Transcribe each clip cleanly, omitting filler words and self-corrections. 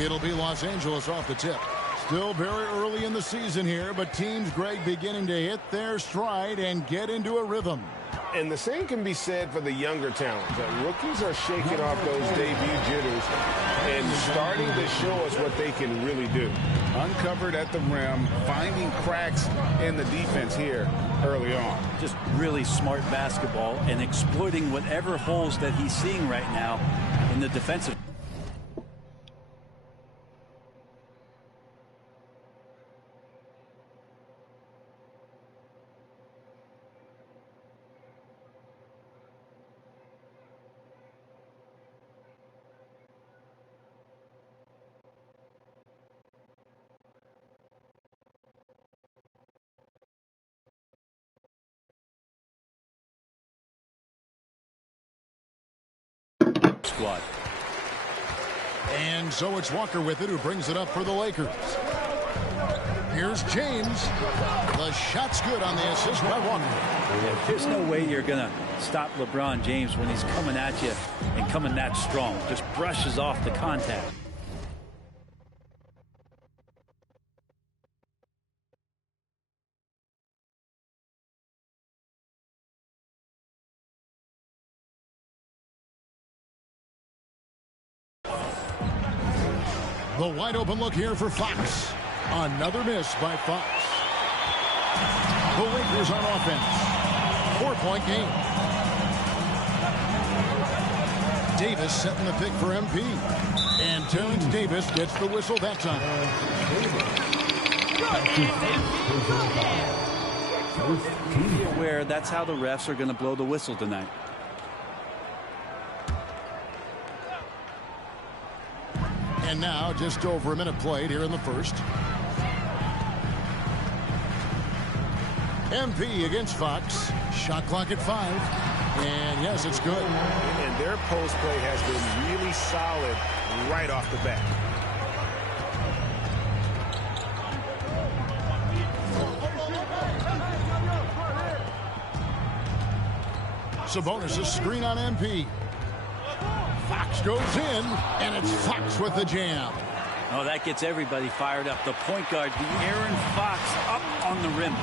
It'll be Los Angeles off the tip. Still very early in the season here, but teams, Greg, beginning to hit their stride and get into a rhythm. And the same can be said for the younger talent. The rookies are shaking off those debut jitters and starting to show us what they can really do. Uncovered at the rim, finding cracks in the defense here early on. Just really smart basketball and exploiting whatever holes that he's seeing right now in the defensive. Squad. And so it's Walker with it, who brings it up for the Lakers. Here's James. The shot's good on the assist by Walker. Yeah, there's no way you're going to stop LeBron James when he's coming at you and coming that strong. Just brushes off the contact. The wide open look here for Fox. Another miss by Fox. The Lakers on offense. 4-point game. Davis setting the pick for MP. And Terrence Davis gets the whistle that time. Be aware that's how the refs are going to blow the whistle tonight. And now just over a minute played here in the first. MP against Fox. Shot clock at 5. And yes, it's good. And their post play has been really solid right off the bat. Sabonis' screen on MP. Fox goes in, and it's Fox with the jam. Oh, that gets everybody fired up. The point guard, De'Aaron Fox, up on the rim.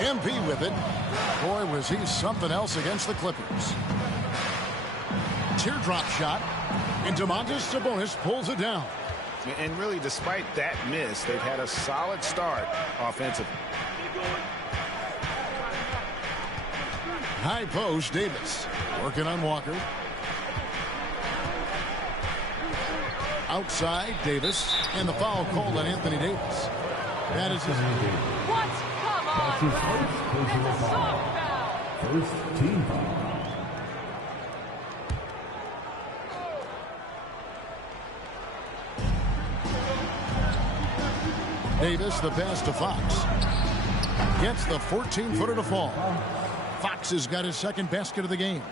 MP with it. Boy, was he something else against the Clippers. Teardrop shot, and Domantas Sabonis pulls it down. And really, despite that miss, they've had a solid start offensively. High post, Davis working on Walker. Outside, Davis, and the foul called on Anthony Davis. That is his. What? Come on! It's a soft foul. First team foul. Davis, the pass to Fox. Gets the 14-footer to fall. Fox has got his second basket of the game.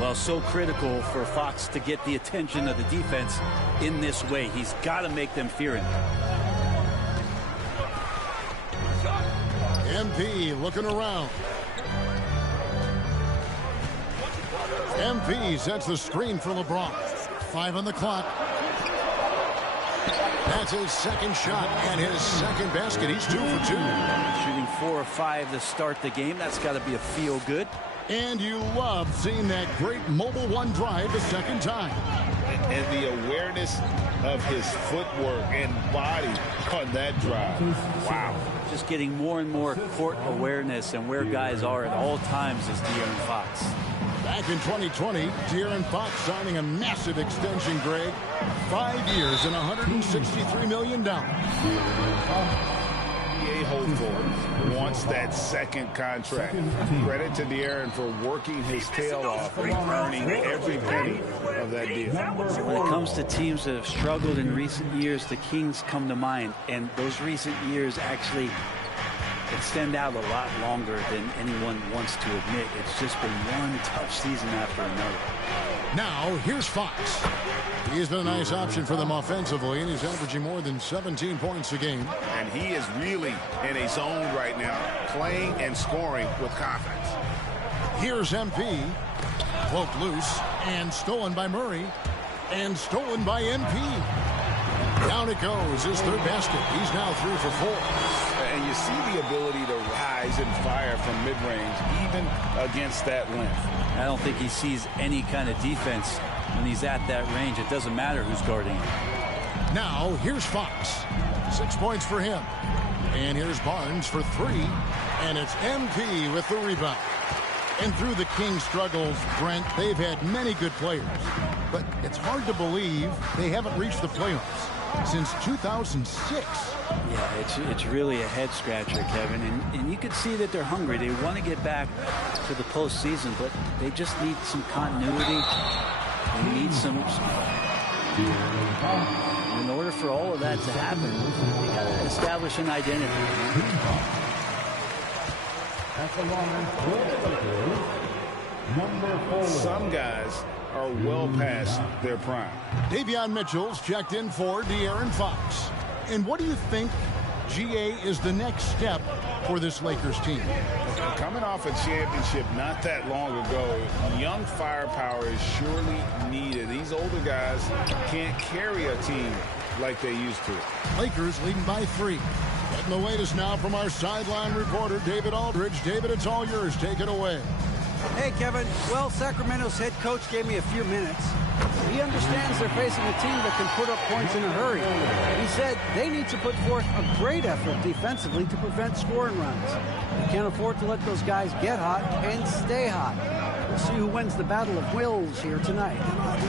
Well, so critical for Fox to get the attention of the defense in this way. He's got to make them fear him. MP looking around. MP sets the screen for LeBron. 5 on the clock. That's his second shot and his second basket. He's 2 for 2. Shooting 4 or 5 to start the game. That's got to be a feel good. And you love seeing that great mobile one drive the second time. And the awareness of his footwork and body on that drive. Wow. Just getting more and more court awareness and where guys are at all times is De'Aaron Fox. Back in 2020, De'Aaron Fox signing a massive extension, Greg. 5 years and $163 million. NBA hopeful wants that second contract. Credit to De'Aaron for working his tail off and earning every penny of that deal. When it comes to teams that have struggled in recent years, the Kings come to mind. And those recent years actually extend out a lot longer than anyone wants to admit. It's just been one tough season after another. Now, here's Fox. He's been a nice option for them offensively, and he's averaging more than 17 points a game. And he is really in a zone right now, playing and scoring with confidence. Here's MP. Poked loose. And stolen by Murray. And stolen by MP. Down it goes, his third basket. He's now 3 for 4. And you see the ability to rise and fire from mid-range, even against that length. I don't think he sees any kind of defense when he's at that range. It doesn't matter who's guarding him. Now, here's Fox. 6 points for him. And here's Barnes for 3. And it's MP with the rebound. And through the Kings' struggles, Brent, they've had many good players. But it's hard to believe they haven't reached the playoffs since 2006. Yeah, it's really a head-scratcher, Kevin. And you can see that they're hungry. They want to get back to the postseason, but they just need some continuity. They need some... In order for all of that to happen, they got to establish an identity. Some guys are well past their prime. Davion Mitchell's checked in for De'Aaron Fox. And what do you think, GA, is the next step for this Lakers team? Coming off a championship not that long ago, young firepower is surely needed. These older guys can't carry a team like they used to. Lakers leading by 3. Getting the latest now from our sideline reporter, David Aldridge. David, it's all yours. Take it away. Hey, Kevin. Well, Sacramento's head coach gave me a few minutes. He understands they're facing a team that can put up points in a hurry. He said they need to put forth a great effort defensively to prevent scoring runs. They can't afford to let those guys get hot and stay hot. We'll see who wins the battle of wills here tonight.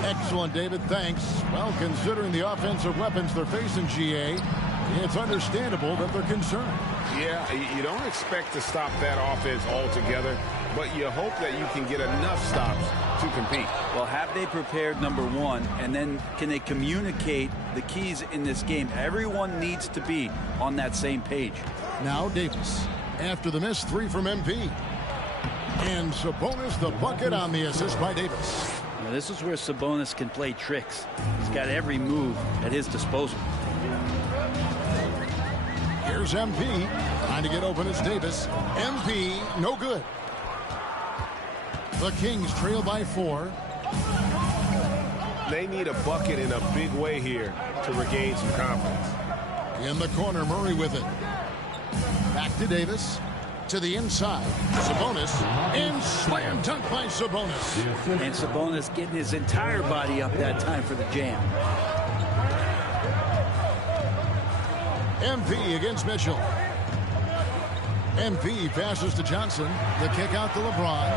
Excellent, David. Thanks. Well, considering the offensive weapons they're facing, GA, it's understandable that they're concerned. Yeah, you don't expect to stop that offense altogether, but you hope that you can get enough stops to compete. Well, have they prepared, number one, and then can they communicate the keys in this game? Everyone needs to be on that same page. Now Davis. After the miss, 3 from MP. And Sabonis the bucket on the assist by Davis. Now, this is where Sabonis can play tricks. He's got every move at his disposal. Here's MP. Trying to get open is Davis. MP, no good. The Kings trail by 4. They need a bucket in a big way here to regain some confidence. In the corner, Murray with it. Back to Davis. To the inside. Sabonis. And slam dunk by Sabonis. And Sabonis getting his entire body up that time for the jam. MP against Mitchell. MP passes to Johnson. The kick out to LeBron.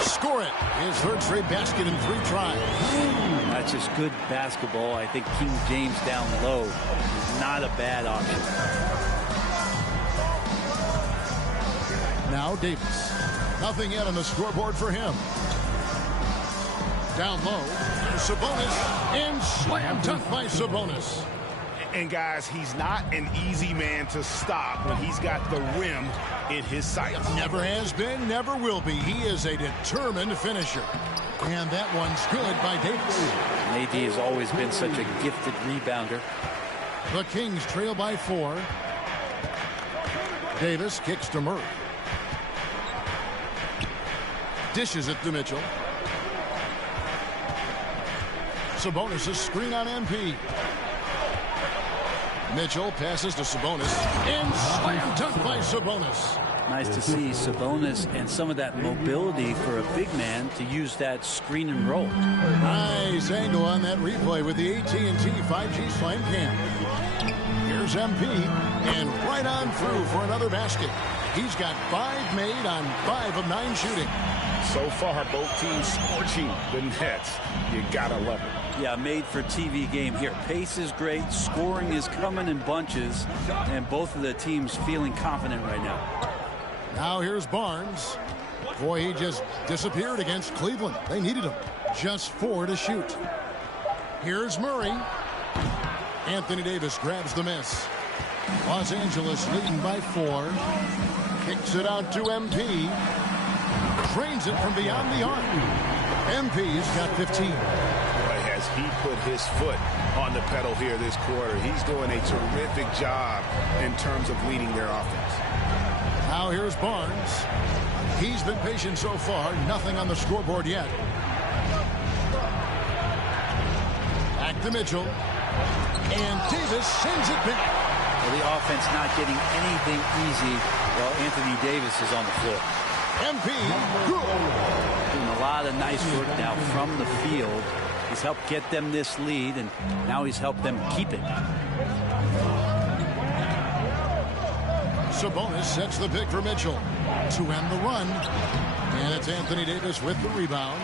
Score it. His third straight basket in 3 tries. That's just good basketball. I think King James down low is not a bad option. Now Davis. Nothing yet on the scoreboard for him. Down low. Sabonis. And slam dunk by Sabonis. And guys, he's not an easy man to stop when he's got the rim in his sights. Never has been, never will be. He is a determined finisher. And that one's good by Davis. AD has always been such a gifted rebounder. The Kings trail by 4. Davis kicks to Murray. Dishes it to Mitchell. Sabonis' screen on MP. Mitchell passes to Sabonis. And slam dunk by Sabonis. Nice to see Sabonis and some of that mobility for a big man to use that screen and roll. Nice angle on that replay with the AT&T 5G Slam Cam. Here's MP. And right on through for another basket. He's got 5 made on 5 of 9 shooting. So far, both teams scorching the nets. You gotta love it. Yeah, made for TV game here. Pace is great. Scoring is coming in bunches. And both of the teams feeling confident right now. Now here's Barnes. Boy, he just disappeared against Cleveland. They needed him. Just 4 to shoot. Here's Murray. Anthony Davis grabs the miss. Los Angeles leading by 4. Kicks it out to MP. Trains it from beyond the arc. MP's got 15. As he put his foot on the pedal here this quarter, he's doing a terrific job in terms of leading their offense. Now here's Barnes. He's been patient so far. Nothing on the scoreboard yet. Back to Mitchell. And Davis sends it back. Well, the offense not getting anything easy while Anthony Davis is on the floor. MP, good. Doing a lot of nice work now from the field. He's helped get them this lead, and now he's helped them keep it. Sabonis sets the pick for Mitchell to end the run. And it's Anthony Davis with the rebound.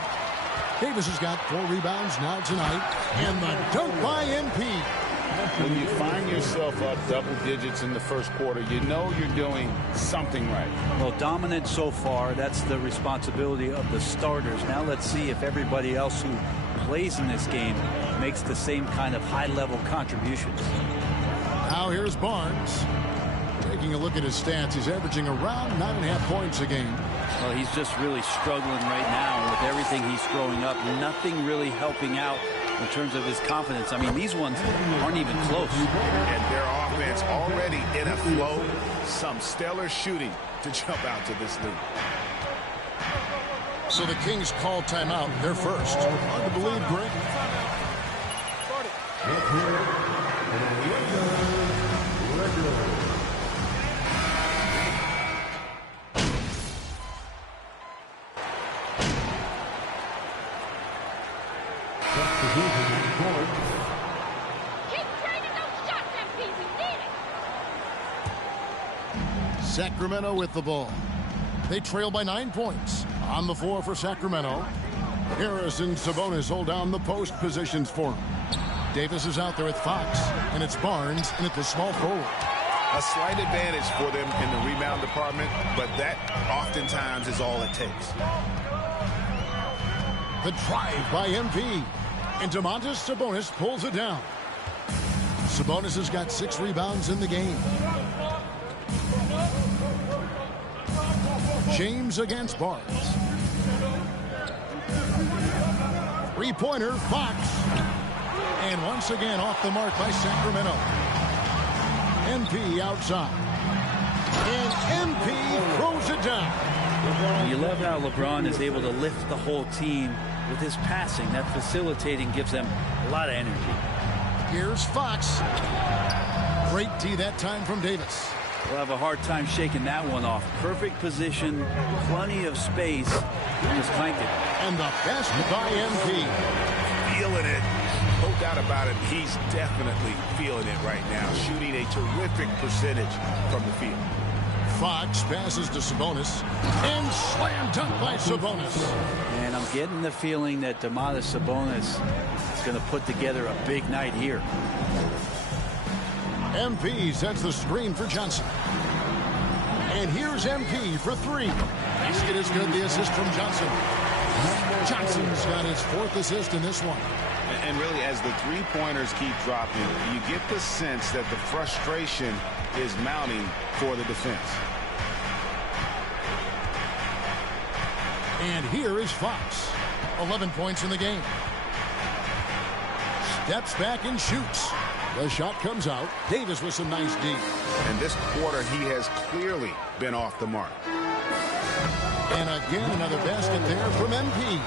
Davis has got 4 rebounds now tonight. And the dunk by MP. When you find yourself up double digits in the first quarter, you know you're doing something right. Well, dominant so far. That's the responsibility of the starters. Now let's see if everybody else who plays in this game makes the same kind of high-level contributions. Now here's Barnes. Taking a look at his stats, he's averaging around 9.5 points a game. Well, he's just really struggling right now with everything he's throwing up. Nothing really helping out in terms of his confidence. I mean, these ones aren't even close. And their offense already in a flow. Some stellar shooting to jump out to this lead. So the Kings call timeout. They're first. Hard to believe, Greg. Keep training those shots, MP. We need it. Sacramento with the ball. They trail by 9 points. On the floor for Sacramento. Harris and Sabonis hold down the post positions for him. Davis is out there with Fox, and it's Barnes in at the small forward. A slight advantage for them in the rebound department, but that oftentimes is all it takes. The drive by MP. And Domantas Sabonis pulls it down. Sabonis has got 6 rebounds in the game. James against Barnes. 3-pointer, Fox. And once again off the mark by Sacramento. MP outside. And MP throws it down. You love how LeBron is able to lift the whole team with his passing. That facilitating gives them a lot of energy. Here's Fox. Great D that time from Davis. We'll have a hard time shaking that one off. Perfect position, plenty of space. Just clanked it. And the basket by MP. Feeling it. No doubt about it. He's definitely feeling it right now. Shooting a terrific percentage from the field. Fox passes to Sabonis. And slam dunk by Sabonis. And I'm getting the feeling that Domantas Sabonis is going to put together a big night here. MP sets the screen for Johnson. And here's MP for 3. Basket is good. The assist from Johnson. Johnson's got his 4th assist in this one. And really, as the 3-pointers keep dropping, you get the sense that the frustration is mounting for the defense. And here is Fox. 11 points in the game. Steps back and shoots. The shot comes out. Davis with some nice D. And this quarter, he has clearly been off the mark. And again, another basket there from MP.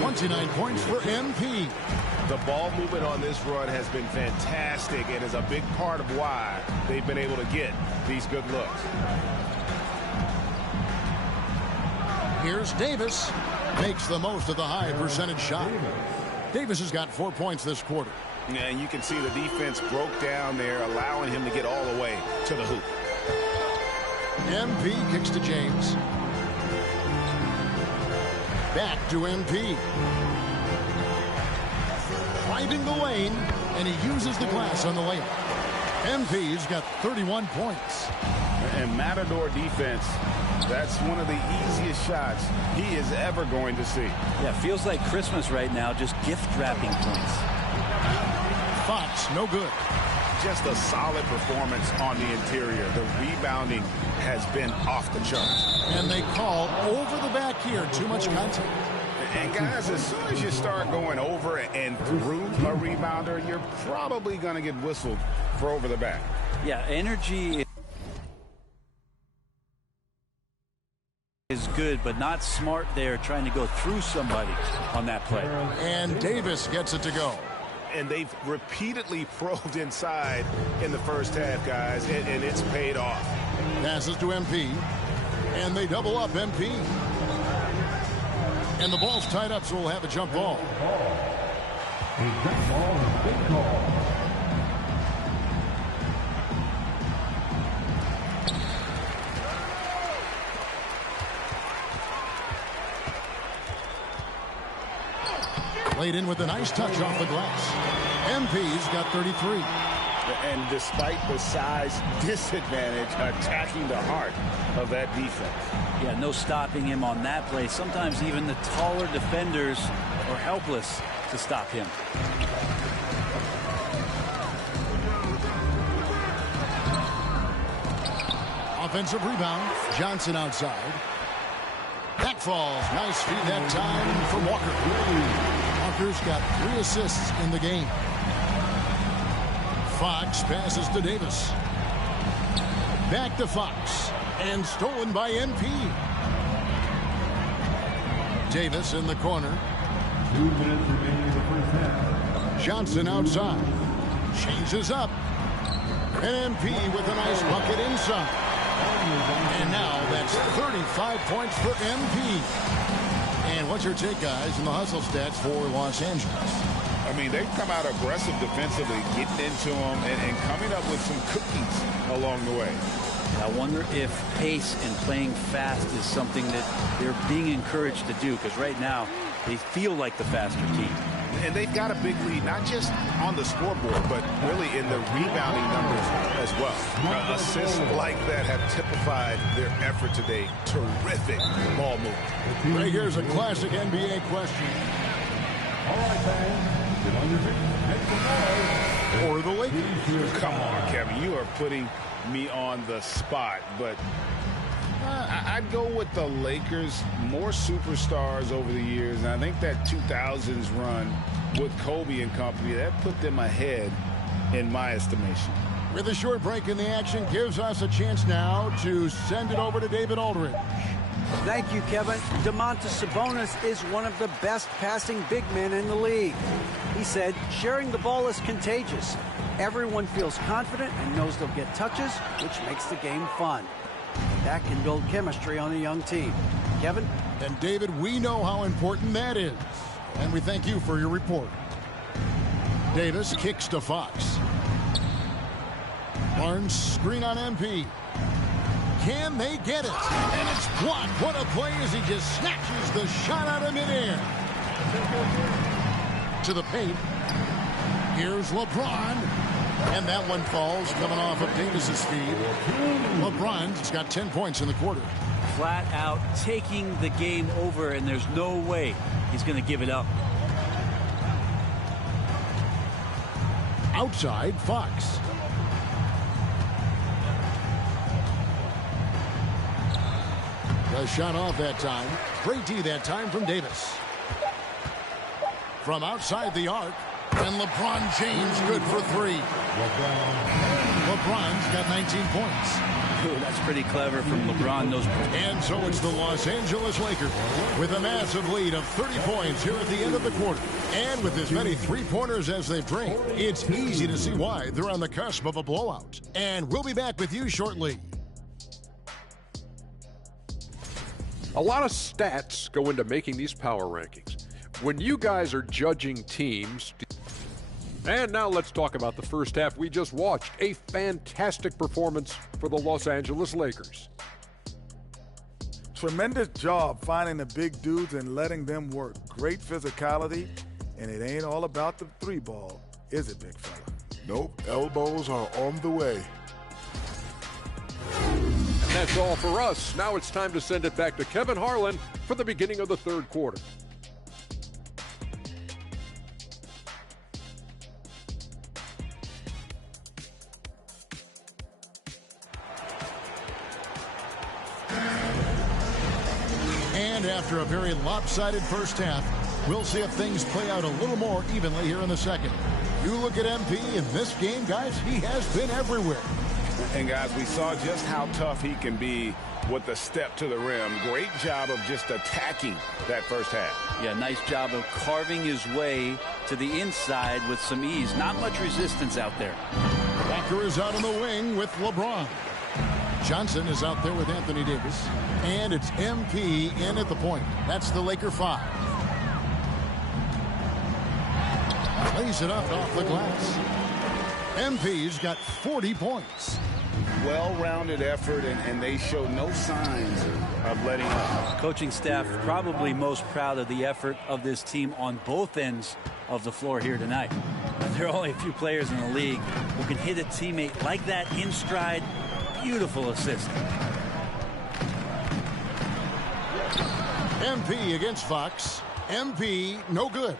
29 points for MP. The ball movement on this run has been fantastic and is a big part of why they've been able to get these good looks. Here's Davis. Makes the most of the high percentage shot. Davis has got 4 points this quarter. And you can see the defense broke down there, allowing him to get all the way to the hoop. MP kicks to James. Back to MP. Driving the lane, and he uses the glass on the layup. MP's got 31 points. And Matador defense, that's one of the easiest shots he is ever going to see. Yeah, feels like Christmas right now, just gift wrapping points. Fox, no good. Just a solid performance on the interior. The rebounding has been off the charts. And they call over the back here. Too much contact. And guys, as soon as you start going over and through a rebounder, you're probably going to get whistled for over the back. Yeah, energy is good, but not smart there trying to go through somebody on that play. And Davis gets it to go. And they've repeatedly probed inside in the first half, guys, and it's paid off. Passes to MP. And they double up MP. And the ball's tied up, so we'll have a jump ball. A jump ball is big call. Laid in with a nice touch off the glass. MP's got 33. And despite the size disadvantage, attacking the heart of that defense. Yeah, no stopping him on that play. Sometimes even the taller defenders are helpless to stop him. Offensive rebound. Johnson outside. That falls. Nice feed that time from Walker. Walker's got 3 assists in the game. Fox passes to Davis. Back to Fox. And stolen by MP. Davis in the corner. 2 minutes remaining in the first half. Johnson outside. Changes up. And MP with a nice bucket inside. And now that's 35 points for MP. And what's your take, guys, in the hustle stats for Los Angeles? I mean, they've come out aggressive defensively, getting into them and coming up with some cookies along the way. I wonder if pace and playing fast is something that they're being encouraged to do, because right now they feel like the faster team. And they've got a big lead, not just on the scoreboard, but really in the rebounding numbers as well. Assists like that have typified their effort today. Terrific ball movement. Right here's a classic NBA question. All right, fans. Get on your feet. Make some noise. For the Lakers. Come on, Kevin. You are putting me on the spot, but I'd go with the Lakers. More superstars over the years, and I think that 2000s run with Kobe and company, that put them ahead in my estimation. With a short break in the action, gives us a chance now to send it over to David Aldridge. Thank you, Kevin. Domantas Sabonis is one of the best passing big men in the league. He said, sharing the ball is contagious. Everyone feels confident and knows they'll get touches, which makes the game fun. That can build chemistry on a young team. Kevin? And David, we know how important that is. And we thank you for your report. Davis kicks to Fox. Barnes screen on MP. Can they get it? And it's blocked. What a play as he just snatches the shot out of midair. To the paint. Here's LeBron. And that one falls coming off of Davis's feed. LeBron's got 10 points in the quarter. Flat out taking the game over, and there's no way he's going to give it up. Outside, Fox. The shot off that time. Great D that time from Davis. From outside the arc. And LeBron James good for 3. LeBron's got 19 points. Ooh, that's pretty clever from LeBron. And so it's the Los Angeles Lakers with a massive lead of 30 points here at the end of the quarter. And with as many three-pointers as they bring, it's easy to see why they're on the cusp of a blowout. And we'll be back with you shortly. A lot of stats go into making these power rankings. When you guys are judging teams... And now let's talk about the first half we just watched. A fantastic performance for the Los Angeles Lakers. Tremendous job finding the big dudes and letting them work. Great physicality, and it ain't all about the 3 ball, is it, big fella? Nope, elbows are on the way. And that's all for us. Now it's time to send it back to Kevin Harlan for the beginning of the third quarter. And after a very lopsided first half, we'll see if things play out a little more evenly here in the second. You look at MP in this game, guys, he has been everywhere. And guys, we saw just how tough he can be with a step to the rim. Great job of just attacking that first half. Yeah, nice job of carving his way to the inside with some ease. Not much resistance out there. Walker is out on the wing with LeBron. Johnson is out there with Anthony Davis. And it's MP in at the point. That's the Laker 5. Lays it up off the glass. MP's got 40 points. Well-rounded effort, and they show no signs of letting up. Coaching staff probably most proud of the effort of this team on both ends of the floor here tonight. There are only a few players in the league who can hit a teammate like that in stride. Beautiful assist. MP against Fox. MP, no good.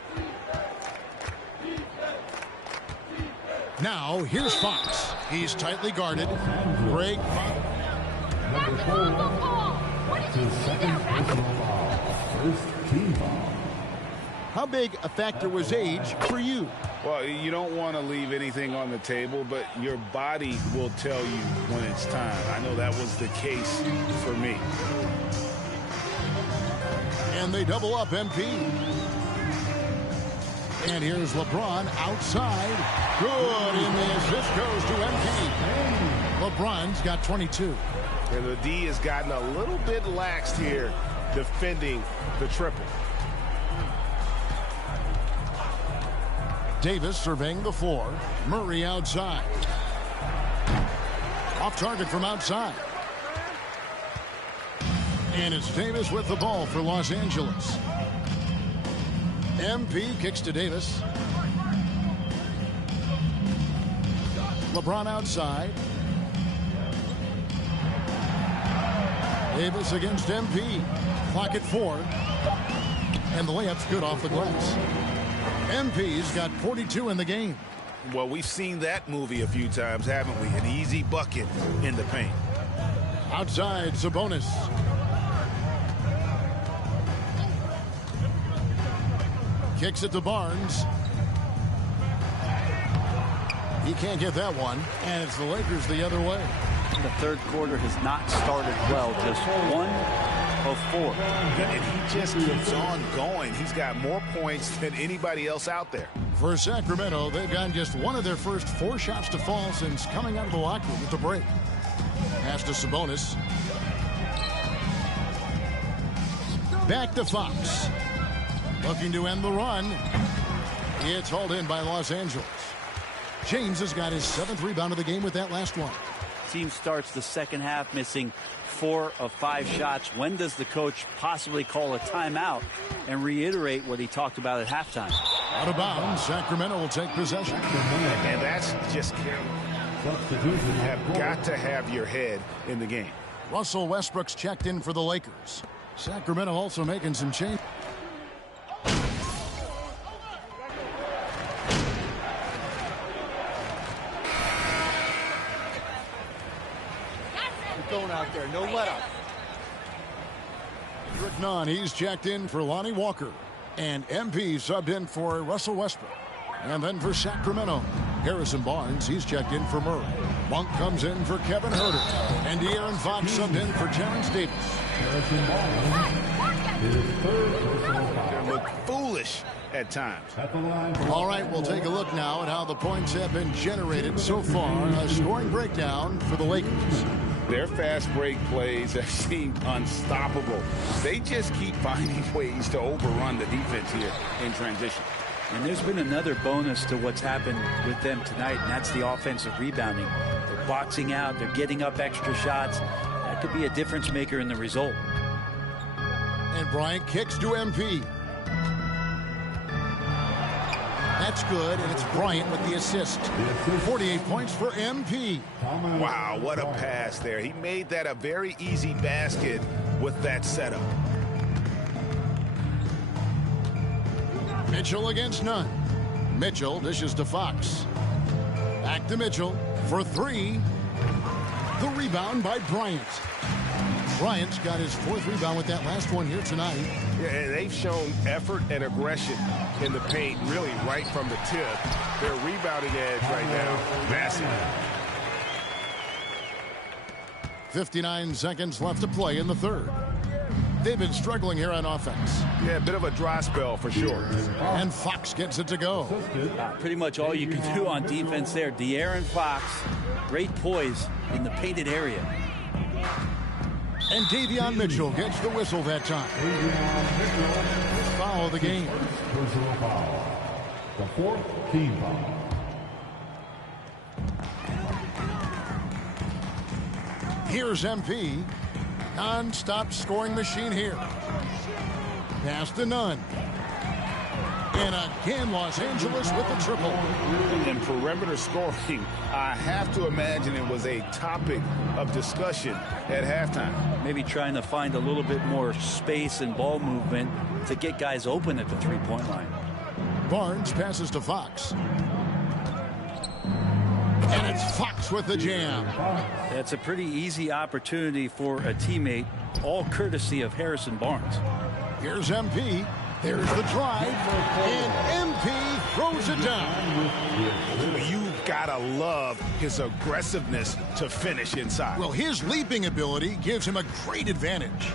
Now, here's Fox. He's tightly guarded. Great foul. How big a factor was age for you? Well, you don't want to leave anything on the table, but your body will tell you when it's time. I know that was the case for me. And they double up MP. And here's LeBron outside. Good, and the assist goes to MP. LeBron's got 22. And the D has gotten a little bit laxed here defending the triple. Davis surveying the floor. Murray outside. Off target from outside. And it's Davis with the ball for Los Angeles. MP kicks to Davis. LeBron outside. Davis against MP. Clock at 4. And the layup's good off the glass. MP's got 42 in the game. Well, we've seen that movie a few times, haven't we? An easy bucket in the paint. Outside, Sabonis. Kicks it to Barnes. He can't get that one, and it's the Lakers the other way. The third quarter has not started well. Just 1 of 4. And he just keeps on going. He's got more points than anybody else out there. For Sacramento, they've gotten just one of their first 4 shots to fall since coming out of the locker room at the break. Pass to Sabonis. Back to Fox. Looking to end the run. It's hauled in by Los Angeles. James has got his 7th rebound of the game with that last one. Team starts the second half missing 4 of 5 shots. When does the coach possibly call a timeout and reiterate what he talked about at halftime? Out of bounds, Sacramento will take possession. And that's just careless. You have got to have your head in the game. Russell Westbrook's checked in for the Lakers. Sacramento also making some change. Going out there, no let up. Rick Nunn, he's checked in for Lonnie Walker. And MP subbed in for Russell Westbrook. And then for Sacramento, Harrison Barnes, he's checked in for Murray. Monk comes in for Kevin Huerter. And De'Aaron Fox subbed in for Terrence Davis. They look foolish at times. All right, we'll take a look now at how the points have been generated so far. A scoring breakdown for the Lakers. Their fast break plays have seemed unstoppable. They just keep finding ways to overrun the defense here in transition. And there's been another bonus to what's happened with them tonight, and that's the offensive rebounding. They're boxing out, they're getting up extra shots. That could be a difference maker in the result. And Bryant kicks to MP. That's good, and it's Bryant with the assist. 48 points for MP. Wow, what a pass there. He made that a very easy basket with that setup. Mitchell against Nunn. Mitchell dishes to Fox. Back to Mitchell for 3. The rebound by Bryant. Bryant's got his 4th rebound with that last one here tonight. Yeah, and they've shown effort and aggression in the paint really right from the tip. Their rebounding edge right now, massive. 59 seconds left to play in the third. They've been struggling here on offense. Yeah, a bit of a dry spell for sure. And Fox gets it to go. Pretty much all you can do on defense there. De'Aaron Fox, great poise in the painted area. And Davion Mitchell gets the whistle that time. Foul of the game. Personal foul. The 4th team foul. Here's MP. Non-stop scoring machine here. Pass to Nunn. And again, Los Angeles with the triple. And perimeter scoring, I have to imagine it was a topic of discussion at halftime. Maybe trying to find a little bit more space and ball movement to get guys open at the three-point line. Barnes passes to Fox. And it's Fox with the jam. That's a pretty easy opportunity for a teammate, all courtesy of Harrison Barnes. Here's MP. There's the drive. And MP throws it down. You've got to love his aggressiveness to finish inside. Well, his leaping ability gives him a great advantage.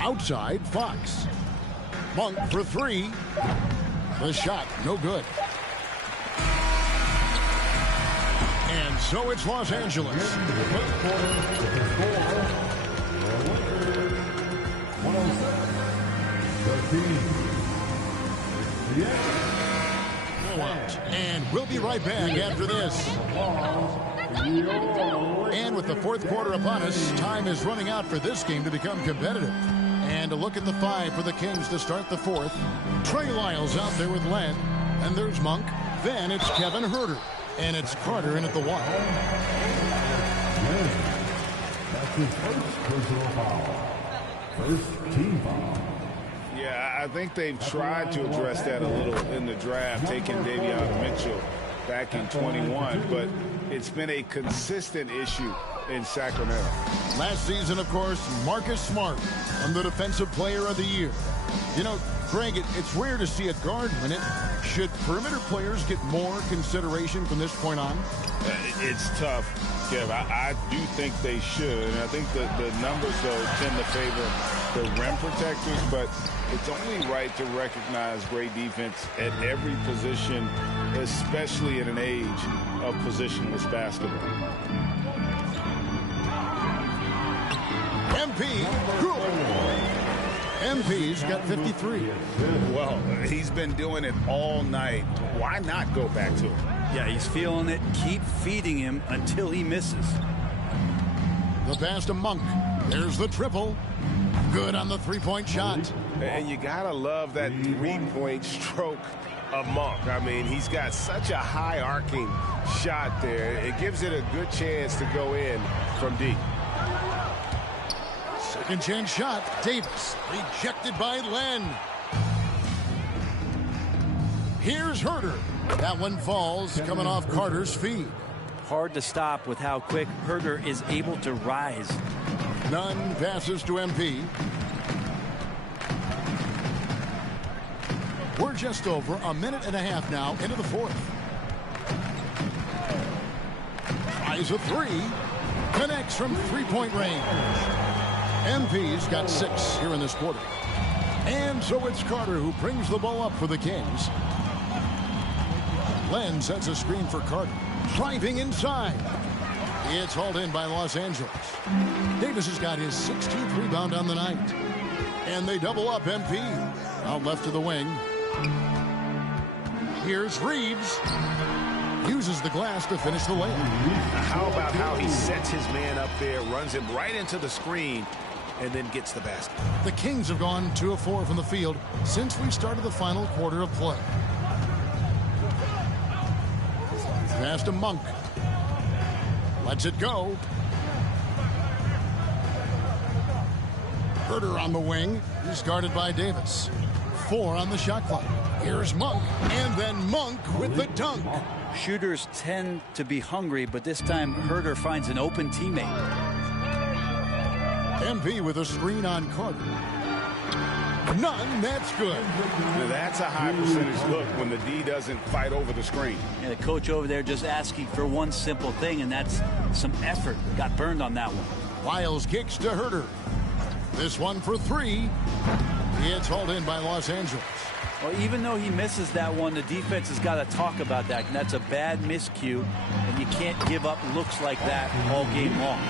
Outside, Fox. Monk for three. The shot, no good. And so it's Los Angeles. And we'll be right back after this. And with the fourth quarter upon us, time is running out for this game to become competitive. And a look at the five for the Kings to start the fourth. Trey Lyles out there with Len. And there's Monk. Then it's Kevin Huerter. And it's Carter in at the one. That's his first personal foul. First team foul. Yeah, I think they've tried to address that a little in the draft, taking Davion Mitchell back in 21, but it's been a consistent issue in Sacramento. Last season, of course, Marcus Smart won the Defensive Player of the Year. You know, Greg, it's rare to see a guard win it. Should perimeter players get more consideration from this point on? It's tough, Kev. I do think they should. And I think the numbers, though, tend to favor the rim protectors, but it's only right to recognize great defense at every position, especially in an age of positionless basketball. MP, good. MP's got 53. Well, he's been doing it all night. Why not go back to it? Yeah, he's feeling it. Keep feeding him until he misses. The pass to Monk. There's the triple. Good on the three-point shot. And you gotta love that three-point stroke of Monk. I mean, he's got such a high arcing shot there. It gives it a good chance to go in from deep. Second chance shot. Davis rejected by Len. Here's Huerter. That one falls, coming off Carter's feet. Hard to stop with how quick Huerter is able to rise. Nunn passes to MP. We're just over a minute and a half now into the fourth. Tries a three. Connects from three-point range. MP's got 6 here in this quarter. And so it's Carter who brings the ball up for the Kings. Len sets a screen for Carter. Driving inside. It's hauled in by Los Angeles. Davis has got his 16th rebound on the night. And they double up MP. Out left to the wing. Here's Reeves. Uses the glass to finish the layup. How about how he sets his man up there, runs him right into the screen, and then gets the basket. The Kings have gone 2 of 4 from the field since we started the final quarter of play. Pass to Monk. Lets it go. Huerter on the wing. He's guarded by Davis. 4 on the shot clock. Here's Monk. And then Monk with the dunk. Shooters tend to be hungry, but this time Huerter finds an open teammate. MP with a screen on Carter. None. That's good. That's a high percentage look when the D doesn't fight over the screen. And the coach over there just asking for one simple thing, and that's some effort. Got burned on that one. Lyles kicks to Herder. This one for 3. It's hauled in by Los Angeles. Well, even though he misses that one, the defense has got to talk about that. And that's a bad miscue, and you can't give up looks like that all game long.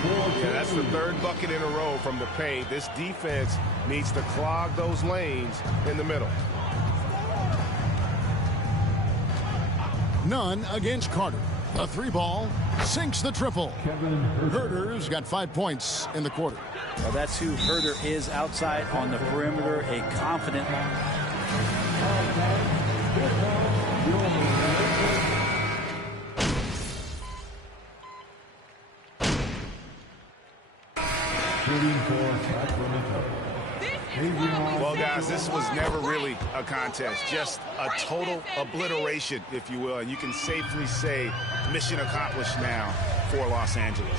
Yeah, that's the 3rd bucket in a row from the paint. This defense needs to clog those lanes in the middle. None against Carter. A 3-ball sinks the triple. Herder's got 5 points in the quarter. Well, that's who Herder is outside on the perimeter, a confident. Well, guys, this was never really a contest, just a total obliteration, if you will. And you can safely say mission accomplished now for Los Angeles.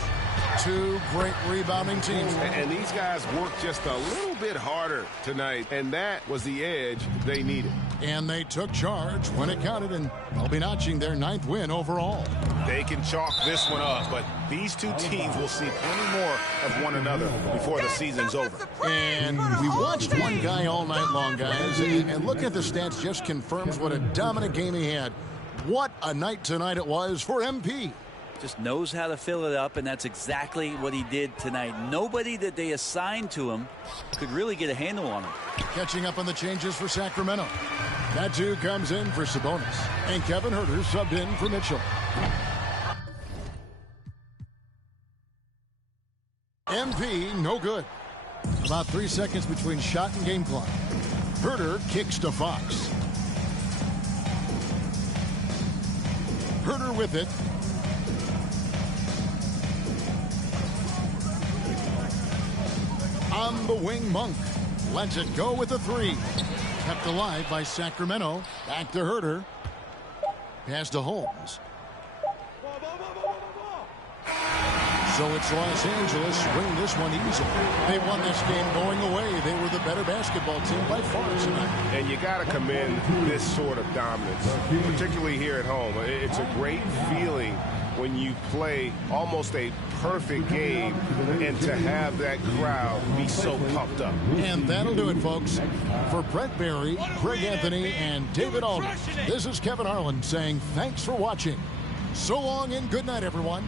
2 great rebounding teams. And these guys worked just a little bit harder tonight, and that was the edge they needed. And they took charge when it counted, and they'll be notching their 9th win overall. They can chalk this one up, but these two teams will see plenty more of one another before the season's over. And we watched one guy all night long, guys, and looking at the stats just confirms what a dominant game he had. What a night tonight it was for MP. Just knows how to fill it up, and that's exactly what he did tonight. Nobody that they assigned to him could really get a handle on him. Catching up on the changes for Sacramento. Natu comes in for Sabonis, and Kevin Herder subbed in for Mitchell. MP, no good. About 3 seconds between shot and game clock. Herder kicks to Fox. Herder with it. On the wing, Monk lets it go with a 3. Kept alive by Sacramento. Back to Herder. Pass to Holmes. So it's Los Angeles win this one easily. They won this game going away. They were the better basketball team by far tonight. And you got to commend this sort of dominance, particularly here at home. It's a great feeling when you play almost a perfect game and to have that crowd be so pumped up. And that'll do it, folks. For Brent Barry, Greg Anthony, and David Aldridge, this is Kevin Harlan saying thanks for watching. So long and good night, everyone.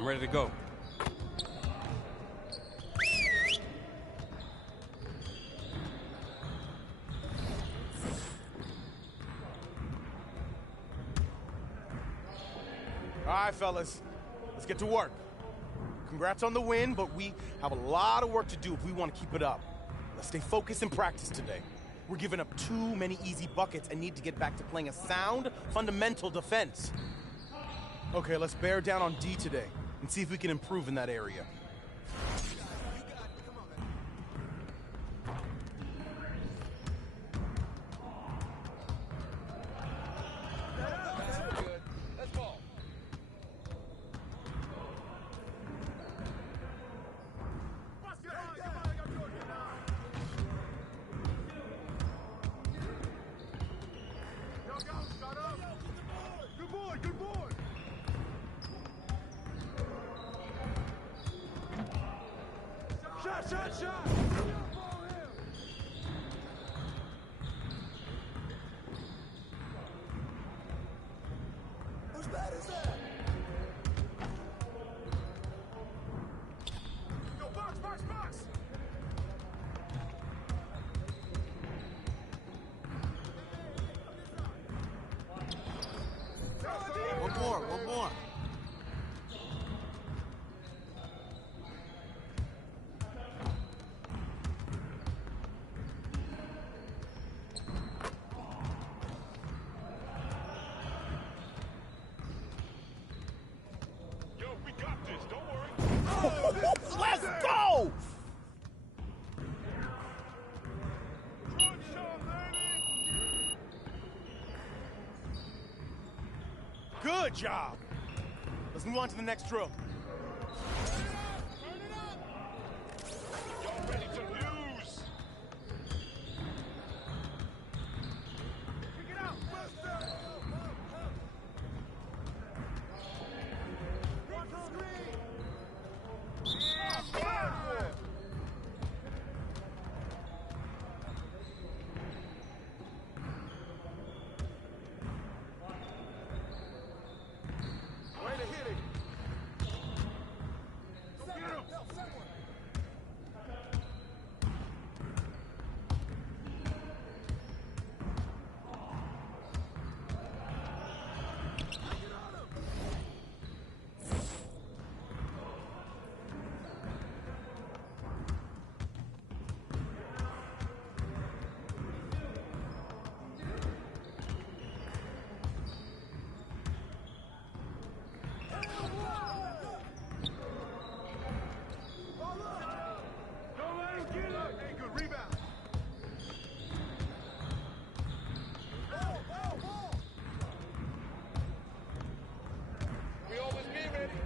I'm ready to go. All right, fellas, let's get to work. Congrats on the win, but we have a lot of work to do if we want to keep it up. Let's stay focused in practice today. We're giving up too many easy buckets and need to get back to playing a sound, fundamental defense. Okay, let's bear down on D today and see if we can improve in that area. One more. Yo, we got this. Don't worry. Let's go! Good job. Let's move on to the next drill. Y'all ready to lose? Kick it out. Way to hit it. Go get him. Don't let him get it. Hey, good rebound. We always be ready.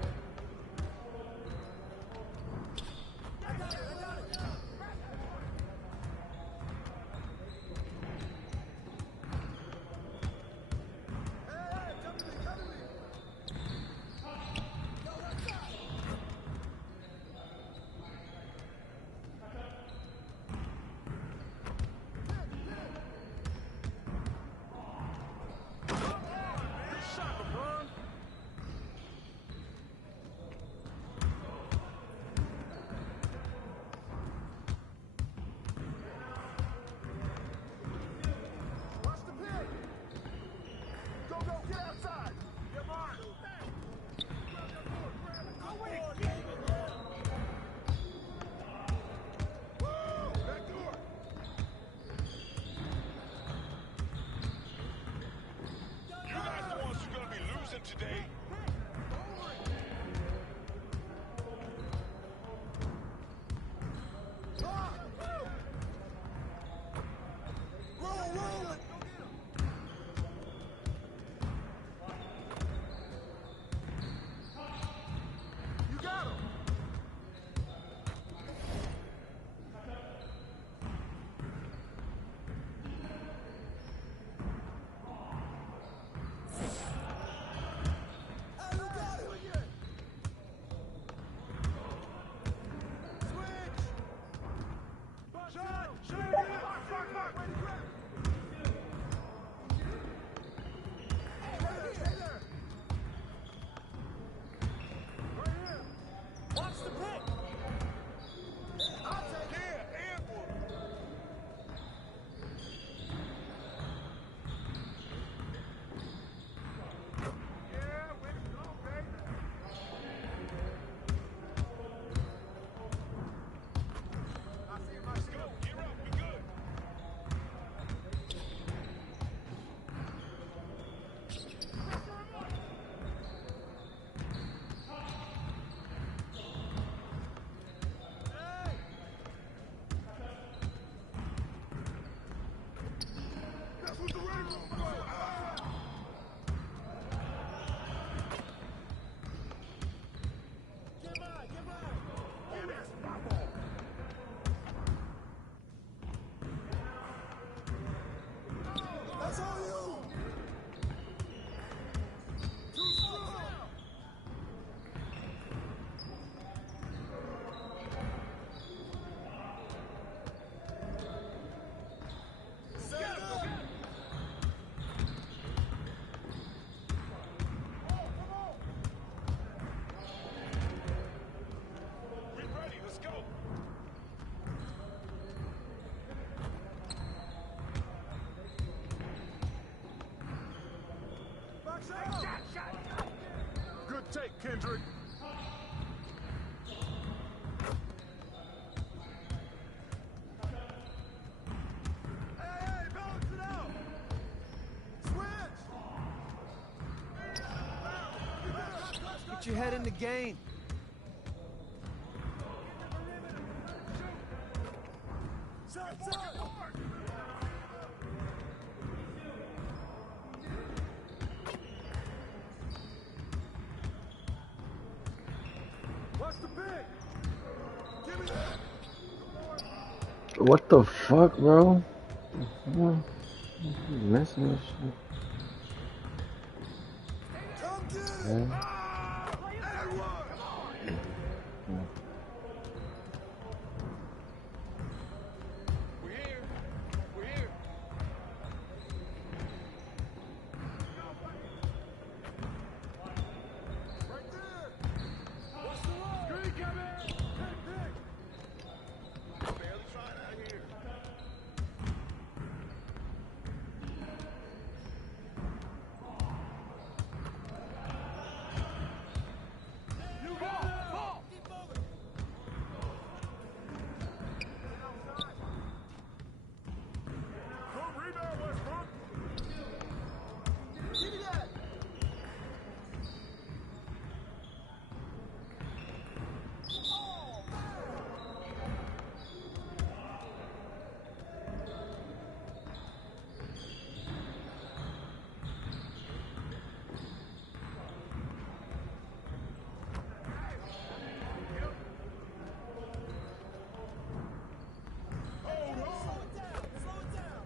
Good shot, LeBron. Watch the pin. Go, get outside. Get Mark. Woo! Back door. You guys are the ones who are going to be losing today. Roll it. You got him. Kendrick. Hey, balance it out. Switch. Get your head in the game. Side, side. Watch the big. Give me that. What the fuck, bro? Messing this shit. Come get it. Yeah. We're here. We're here. Right there. Watch the roll. Screen coming. Big. Barely trying out here. You got it. Ball. Keep moving. Good rebound, Westbrook. Give me that. Hold on. Slow it down. Slow it down.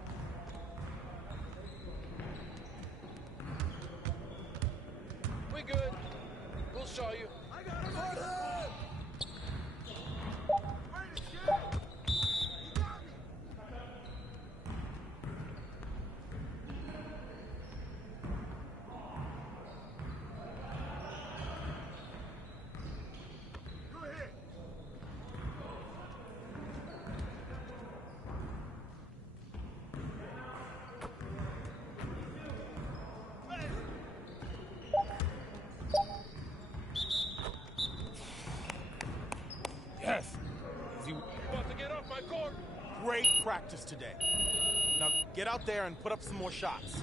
We good. We'll show you. I got him. Hard head. Ready to shoot. You got me. Go ahead. Yes. Is he about to get off my court? Great practice today. Now get out there and put up some more shots.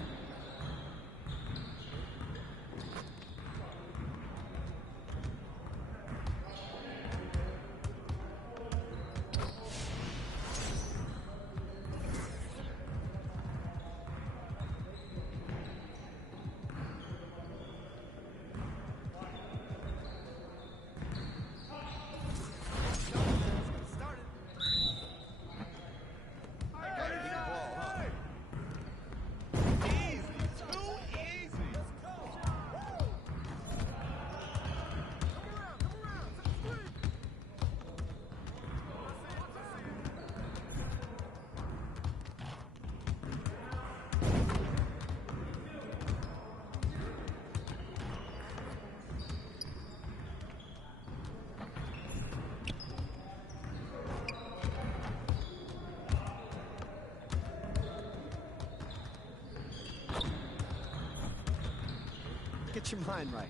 Get your mind right.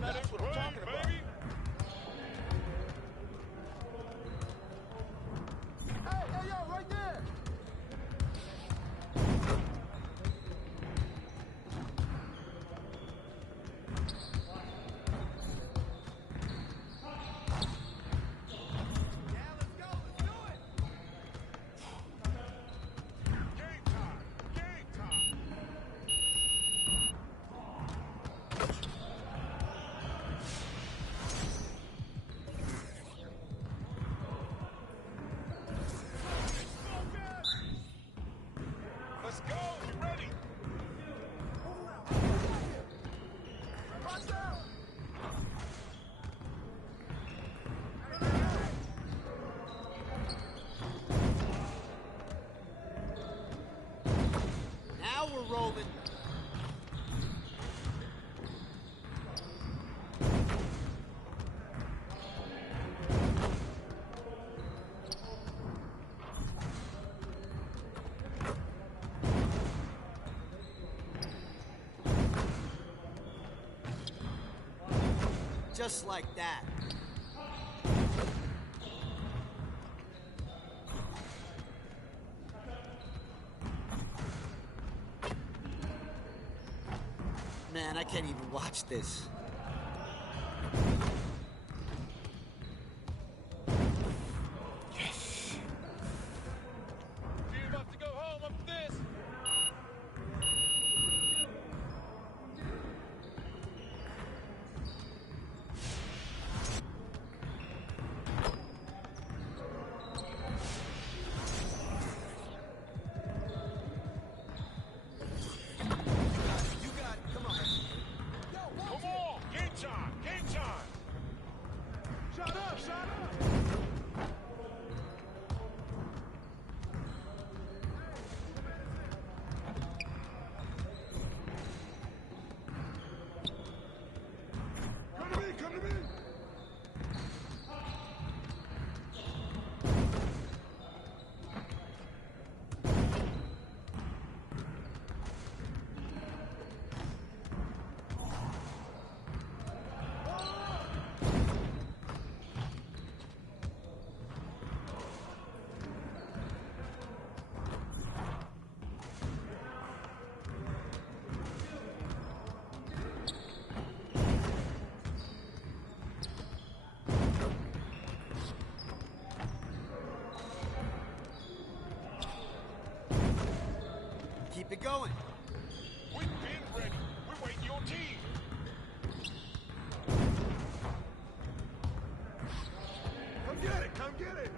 That's what I'm talking about. Hey, yo, right there. Just like that. Man, I can't even watch this. Yes. You're about to go home after this. Keep it going. We've been ready. We're waiting your team. Come get it. Come get it.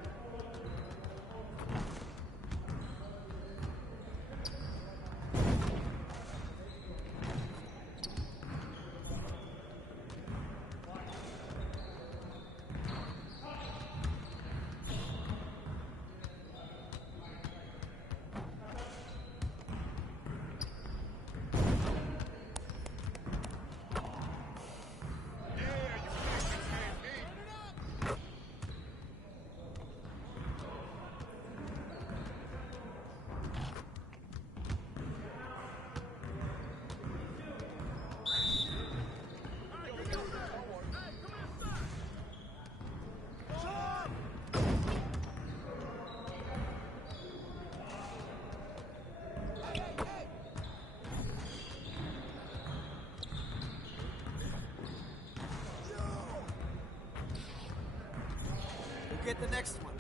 We'll get the next one.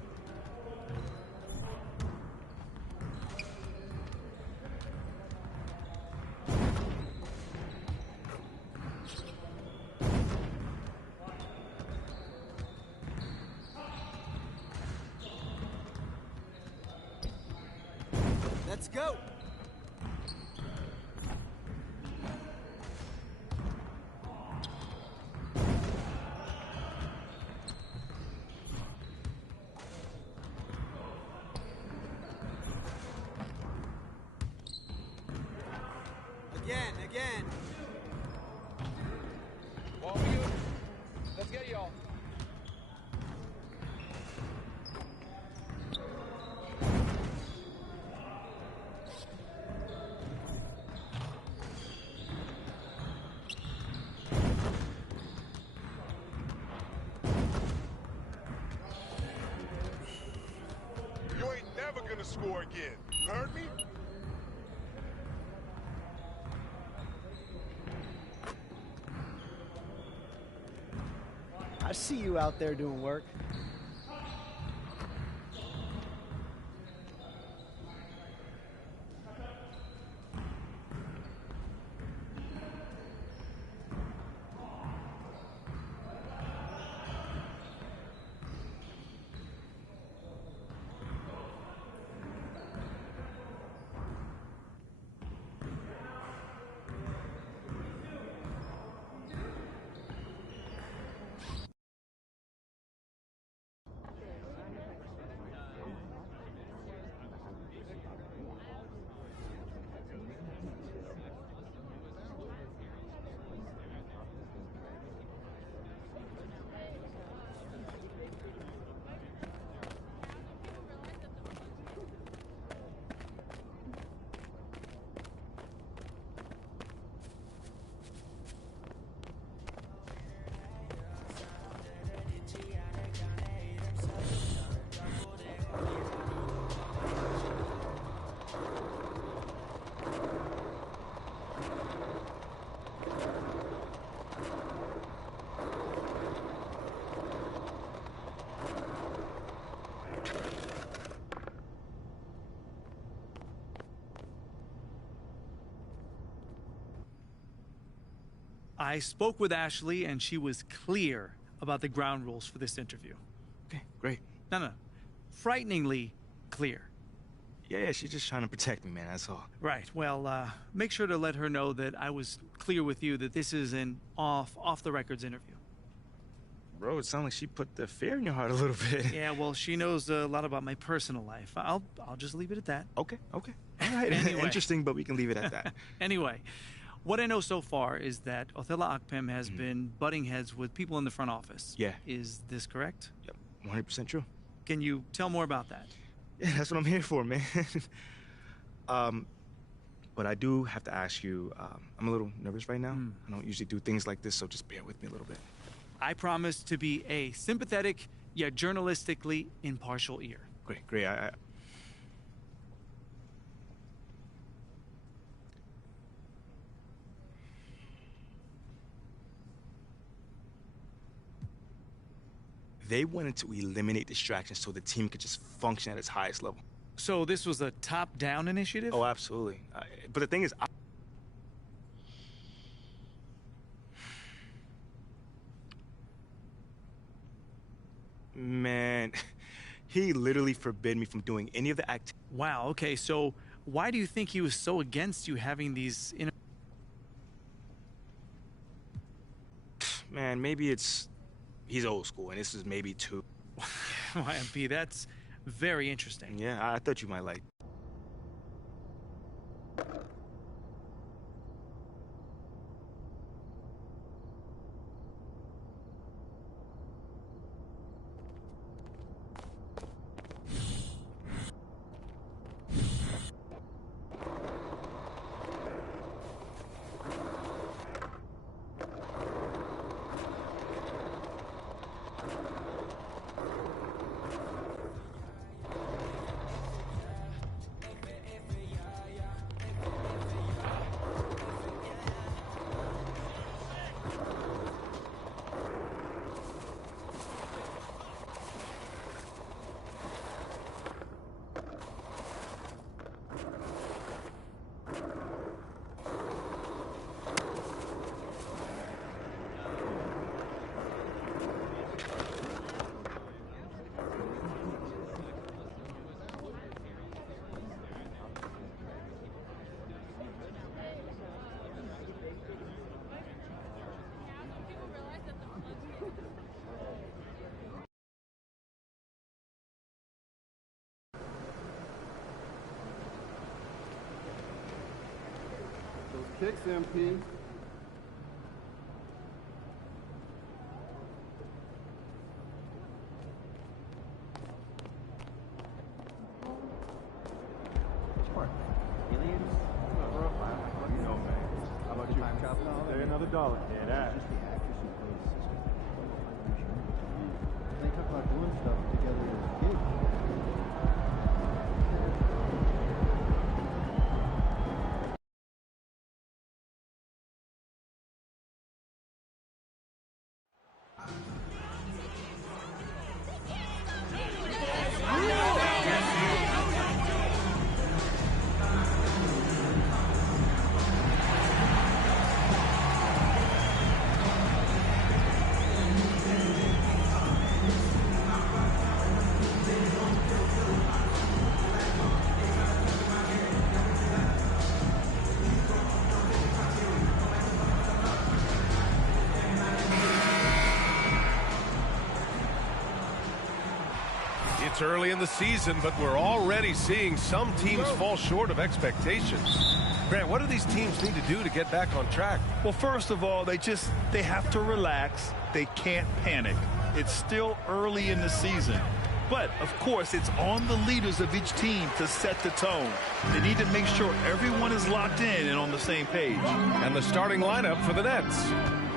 Let's go. Again. Ball for you. Let's get y'all. You ain't never gonna score again. You heard me? I see you out there doing work. I spoke with Ashley, and she was clear about the ground rules for this interview. Okay, great. No. Frighteningly clear. Yeah, she's just trying to protect me, man, that's all. Right. Well, make sure to let her know that I was clear with you that this is an off-the-records interview. Bro, it sounds like she put the fear in your heart a little bit. Yeah, well, she knows a lot about my personal life. I'll just leave it at that. Okay. All right. Anyway. Interesting, but we can leave it at that. Anyway, what I know so far is that Othello Akpem has been butting heads with people in the front office. Yeah. Is this correct? Yep, 100% true. Can you tell more about that? Yeah, that's what I'm here for, man. But I do have to ask you, I'm a little nervous right now. I don't usually do things like this, so just bear with me a little bit. I promise to be a sympathetic, yet journalistically impartial ear. Great. They wanted to eliminate distractions so the team could just function at its highest level. So this was a top-down initiative? Oh, absolutely. But the thing is, man, he literally forbid me from doing any of the activities. Wow, okay, so why do you think he was so against you having these... Man, maybe he's old school, and this is maybe too... YMP, that's very interesting. Yeah, I thought you might like. Kicks, MP. Which part? Aliens? You know, man. How about you? There another dollar. Yeah, that. Just the actress who plays Sister. They talk about doing stuff together as a kid. It's early in the season, but we're already seeing some teams fall short of expectations. Grant, what do these teams need to do to get back on track? Well, first of all, they have to relax. They can't panic. It's still early in the season. But, of course, it's on the leaders of each team to set the tone. They need to make sure everyone is locked in and on the same page. And the starting lineup for the Nets.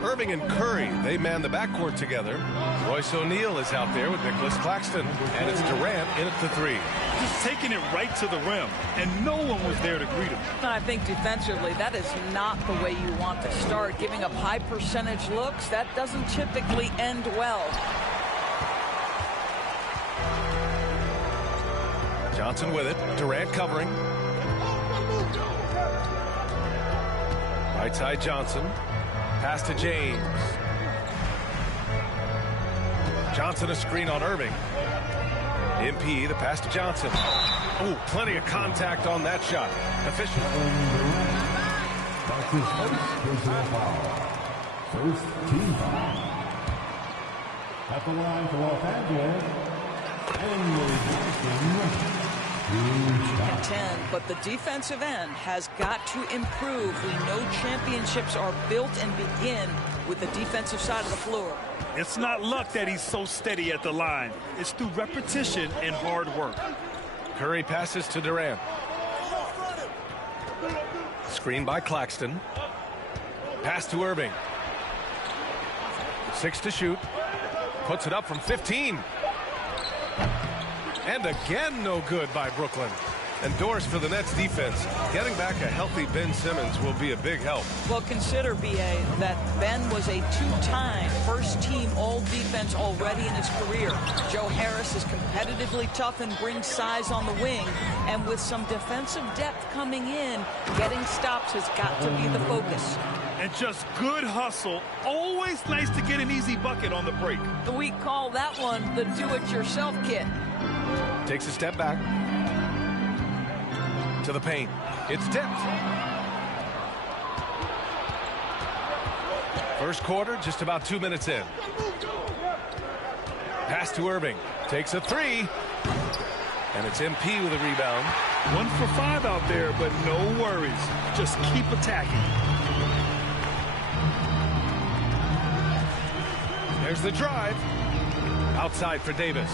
Irving and Curry, they man the backcourt together. Royce O'Neal is out there with Nicholas Claxton. And it's Durant in at the three. Just taking it right to the rim, and no one was there to greet him. And I think defensively, that is not the way you want to start. Giving up high percentage looks, that doesn't typically end well. Johnson with it. Durant covering. Right side Johnson. Pass to James. Johnson a screen on Irving. MP, the pass to Johnson. Oh, plenty of contact on that shot. Official. That's his first personal foul. First team foul. At the line for Los Angeles, Emily Johnson. 10, but the defensive end has got to improve. We know championships are built and begin with the defensive side of the floor. It's not luck that he's so steady at the line. It's through repetition and hard work. Curry passes to Durant. Screen by Claxton. Pass to Irving. 6 to shoot. Puts it up from 15. And again, no good by Brooklyn. And Doris for the Nets defense. Getting back a healthy Ben Simmons will be a big help. Well, consider, B.A., that Ben was a two-time first-team all-defense already in his career. Joe Harris is competitively tough and brings size on the wing. And with some defensive depth coming in, getting stops has got to be the focus. And just good hustle. Always nice to get an easy bucket on the break. We call that one the do-it-yourself kit. Takes a step back. To the paint. It's tipped. First quarter, just about 2 minutes in. Pass to Irving. Takes a three. And it's MP with a rebound. 1 for 5 out there, but no worries. Just keep attacking. There's the drive. Outside for Davis.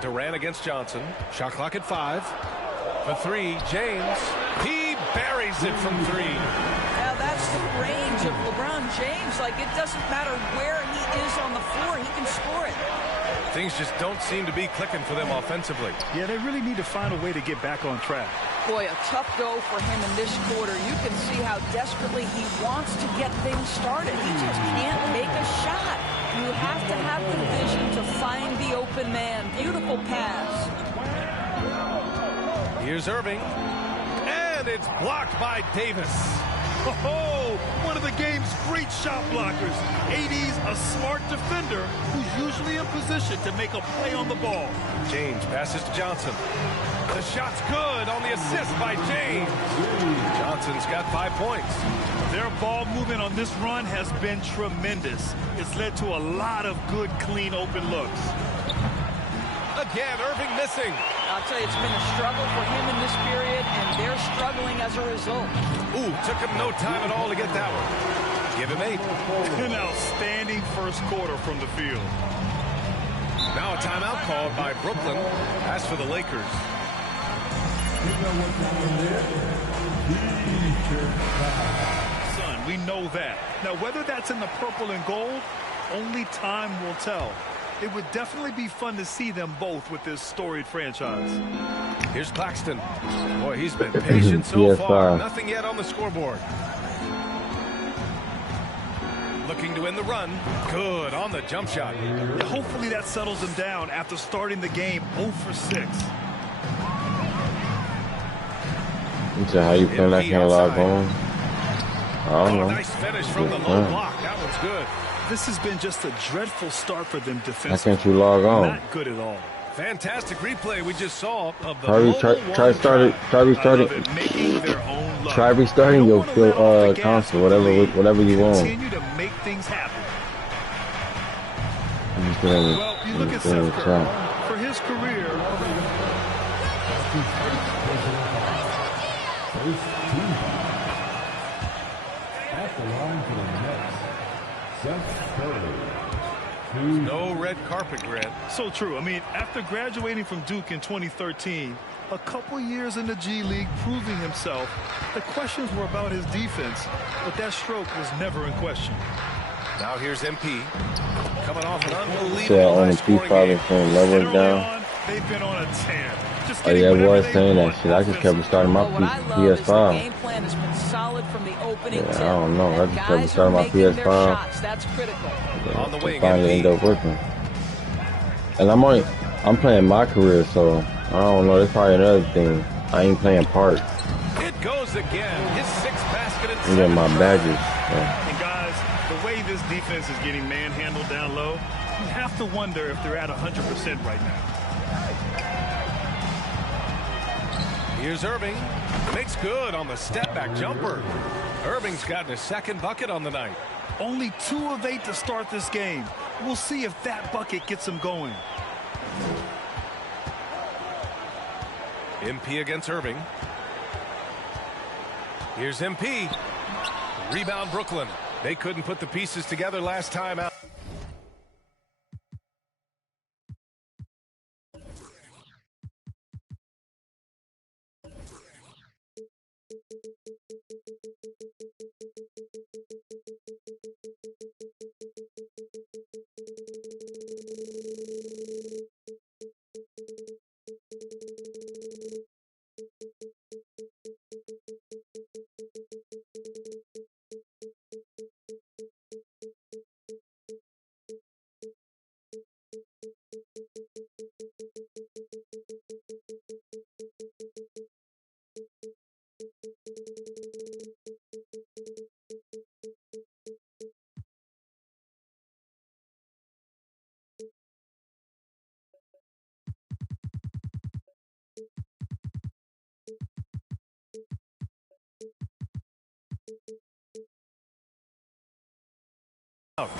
Durant against Johnson. Shot clock at 5. For 3, James. He buries it from 3. Now that's the range of LeBron James. Like, it doesn't matter where he is on the floor, he can score it. Things just don't seem to be clicking for them offensively. Yeah, they really need to find a way to get back on track. Boy, a tough go for him in this quarter. You can see how desperately he wants to get things started. He just can't make a shot. You have to have the vision to find the open man. Beautiful pass. Here's Irving. And it's blocked by Davis. Oh, one of the game's great shot blockers. AD's a smart defender who's usually in position to make a play on the ball. James passes to Johnson. The shot's good on the assist by James. Johnson's got 5 points. Their ball movement on this run has been tremendous. It's led to a lot of good, clean, open looks. Again, Irving missing. I'll tell you, it's been a struggle for him in this period, and they're struggling as a result. Ooh, took him no time at all to get that one. Give him 8. An outstanding first quarter from the field. Now a timeout called by Brooklyn. As for the Lakers. Son, we know that. Now, whether that's in the purple and gold, only time will tell. It would definitely be fun to see them both with this storied franchise. Here's Claxton. Boy, he's been patient so far. Nothing yet on the scoreboard. Looking to win the run. Good on the jump shot. Yeah, hopefully that settles him down after starting the game 0 for 6. So how you feel that kind of log on? I don't know. Nice finish from the low block. That one's good. This has been just a dreadful start for them defensively. How can't you log on? Not good at all. Fantastic replay we just saw of the try restarting your console, whatever you want. Continue to make things happen. Well, you look at Seth Curry. For his career, at the line for the Nets, Seth Curry. No red carpet, Grant. So true. I mean, after graduating from Duke in 2013, a couple years in the G League proving himself, the questions were about his defense, but that stroke was never in question. Now here's MP coming off an unbelievable high-scoring game. They've been on a tear. Oh yeah, I was saying that shit. I just kept starting my PS5. Game plan has been solid from the opening I don't know. I just kept starting my PS5. That's critical. On the wing, finally ended up working. And I'm playing my career, so I don't know. That's probably another thing. I ain't playing part. It goes goes again. His 6th basket in These are my badges. And guys, the way this defense is getting manhandled down low, you have to wonder if they're at 100% right now. Here's Irving. Makes good on the step-back jumper. Irving's gotten his 2nd bucket on the night. Only 2 of 8 to start this game. We'll see if that bucket gets him going. MP against Irving. Here's MP. Rebound Brooklyn. They couldn't put the pieces together last time out.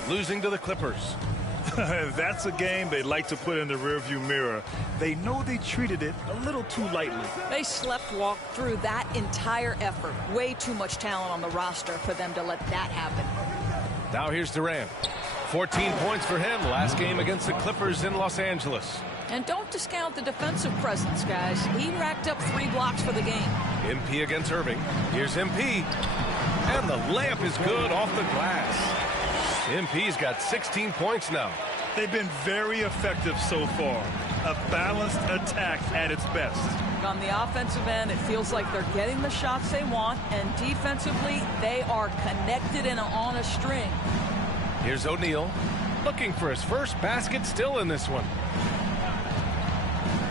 Losing to the Clippers. That's a game they'd like to put in the rearview mirror. They know they treated it a little too lightly. They sleptwalked through that entire effort. Way too much talent on the roster for them to let that happen. Now here's Durant. 14 points for him last game against the Clippers in Los Angeles. And don't discount the defensive presence, guys. He racked up 3 blocks for the game. MP against Irving. Here's MP. And the layup is good off the glass. MP's got 16 points now. They've been very effective so far. A balanced attack at its best. On the offensive end, it feels like they're getting the shots they want, and defensively, they are connected and on a string. Here's O'Neal, looking for his first basket, still in this one.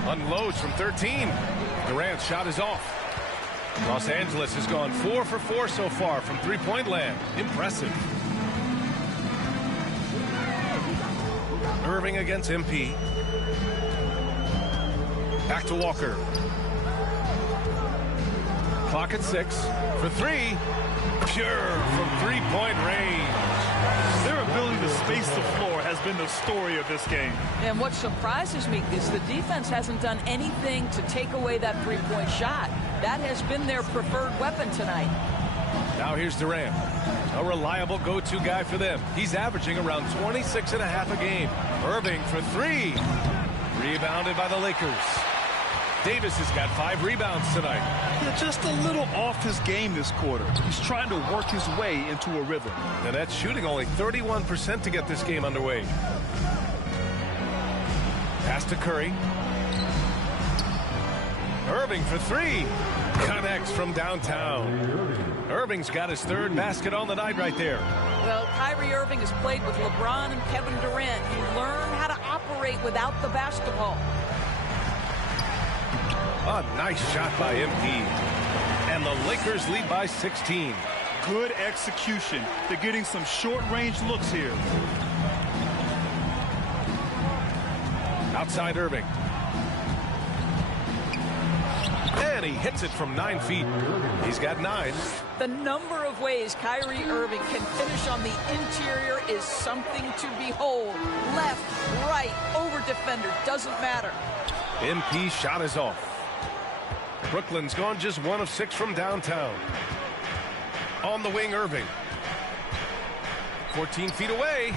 Unloads from 13. Durant's shot is off. Los Angeles has gone 4 for 4 so far from three-point land. Impressive. Irving against MP. Back to Walker. Clock at 6 for 3. Pure from three-point range. Their ability to space the floor has been the story of this game. And what surprises me is the defense hasn't done anything to take away that three-point shot. That has been their preferred weapon tonight. Now here's Durant, a reliable go-to guy for them. He's averaging around 26.5 a game. Irving for 3. Rebounded by the Lakers. Davis has got 5 rebounds tonight. Yeah, just a little off his game this quarter. He's trying to work his way into a rhythm. And that's shooting only 31% to get this game underway. Pass to Curry. Irving for 3. Connects from downtown. Irving's got his 3rd basket on the night right there. Well, Kyrie Irving has played with LeBron and Kevin Durant. He learned how to operate without the basketball. A nice shot by MP. And the Lakers lead by 16. Good execution. They're getting some short-range looks here. Outside Irving. And he hits it from 9 feet. He's got 9. The number of ways Kyrie Irving can finish on the interior is something to behold. Left, right, over defender, doesn't matter. MP shot is off. Brooklyn's gone just 1 of 6 from downtown. On the wing, Irving. 14 feet away.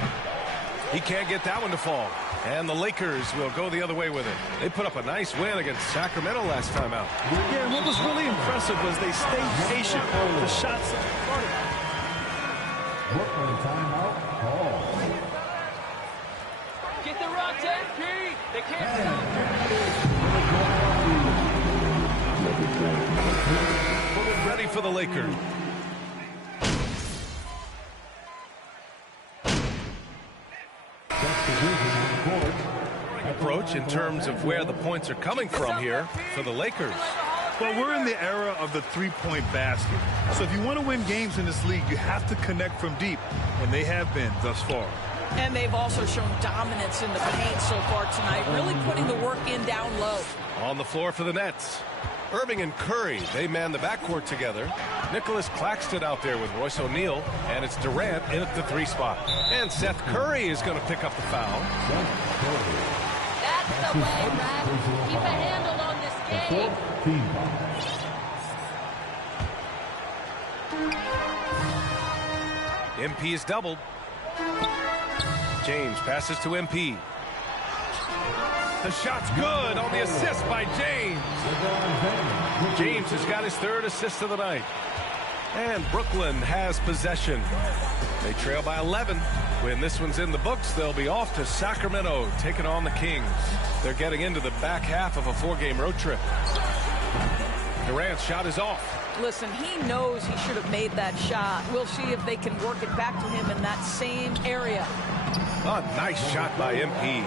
He can't get that one to fall. And the Lakers will go the other way with it. They put up a nice win against Sacramento last time out. Yeah, and what was really impressive was they stayed patient. The shots started. Brooklyn timeout call. Get the rocks, MP. They can't. Put it ready for the Lakers. Approach in terms of where the points are coming from here for the Lakers. Well, we're in the era of the three-point basket. So if you want to win games in this league, you have to connect from deep, and they have been thus far. And they've also shown dominance in the paint so far tonight, really putting the work in down low. On the floor for the Nets, Irving and Curry, they man the backcourt together. Nicholas Claxton out there with Royce O'Neal, and it's Durant in at the 3 spot. And Seth Curry is going to pick up the foul. That's the way, Ref. Keep a handle on this game. MP is doubled. James passes to MP. The shot's good on the assist by James. James has got his 3rd assist of the night. And Brooklyn has possession. They trail by 11. When this one's in the books, they'll be off to Sacramento, taking on the Kings. They're getting into the back half of a 4-game road trip. Durant's shot is off. Listen, he knows he should have made that shot. We'll see if they can work it back to him in that same area. A nice shot by MP.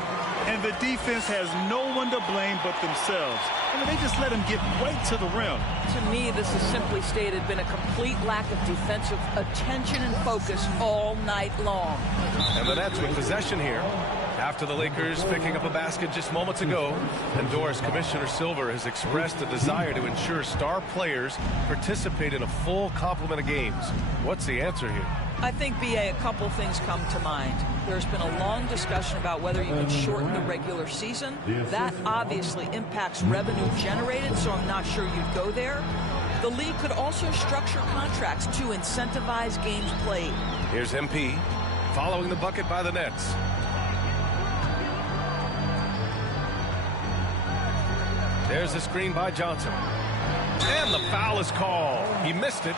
And the defense has no one to blame but themselves. I mean, they just let him get right to the rim. To me, this has simply stated been a complete lack of defensive attention and focus all night long. And the Nets with possession here. After the Lakers picking up a basket just moments ago, and Doris, Commissioner Silver has expressed a desire to ensure star players participate in a full complement of games. What's the answer here? I think, B.A., a couple things come to mind. There's been a long discussion about whether you can shorten the regular season. That obviously impacts revenue generated, so I'm not sure you'd go there. The league could also structure contracts to incentivize games played. Here's MP, following the bucket by the Nets. There's the screen by Johnson. And the foul is called. He missed it.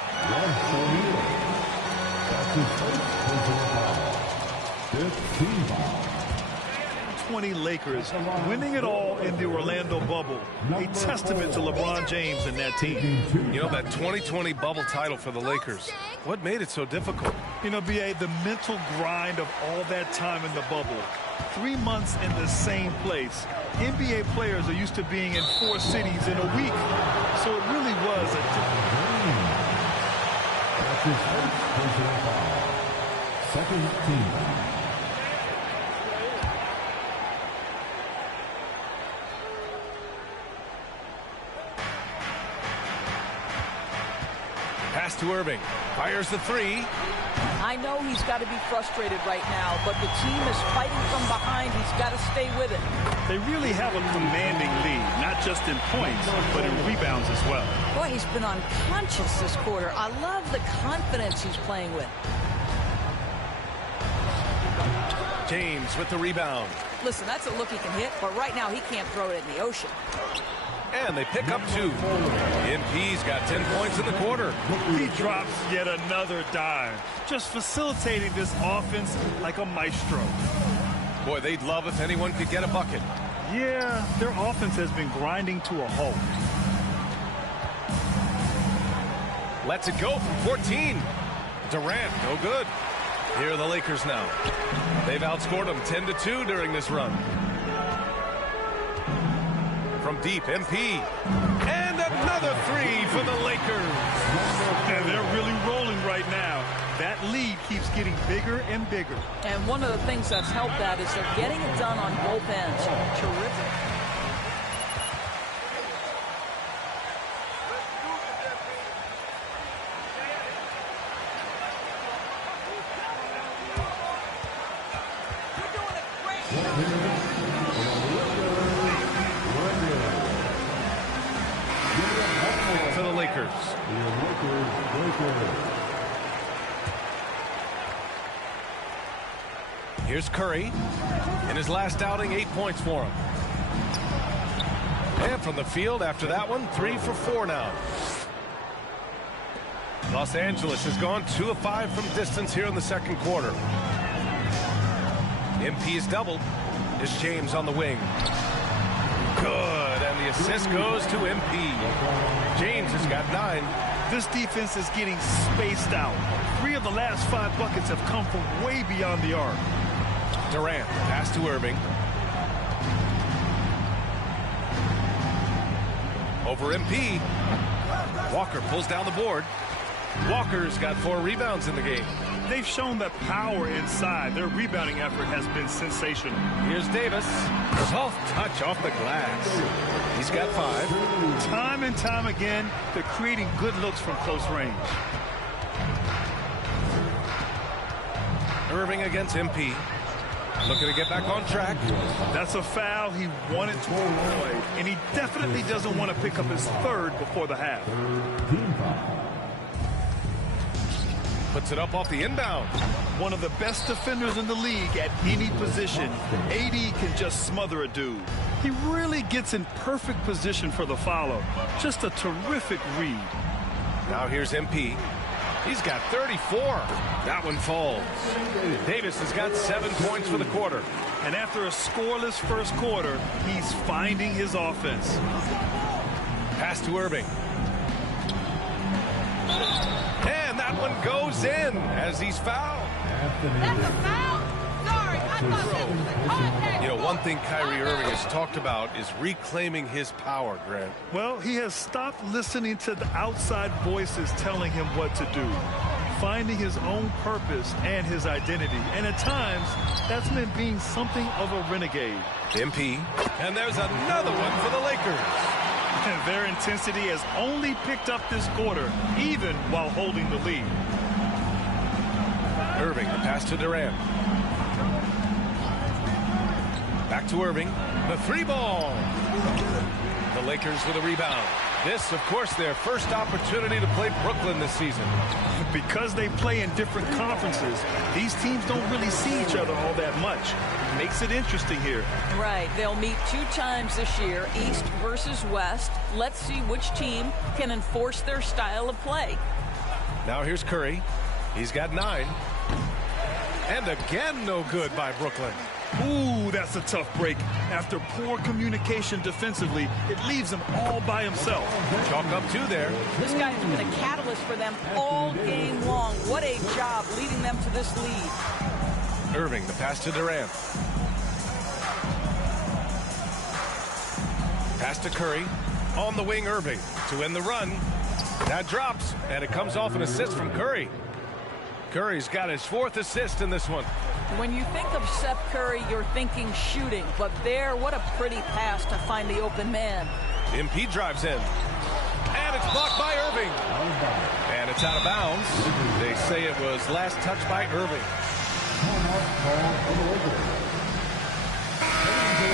20 Lakers winning it all in the Orlando bubble. A testament to LeBron James and that team. You know, that 2020 bubble title for the Lakers, what made it so difficult? You know, B.A., the mental grind of all that time in the bubble. 3 months in the same place. NBA players are used to being in 4 cities in a week. So it really was a Second team. Pass to Irving. Fires the 3. I know he's got to be frustrated right now, but the team is fighting from behind. He's got to stay with it. They really have a commanding lead, not just in points, but in rebounds as well. Boy, he's been unconscious this quarter. I love the confidence he's playing with. James with the rebound. Listen, that's a look he can hit, but right now he can't throw it in the ocean. And they pick up 2. MP's got 10 points in the quarter. He drops yet another dime, just facilitating this offense like a maestro. Boy, they'd love if anyone could get a bucket. Yeah, their offense has been grinding to a halt. Lets it go from 14. Durant, no good. Here are the Lakers now. They've outscored them 10-2 during this run. From deep, MP. And another 3 for the Lakers. And they're really rolling right now. That lead keeps getting bigger and bigger. And one of the things that's helped that is they're getting it done on both ends. Terrific. For the Lakers. Here's Curry. In his last outing, 8 points for him. And from the field after that one, 3 for 4 now. Los Angeles has gone 2 of 5 from distance here in the second quarter. MP is doubled. Is James on the wing. Good, and the assist goes to MP. James has got 9. This defense is getting spaced out. 3 of the last 5 buckets have come from way beyond the arc. Durant, pass to Irving. Over MP. Walker pulls down the board. Walker's got 4 rebounds in the game. They've shown that power inside. Their rebounding effort has been sensational. Here's Davis. Soft touch off the glass. He's got 5. Time and time again, they're creating good looks from close range. Irving against MP. Looking to get back on track. That's a foul he wanted to avoid, and he definitely doesn't want to pick up his 3rd before the half. Puts it up off the inbound. One of the best defenders in the league at any position. AD can just smother a dude. He really gets in perfect position for the follow. Just a terrific read. Now here's MP. He's got 34. That one falls. Davis has got 7 points for the quarter. And after a scoreless first quarter, he's finding his offense. Pass to Irving. And that one goes in as he's fouled. That's a foul? Sorry, I thought that was a contact. You know, one thing Kyrie Irving has talked about is reclaiming his power, Grant. Well, he has stopped listening to the outside voices telling him what to do. Finding his own purpose and his identity. And at times, that's meant being something of a renegade. MP. And there's another one for the Lakers. And their intensity has only picked up this quarter, even while holding the lead. Irving, the pass to Durant. Back to Irving. The 3-ball. The Lakers with a rebound. This, of course, their first opportunity to play Brooklyn this season. Because they play in different conferences, these teams don't really see each other all that much. Makes it interesting here. Right. They'll meet 2 times this year, East versus West. Let's see which team can enforce their style of play. Now here's Curry. He's got 9. And again, no good by Brooklyn. Ooh, that's a tough break. After poor communication defensively, it leaves him all by himself. Chalk up 2 there. This guy has been a catalyst for them all game long. What a job leading them to this lead. Irving, the pass to Durant. Pass to Curry. On the wing, Irving to end the run. That drops, and it comes off an assist from Curry. Curry's got his 4th assist in this one. When you think of Seth Curry, you're thinking shooting. But there, what a pretty pass to find the open man. MP drives in. And it's blocked by Irving. And it's out of bounds. They say it was last touched by Irving.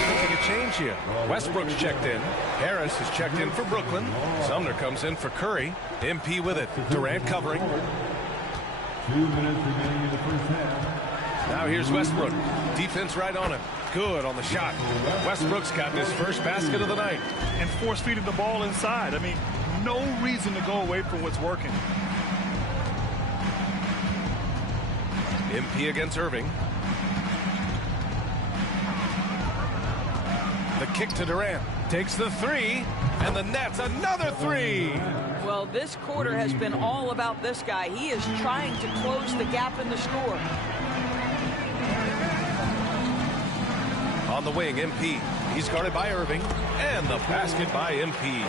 Making a change here. Westbrook's checked in. Harris is checked in for Brooklyn. Sumner comes in for Curry. MP with it. Durant covering. 2 minutes remaining in the first half. Now here's Westbrook. Defense right on him. Good on the shot. Westbrook's gotten his first basket of the night. And force feeding the ball inside. I mean, no reason to go away from what's working. MP against Irving. The kick to Durant. Takes the 3. And the Nets another 3. Well, this quarter has been all about this guy. He is trying to close the gap in the score. On the wing, MP. He's guarded by Irving. And the basket by MP.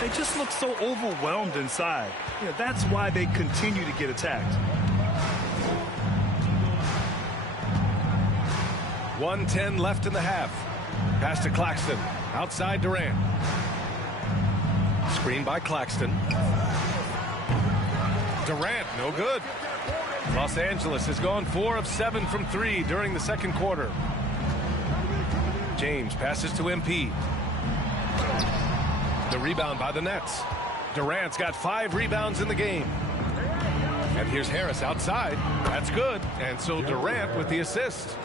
They just look so overwhelmed inside. Yeah, that's why they continue to get attacked. 1:10 left in the half. Pass to Claxton. Outside Durant. Screen by Claxton. Durant, no good. Los Angeles has gone 4 of 7 from 3 during the second quarter. James passes to MP. The rebound by the Nets. Durant's got 5 rebounds in the game. And here's Harris outside. That's good. And so Durant with the assist.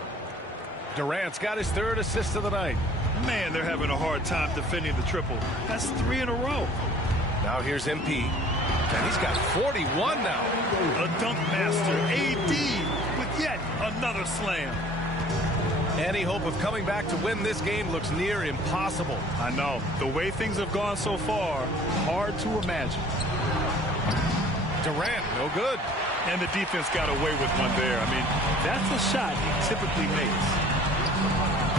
Durant's got his 3rd assist of the night. Man, they're having a hard time defending the triple. That's 3 in a row. Now here's MP. And he's got 41 now. A dunk master, AD, with yet another slam. Any hope of coming back to win this game looks near impossible. I know. The way things have gone so far, hard to imagine. Durant, no good. And the defense got away with one there. I mean, that's a shot he typically makes.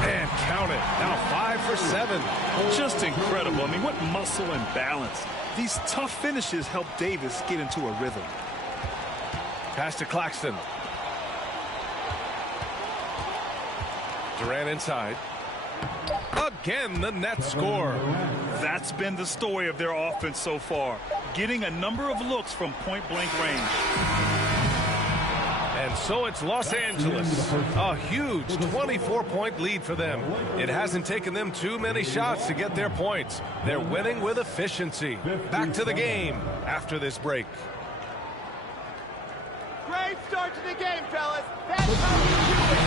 And count it. Now 5 for 7. Just incredible. I mean, what muscle and balance. These tough finishes help Davis get into a rhythm. Pass to Claxton. Durant inside. Again, the net score. That's been the story of their offense so far. Getting a number of looks from point-blank range. And so it's Los Angeles. A huge 24-point lead for them. It hasn't taken them too many shots to get their points. They're winning with efficiency. Back to the game after this break. Great start to the game, fellas. That's how you do it.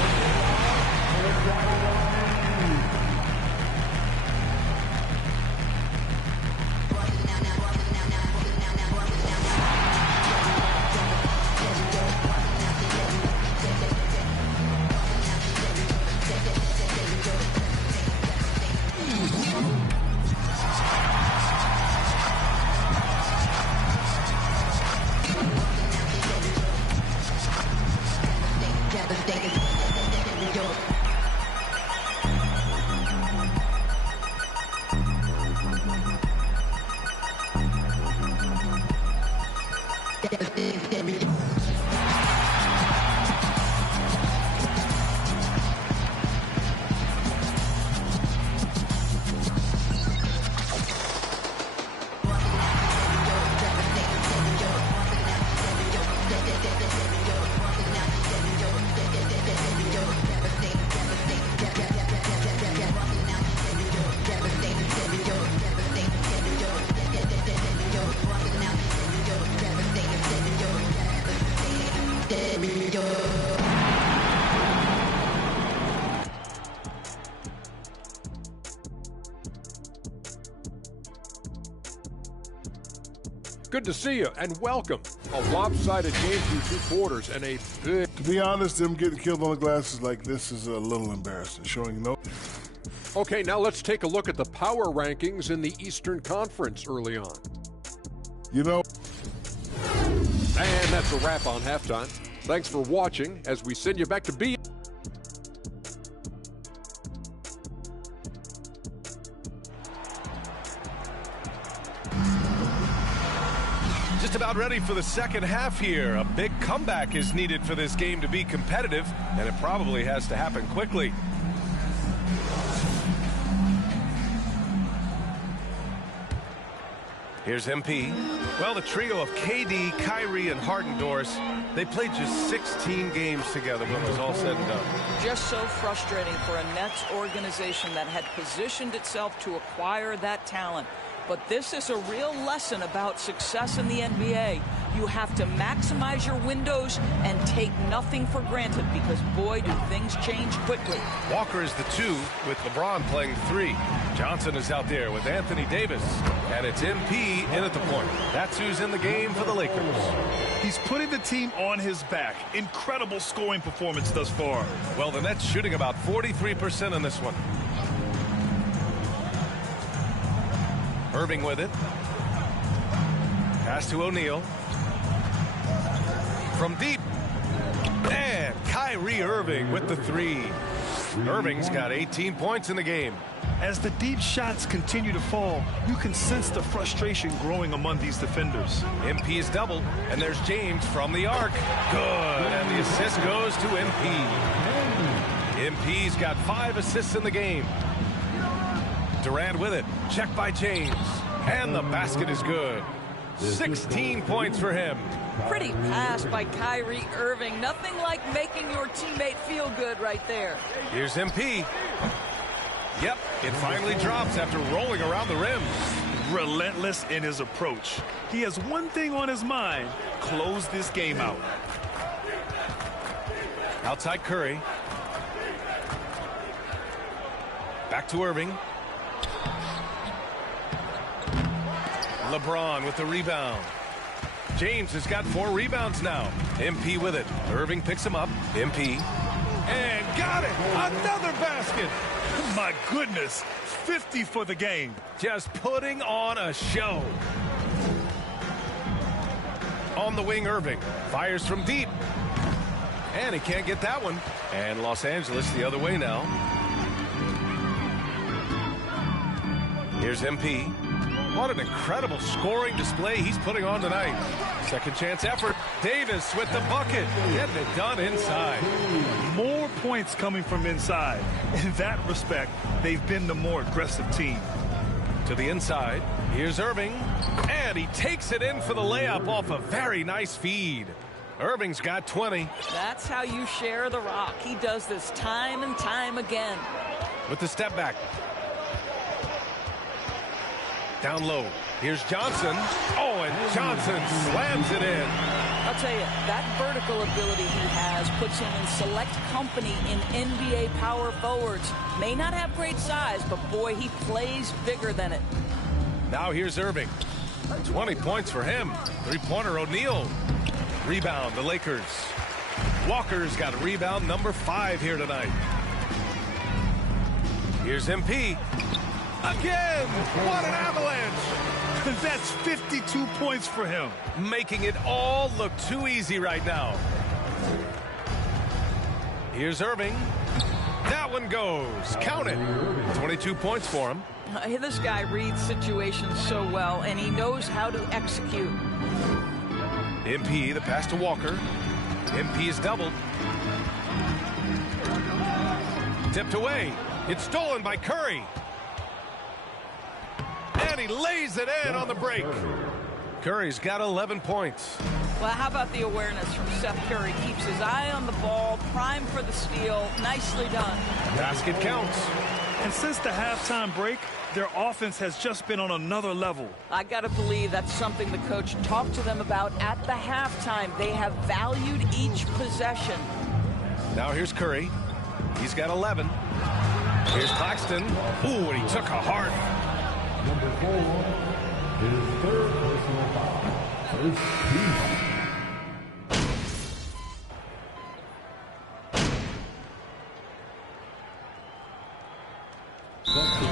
Good to see you, and welcome. A lopsided game through 2 quarters, and a big... To be honest, them getting killed on the glasses like this is a little embarrassing, showing no... Okay, now let's take a look at the power rankings in the Eastern Conference early on. You know... And that's a wrap on halftime. Thanks for watching as we send you back to B. Just about ready for the second half here. A big comeback is needed for this game to be competitive, and it probably has to happen quickly. Here's MP. Well, the trio of KD, Kyrie, and Harden-Doris, they played just 16 games together when it was all said and done. Just so frustrating for a Nets organization that had positioned itself to acquire that talent. But this is a real lesson about success in the NBA. You have to maximize your windows and take nothing for granted because, boy, do things change quickly. Walker is the 2 with LeBron playing 3. Johnson is out there with Anthony Davis. And it's MP in at the point. That's who's in the game for the Lakers. He's putting the team on his back. Incredible scoring performance thus far. Well, the Nets shooting about 43% in this one. Irving with it. Pass to O'Neal. From deep. And Kyrie Irving with the 3. Irving's got 18 points in the game. As the deep shots continue to fall, you can sense the frustration growing among these defenders. MP is doubled, and there's James from the arc. Good, and the assist goes to MP. MP's got 5 assists in the game. Durant with it. Check by James. And the basket is good. 16 points for him. Pretty pass by Kyrie Irving. Nothing like making your teammate feel good right there. Here's MP. Yep, it finally drops after rolling around the rim. Relentless in his approach. He has one thing on his mind. Close this game out. Outside Curry. Back to Irving. LeBron with the rebound. James has got 4 rebounds now. MP with it. Irving picks him up. MP. And got it! Another basket! My goodness, 50 for the game. Just putting on a show. On the wing, Irving fires from deep. And he can't get that one. And Los Angeles the other way now. Here's MP. What an incredible scoring display he's putting on tonight. Second chance effort. Davis with the bucket. Getting it done inside. More points coming from inside. In that respect, they've been the more aggressive team. To the inside. Here's Irving. And he takes it in for the layup off a very nice feed. Irving's got 20. That's how you share the rock. He does this time and time again. With the step back. Down low. Here's Johnson. Oh, and Johnson slams it in. I'll tell you, that vertical ability he has puts him in select company in NBA power forwards. May not have great size, but boy, he plays bigger than it. Now here's Irving. 20 points for him. Three-pointer O'Neal. Rebound, the Lakers. Walker's got a rebound number 5 here tonight. Here's MP. Again! What an avalanche! That's 52 points for him. Making it all look too easy right now. Here's Irving. That one goes. Count it. 22 points for him. This guy reads situations so well, and he knows how to execute. MP, the pass to Walker. MP is doubled. Tipped away. It's stolen by Curry. And he lays it in on the break. Curry's got 11 points. Well, how about the awareness from Seth Curry? Keeps his eye on the ball, primed for the steal. Nicely done. Basket counts. And since the halftime break, their offense has just been on another level. I got to believe that's something the coach talked to them about at the halftime. They have valued each possession. Now here's Curry. He's got 11. Here's Claxton. Ooh, and he took a hard. Number 4, his third personal foul. First team foul.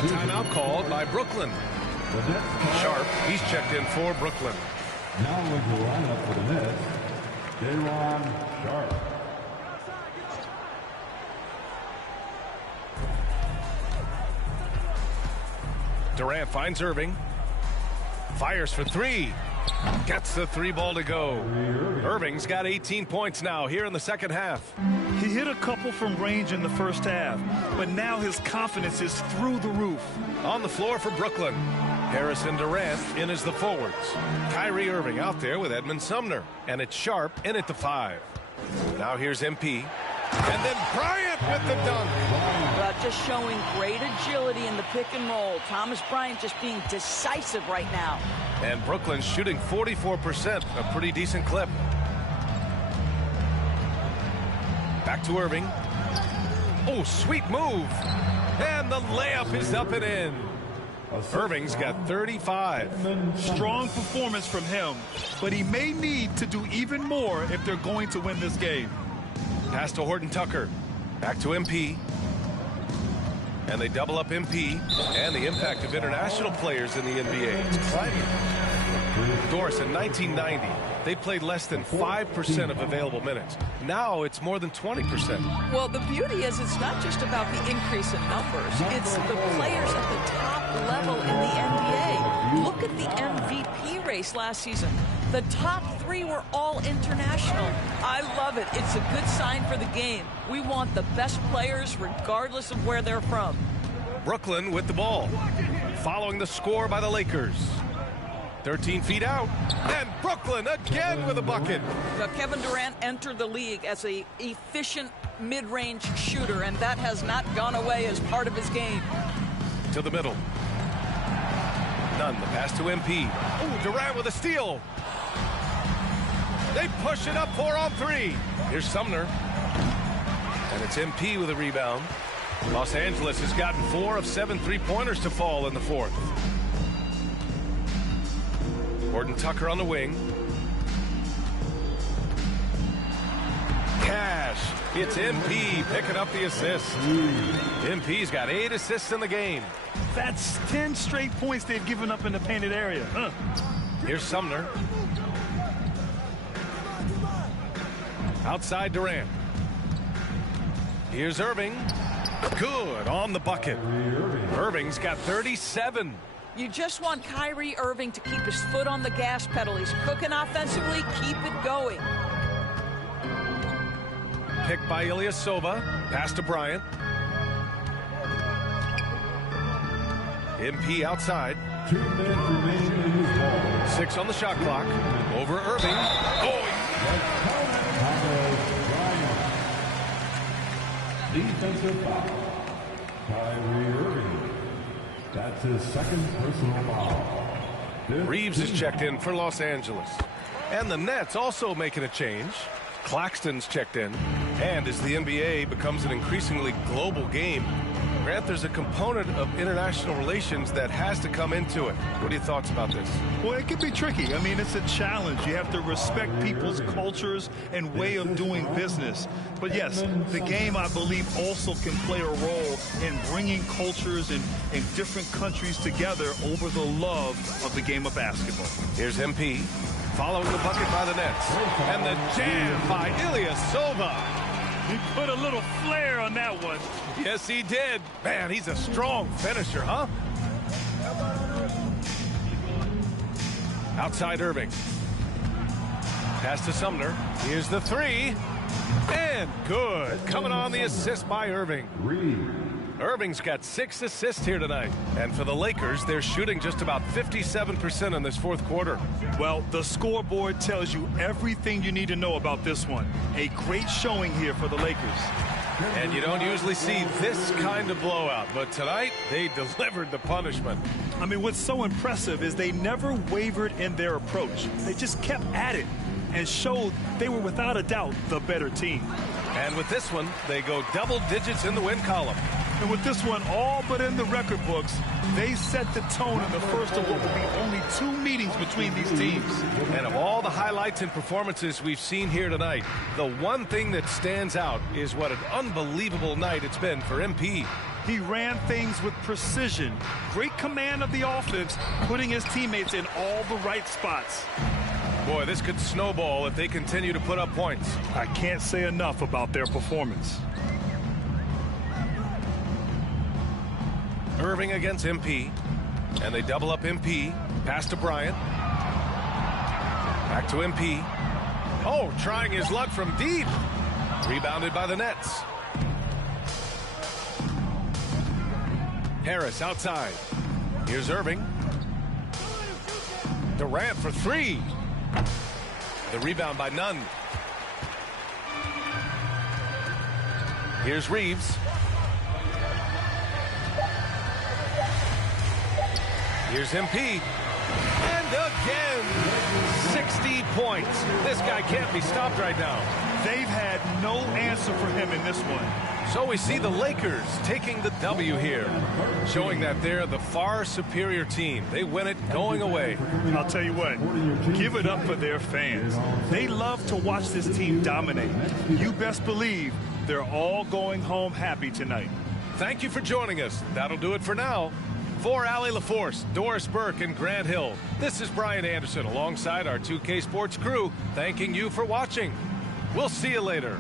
Timeout called by Brooklyn. Sharp, he's checked in for Brooklyn. Now with the lineup for the Nets, Day'Ron Sharp. Durant finds Irving. Fires for 3. Gets the 3 ball to go. Irving's got 18 points now here in the second half. He hit a couple from range in the first half, but now his confidence is through the roof. On the floor for Brooklyn. Harris and Durant in as the forwards. Kyrie Irving out there with Edmund Sumner. And it's Sharp in at the 5. Now here's MP. And then Bryant with the dunk. Just showing great agility in the pick and roll. Thomas Bryant just being decisive right now. And Brooklyn's shooting 44%, a pretty decent clip. Back to Irving. Oh, sweet move. And the layup is up and in. Irving's got 35. Strong performance from him, but he may need to do even more if they're going to win this game. Pass to Horton Tucker. Back to MP. And they double up MP. And the impact of international players in the NBA. It's climbing. Doris, in 1990, they played less than 5% of available minutes. Now it's more than 20%. Well, the beauty is it's not just about the increase in numbers. It's the players at the top level in the NBA. Look at the MVP race last season. The top 3 were all international. I love it. It's a good sign for the game. We want the best players regardless of where they're from. Brooklyn with the ball. Following the score by the Lakers. 13 feet out. And Brooklyn again with a bucket. Kevin Durant entered the league as an efficient mid-range shooter, and that has not gone away as part of his game. To the middle. Nunn, the pass to MP. Ooh, Durant with a steal. They push it up 4 on 3. Here's Sumner. And it's MP with a rebound. Los Angeles has gotten 4 of 7 3-pointers to fall in the 4th. Horton Tucker on the wing. Cash. It's MP picking up the assist. MP's got 8 assists in the game. That's 10 straight points they've given up in the painted area. Here's Sumner. Outside Durant. Here's Irving. Good on the bucket. Irving's got 37. You just want Kyrie Irving to keep his foot on the gas pedal. He's cooking offensively. Keep it going. Picked by Ilyasova. Pass to Bryant. MP outside. 2 minutes remaining in this ball. 6 on the shot clock. Over Irving. Oh! Defensive foul. Kyrie Irving. That's his second personal foul. Reeves is checked in for Los Angeles. And the Nets also making a change. Claxton's checked in. And as the NBA becomes an increasingly global game, Grant, there's a component of international relations that has to come into it. What are your thoughts about this? Well, it can be tricky. I mean, it's a challenge. You have to respect people's cultures and way of doing business. But yes, the game, I believe, also can play a role in bringing cultures and different countries together over the love of the game of basketball. Here's MP following the bucket by the Nets. And the jam by Ilyasova. He put a little flair on that one. Yes, he did. Man, he's a strong finisher, huh? Outside Irving. Pass to Sumner. Here's the 3. And good. Coming on the assist by Irving. Irving's got 6 assists here tonight. And for the Lakers, they're shooting just about 57% in this fourth quarter. Well, the scoreboard tells you everything you need to know about this one. A great showing here for the Lakers. And you don't usually see this kind of blowout, but tonight they delivered the punishment. I mean, what's so impressive is they never wavered in their approach. They just kept at it and showed they were without a doubt the better team. And with this one, they go double digits in the win column. And with this one all but in the record books, they set the tone in the first of what will be only 2 meetings between these teams. And of all the highlights and performances we've seen here tonight, the one thing that stands out is what an unbelievable night it's been for MP. He ran things with precision, great command of the offense, putting his teammates in all the right spots. Boy, this could snowball if they continue to put up points. I can't say enough about their performance. Irving against MP, and they double up MP. Pass to Bryant. Back to MP. Oh, trying his luck from deep. Rebounded by the Nets. Harris outside. Here's Irving. Durant for 3. The rebound by Nunn. Here's Reeves. Here's MP. And again, 60 points. This guy can't be stopped right now. They've had no answer for him in this one. So we see the Lakers taking the W here, showing that they're the far superior team. They win it going away. I'll tell you what, give it up for their fans. They love to watch this team dominate. You best believe they're all going home happy tonight. Thank you for joining us. That'll do it for now. For Allie LaForce, Doris Burke, and Grant Hill, this is Brian Anderson alongside our 2K Sports crew, thanking you for watching. We'll see you later.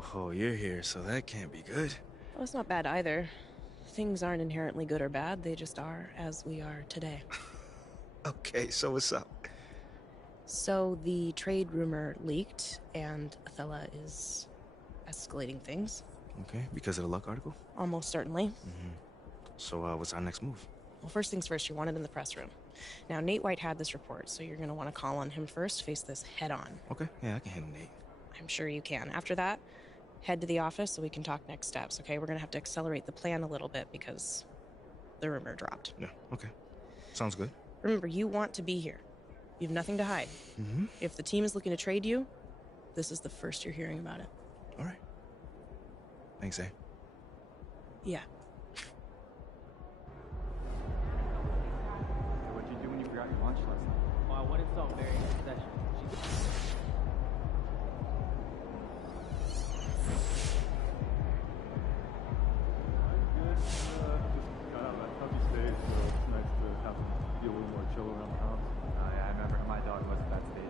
ho, you're here, so that can't be good. Well, it's not bad either. Things aren't inherently good or bad, they just are as we are today. Okay, so what's up? So the trade rumor leaked, and Othello is escalating things. Okay, because of the Luck article? Almost certainly. So, what's our next move? Well, first things first, you want it in the press room. Now, Nate White had this report, so you're going to want to call on him first, face this head on. Okay, yeah, I can handle Nate. I'm sure you can. After that, head to the office so we can talk next steps, okay? We're going to have to accelerate the plan a little bit because the rumor dropped. Yeah, okay. Sounds good. Remember, you want to be here. You have nothing to hide. If the team is looking to trade you, this is the first you're hearing about it. All right. Thanks, eh? Yeah. What'd you do when you forgot your lunch last night? Well, I went and saw Mary in the session. Good. Just got out of that puppy stage, so it's nice to have him be a little more chill around the house. Yeah, I remember my dog was at that stage.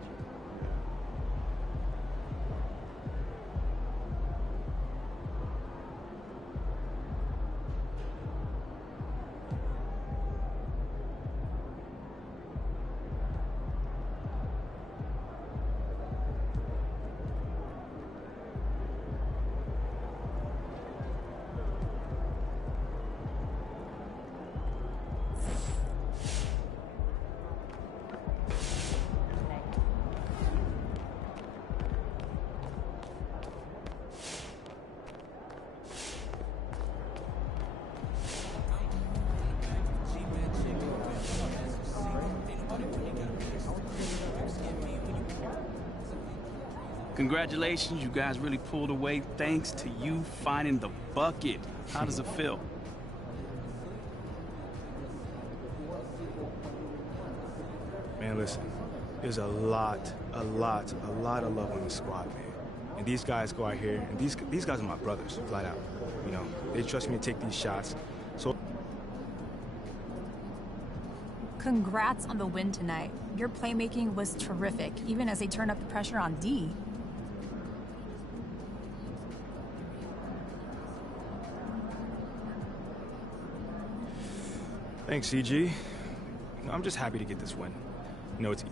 Congratulations, you guys really pulled away thanks to you finding the bucket. How does it feel? Man, listen, there's a lot of love on the squad, man. And these guys go out here, and these guys are my brothers, flat out. You know, they trust me to take these shots. So Congrats on the win tonight. Your playmaking was terrific, even as they turned up the pressure on D. thanks, CG. I'm just happy to get this win. You know, it's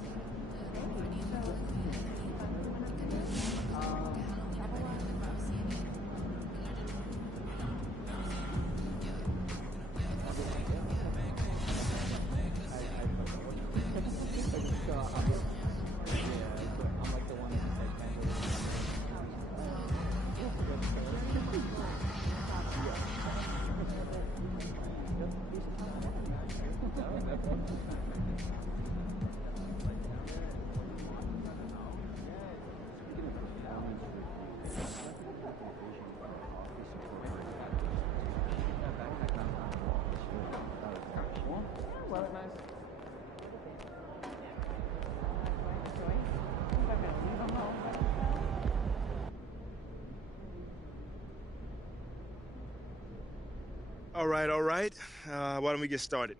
All right. Why don't we get started?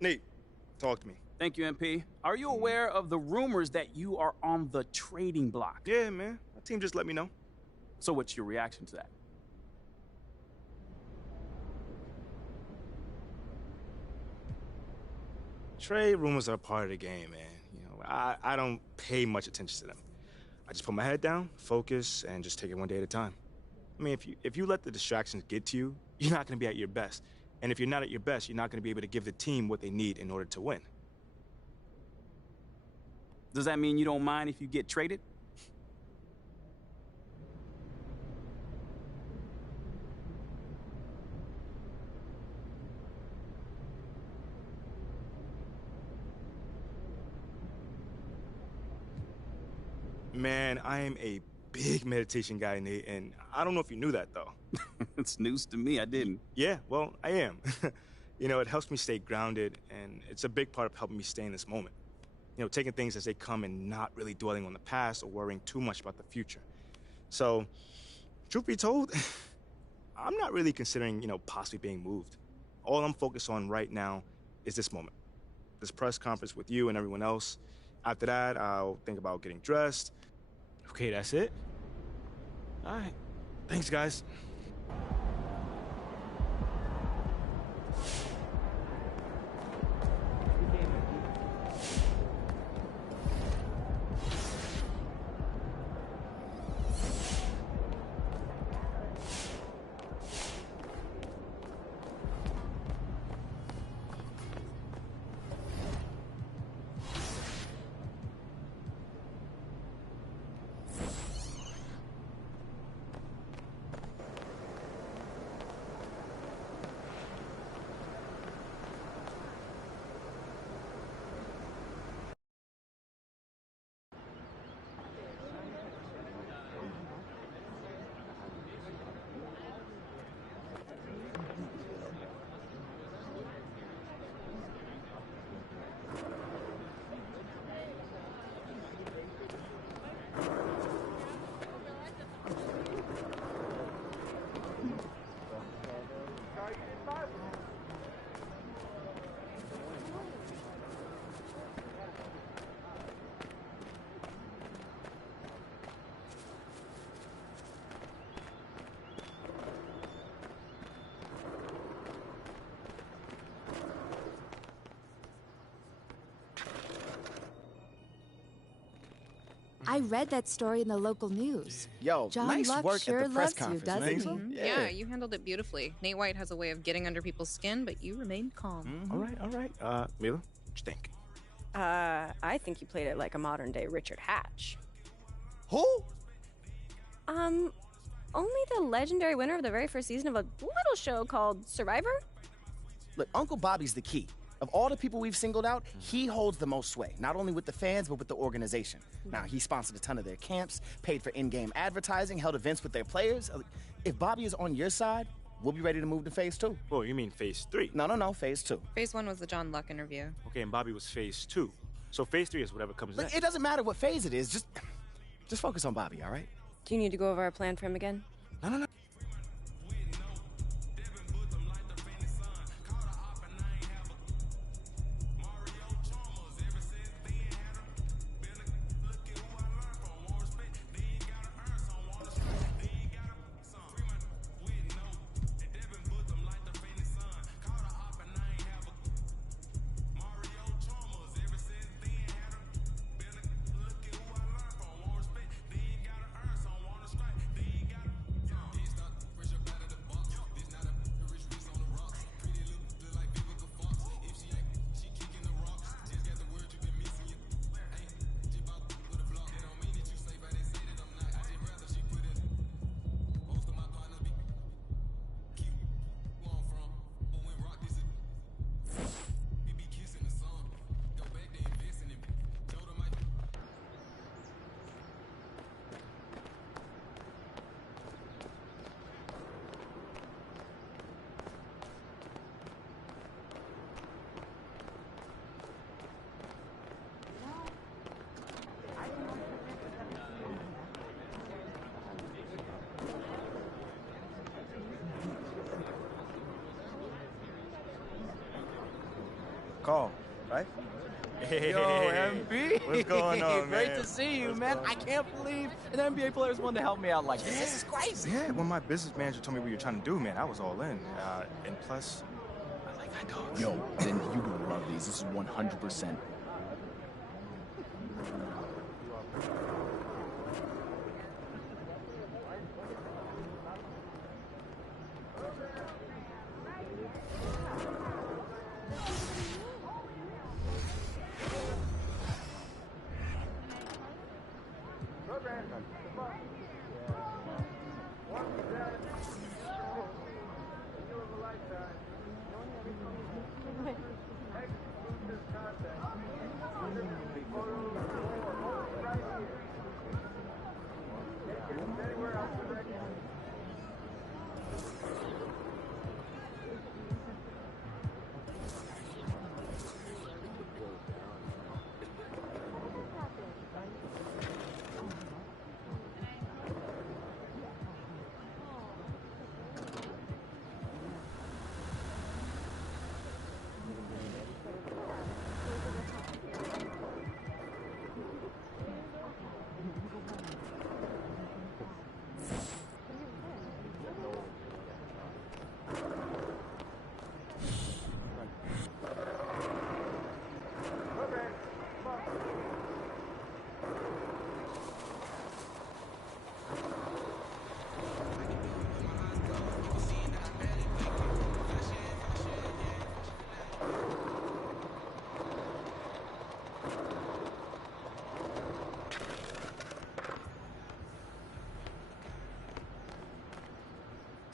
Nate, talk to me. Thank you, MP. Are you aware of the rumors that you are on the trading block? Yeah, man. My team just let me know. So what's your reaction to that? Trade rumors are a part of the game, man. You know, I don't pay much attention to them. I just put my head down, focus, and just take it one day at a time. I mean, if you let the distractions get to you, you're not going to be at your best. And if you're not at your best, you're not going to be able to give the team what they need in order to win. Does that mean you don't mind if you get traded? Man, I am a big meditation guy, Nate, and I don't know if you knew that, though. It's news to me. I didn't. Yeah, well, I am. You know, it helps me stay grounded, and it's a big part of helping me stay in this moment. You know, taking things as they come and not really dwelling on the past or worrying too much about the future. So, truth be told, I'm not really considering, you know, possibly being moved. All I'm focused on right now is this moment. This press conference with you and everyone else. After that, I'll think about getting dressed. Okay, that's it? All right. Thanks, guys. I read that story in the local news. Yo, John nice Luck work sure at the press loves you, conference. doesn't he? Yeah, you handled it beautifully. Nate White has a way of getting under people's skin, but you remained calm. All right. Mila, what you think? I think you played it like a modern day Richard Hatch. Who? Only the legendary winner of the very first season of a little show called Survivor? Look, Uncle Bobby's the key. Of all the people we've singled out, he holds the most sway, not only with the fans, but with the organization. Now, he sponsored a ton of their camps, paid for in-game advertising, held events with their players. If Bobby is on your side, we'll be ready to move to phase 2. Oh, you mean phase 3? No, phase 2. Phase 1 was the John Luck interview. Okay, and Bobby was phase 2. So phase 3 is whatever comes Look, next. it doesn't matter what phase it is, just focus on Bobby, all right? Do you need to go over our plan for him again? No. Call, right? Hey, Yo, MB. What's going on, Great man? to see you, What's man. going I can't believe an NBA player's wanting to help me out like this. This is crazy. Yeah, when my business manager told me what you're trying to do, man, I was all in. And plus, I like hot dogs. Yo, then you will love these. This is 100%.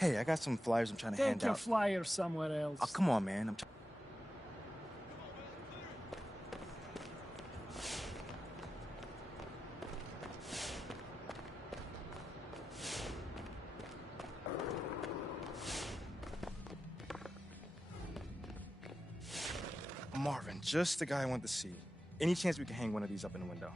Hey, I got some flyers I'm trying to Take hand your out. flyers somewhere else. Oh, come on, man. Marvin, just the guy I want to see. Any chance we can hang one of these up in the window?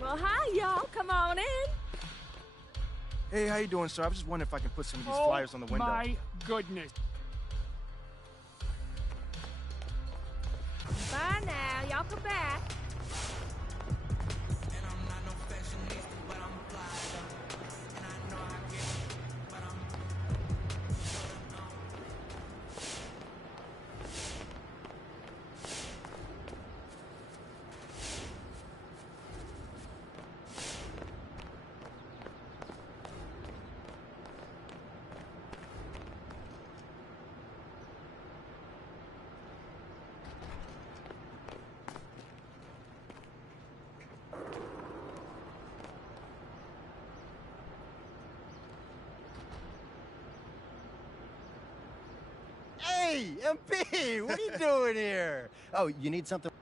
Well, hi, y'all. Come on in. Hey, how you doing, sir? I was just wondering if I can put some of these flyers on the window. My goodness. Bye now. Y'all come back. Hey, MP, what are you doing here? Oh, you need something?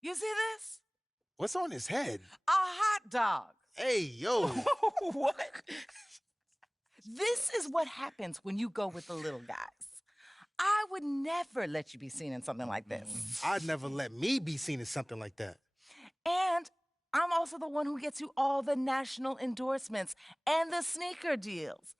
You see this? What's on his head? A hot dog. Hey, yo. What? This is what happens when you go with the little guys. I would never let you be seen in something like this. I'd never let me be seen in something like that. And I'm also the one who gets you all the national endorsements and the sneaker deals.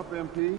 Up, MP.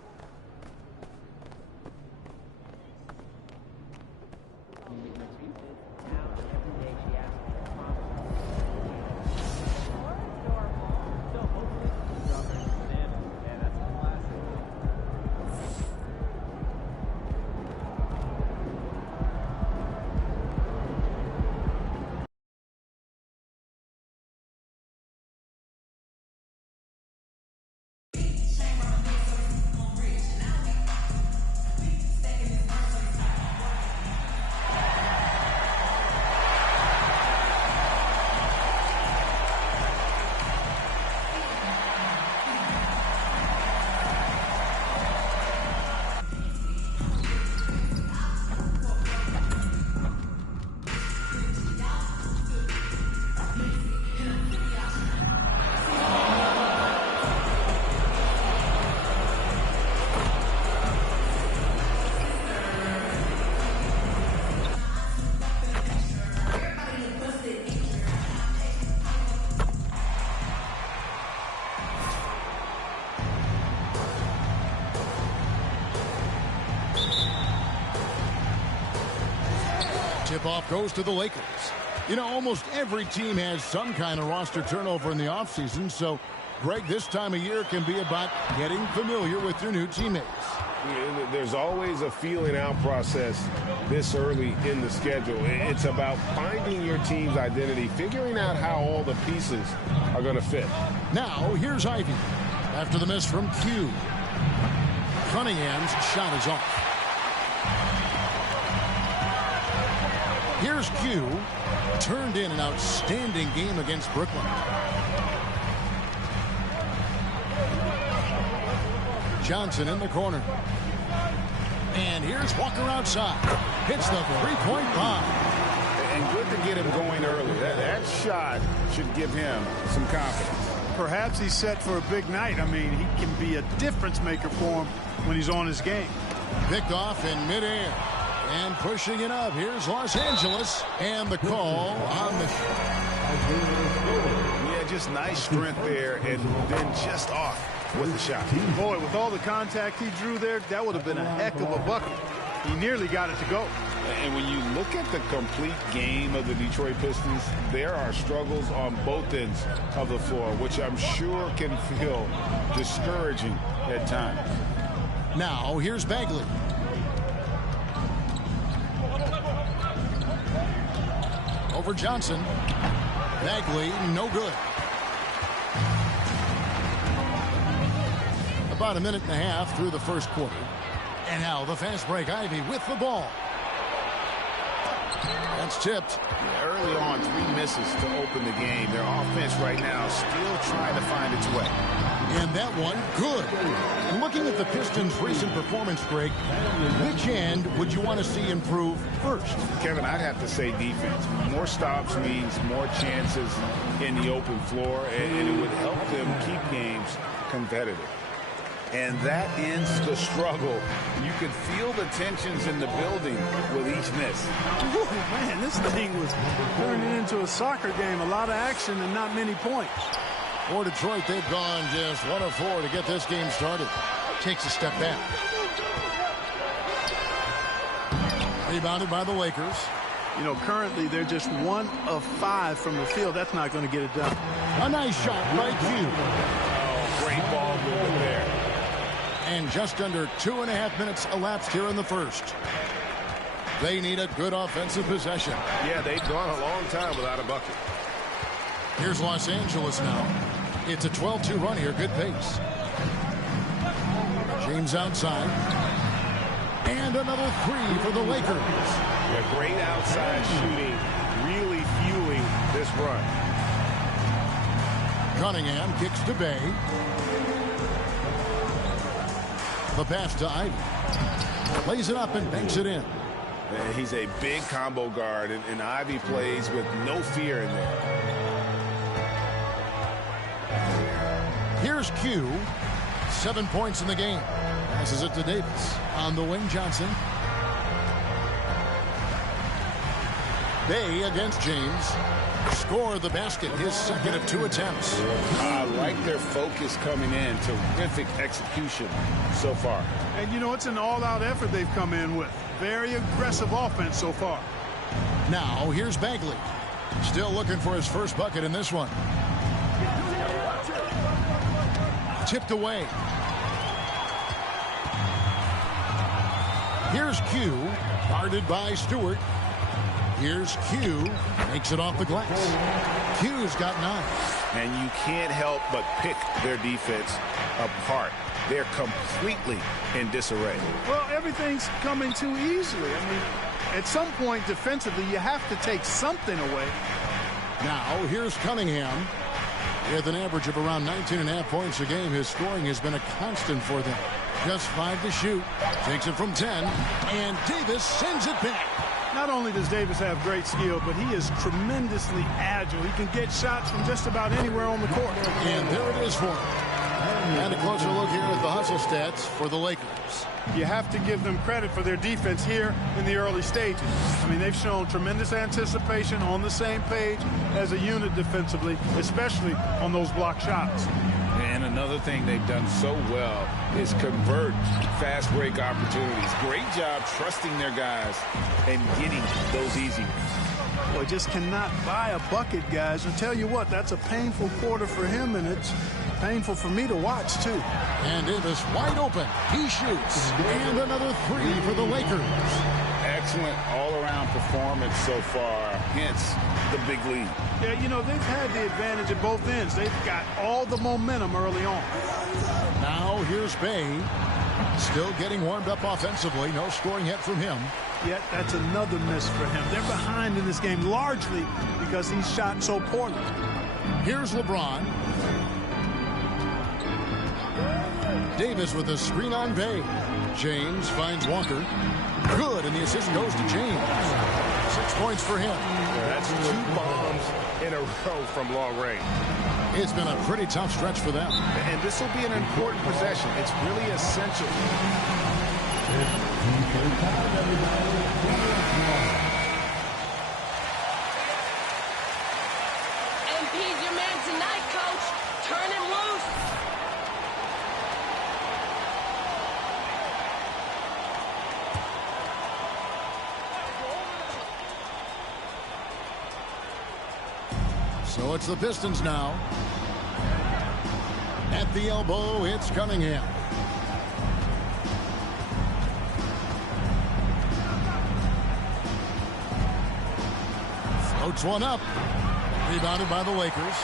Tip-off goes to the Lakers. You know, almost every team has some kind of roster turnover in the offseason, so, Greg, this time of year can be about getting familiar with your new teammates. There's always a feeling out process this early in the schedule. It's about finding your team's identity, figuring out how all the pieces are going to fit. Now, here's Ivy. After the miss from Q. Cunningham's shot is off. Here's Q. Turned in an outstanding game against Brooklyn. Johnson in the corner. And here's Walker outside. Hits the three-point bomb. And good to get him going early. That shot should give him some confidence. Perhaps he's set for a big night. I mean, he can be a difference maker for him when he's on his game. Picked off in midair. And pushing it up. Here's Los Angeles. And the call on the Yeah, just nice strength there. And then just off with the shot. Boy, with all the contact he drew there, that would have been a heck of a bucket. He nearly got it to go. And when you look at the complete game of the Detroit Pistons, there are struggles on both ends of the floor, which I'm sure can feel discouraging at times. Now, here's Bagley. Over Johnson. Bagley, no good. About a minute and a half through the first quarter. And now the fast break. Ivy with the ball. That's tipped. Yeah, early on, 3 misses to open the game. Their offense right now still trying to find its way. And that one, good. Looking at the Pistons' recent performance, Greg, which end would you want to see improve first? Kevin, I'd have to say defense. More stops means more chances in the open floor, and it would help them keep games competitive. And that ends the struggle. You could feel the tensions in the building with each miss. Ooh, man, this thing was turning into a soccer game. A lot of action and not many points. For Detroit, they've gone just 1 of 4 to get this game started. Takes a step back. Rebounded by the Lakers. You know, currently they're just 1 of 5 from the field. That's not going to get it done. A nice shot by Q. Oh, great ball movement there. And just under 2.5 minutes elapsed here in the first. They need a good offensive possession. Yeah, they've gone a long time without a bucket. Here's Los Angeles now. It's a 12-2 run here. Good pace. James outside. And another 3 for the Lakers. Yeah, great outside shooting, really fueling this run. Cunningham kicks to Bay. The pass to Ivy. Plays it up and banks it in. And he's a big combo guard, and Ivy plays with no fear in there. Here's Q. 7 points in the game. Passes it to Davis. On the wing, Johnson. Bay against James. score the basket, his second of 2 attempts. I like their focus coming in. Terrific execution so far. And, you know, it's an all-out effort they've come in with. Very aggressive offense so far. Now, here's Bagley. Still looking for his first bucket in this one. Tipped away. Here's Q, guarded by Stewart. Here's Q, makes it off the glass. Q's got 9. And you can't help but pick their defense apart. They're completely in disarray. Well, everything's coming too easily. I mean, at some point defensively, you have to take something away. Now, here's Cunningham. With an average of around 19.5 points a game, his scoring has been a constant for them. Just 5 to shoot. Takes it from 10. And Davis sends it back. Not only does Davis have great skill, but he is tremendously agile. He can get shots from just about anywhere on the court. And there it is for him. And a closer look here at the hustle stats for the Lakers. You have to give them credit for their defense here in the early stages. I mean, they've shown tremendous anticipation, on the same page as a unit defensively, especially on those block shots. And another thing they've done so well is convert fast break opportunities. Great job trusting their guys and getting those easy ones. Boy, just cannot buy a bucket, guys. I tell you what, that's a painful quarter for him, and it's painful for me to watch, too. And Davis wide open. He shoots. And another 3 for the Lakers. Excellent all-around performance so far, hence the big lead. Yeah, you know, they've had the advantage at both ends. They've got all the momentum early on. Now here's Bay. Still getting warmed up offensively. No scoring yet from him. Yet that's another miss for him. They're behind in this game largely because he's shot so poorly. Here's LeBron. Davis with a screen on Bay. James finds Walker. Good, and the assist goes to James. 6 points for him. That's 2 bombs in a row from long range. It's been a pretty tough stretch for them. And this will be an important possession. It's really essential. MP's your man tonight, Coach. Turn him loose. So it's the Pistons now. At the elbow, it's Cunningham. Floats one up. Rebounded by the Lakers.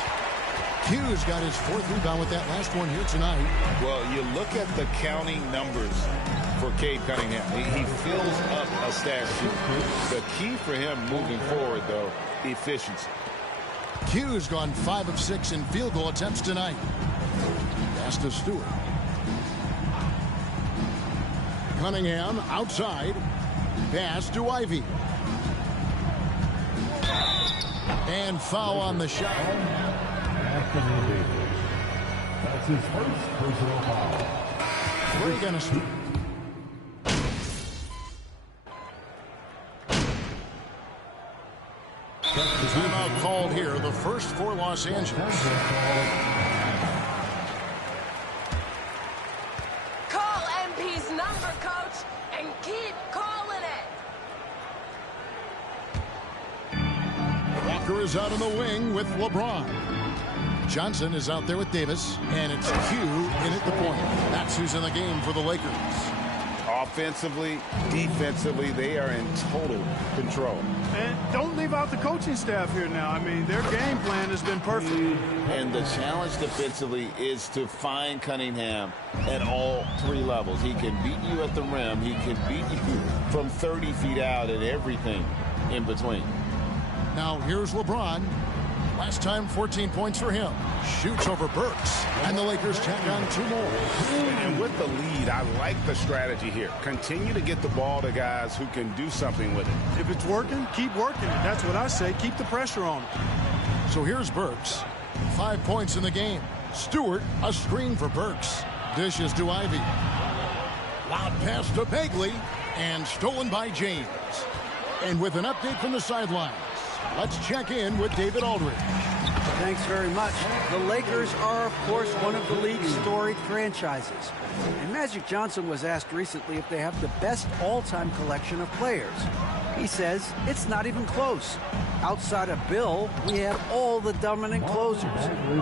Q's got his 4th rebound with that last one here tonight. Well, you look at the counting numbers for Cade Cunningham. He fills up a stat sheet. The key for him moving forward, though, efficiency. Q's gone 5 of 6 in field goal attempts tonight. Pass to Stewart. Cunningham outside. Pass to Ivy. And foul on the shot. That's his first personal foul. Where are you going to... Timeout called here, the first for Los Angeles. Call MP's number, Coach, and keep calling it. Walker is out on the wing with LeBron. Johnson is out there with Davis, and it's Q in at the point. That's who's in the game for the Lakers. Offensively, defensively, they are in total control. And don't leave out the coaching staff here now. I mean, their game plan has been perfect. And the challenge defensively is to find Cunningham at all 3 levels. He can beat you at the rim. He can beat you from 30 feet out and everything in between. Now, here's LeBron. Last time, 14 points for him. Shoots over Burks. And the Lakers tack on 2 more. And with the lead, I like the strategy here. Continue to get the ball to guys who can do something with it. If it's working, keep working it. That's what I say. Keep the pressure on it. So here's Burks. 5 points in the game. Stewart, a screen for Burks. Dishes to Ivy. Loud pass to Bagley. And stolen by James. And with an update from the sidelines, Let's check in with David Aldridge. Thanks very much. The Lakers are, of course, one of the league's storied franchises. And Magic Johnson was asked recently if they have the best all-time collection of players. He says it's not even close. Outside of Bill, we have all the dominant closers.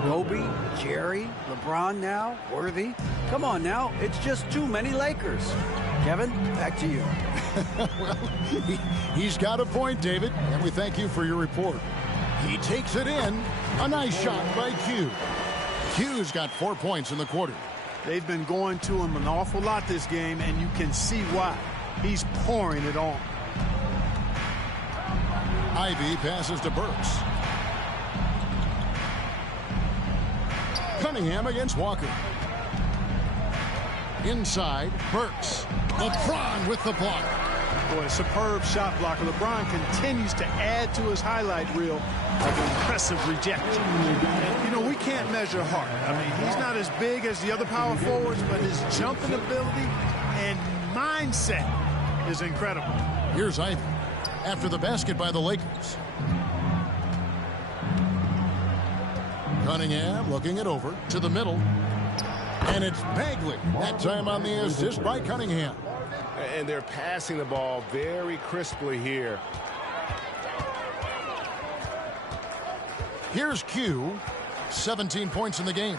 Kobe, Jerry, LeBron now, Worthy. Come on now, it's just too many Lakers. Kevin, back to you. Well, he's got a point, David, and we thank you for your report. He takes it in. A nice shot by Q. Q's got 4 points in the quarter. They've been going to him an awful lot this game, and you can see why. He's pouring it on. Ivy passes to Burks. Cunningham against Walker. Inside, Burks. LeBron with the block. Boy, a superb shot blocker. LeBron continues to add to his highlight reel of impressive rejection. And, you know, we can't measure Hart. I mean, he's not as big as the other power forwards, but his jumping ability and mindset is incredible. Here's Ivy after the basket by the Lakers. Cunningham looking it over to the middle. And it's Bagley. That time on the assist by Cunningham. And they're passing the ball very crisply here. Here's Q. 17 points in the game.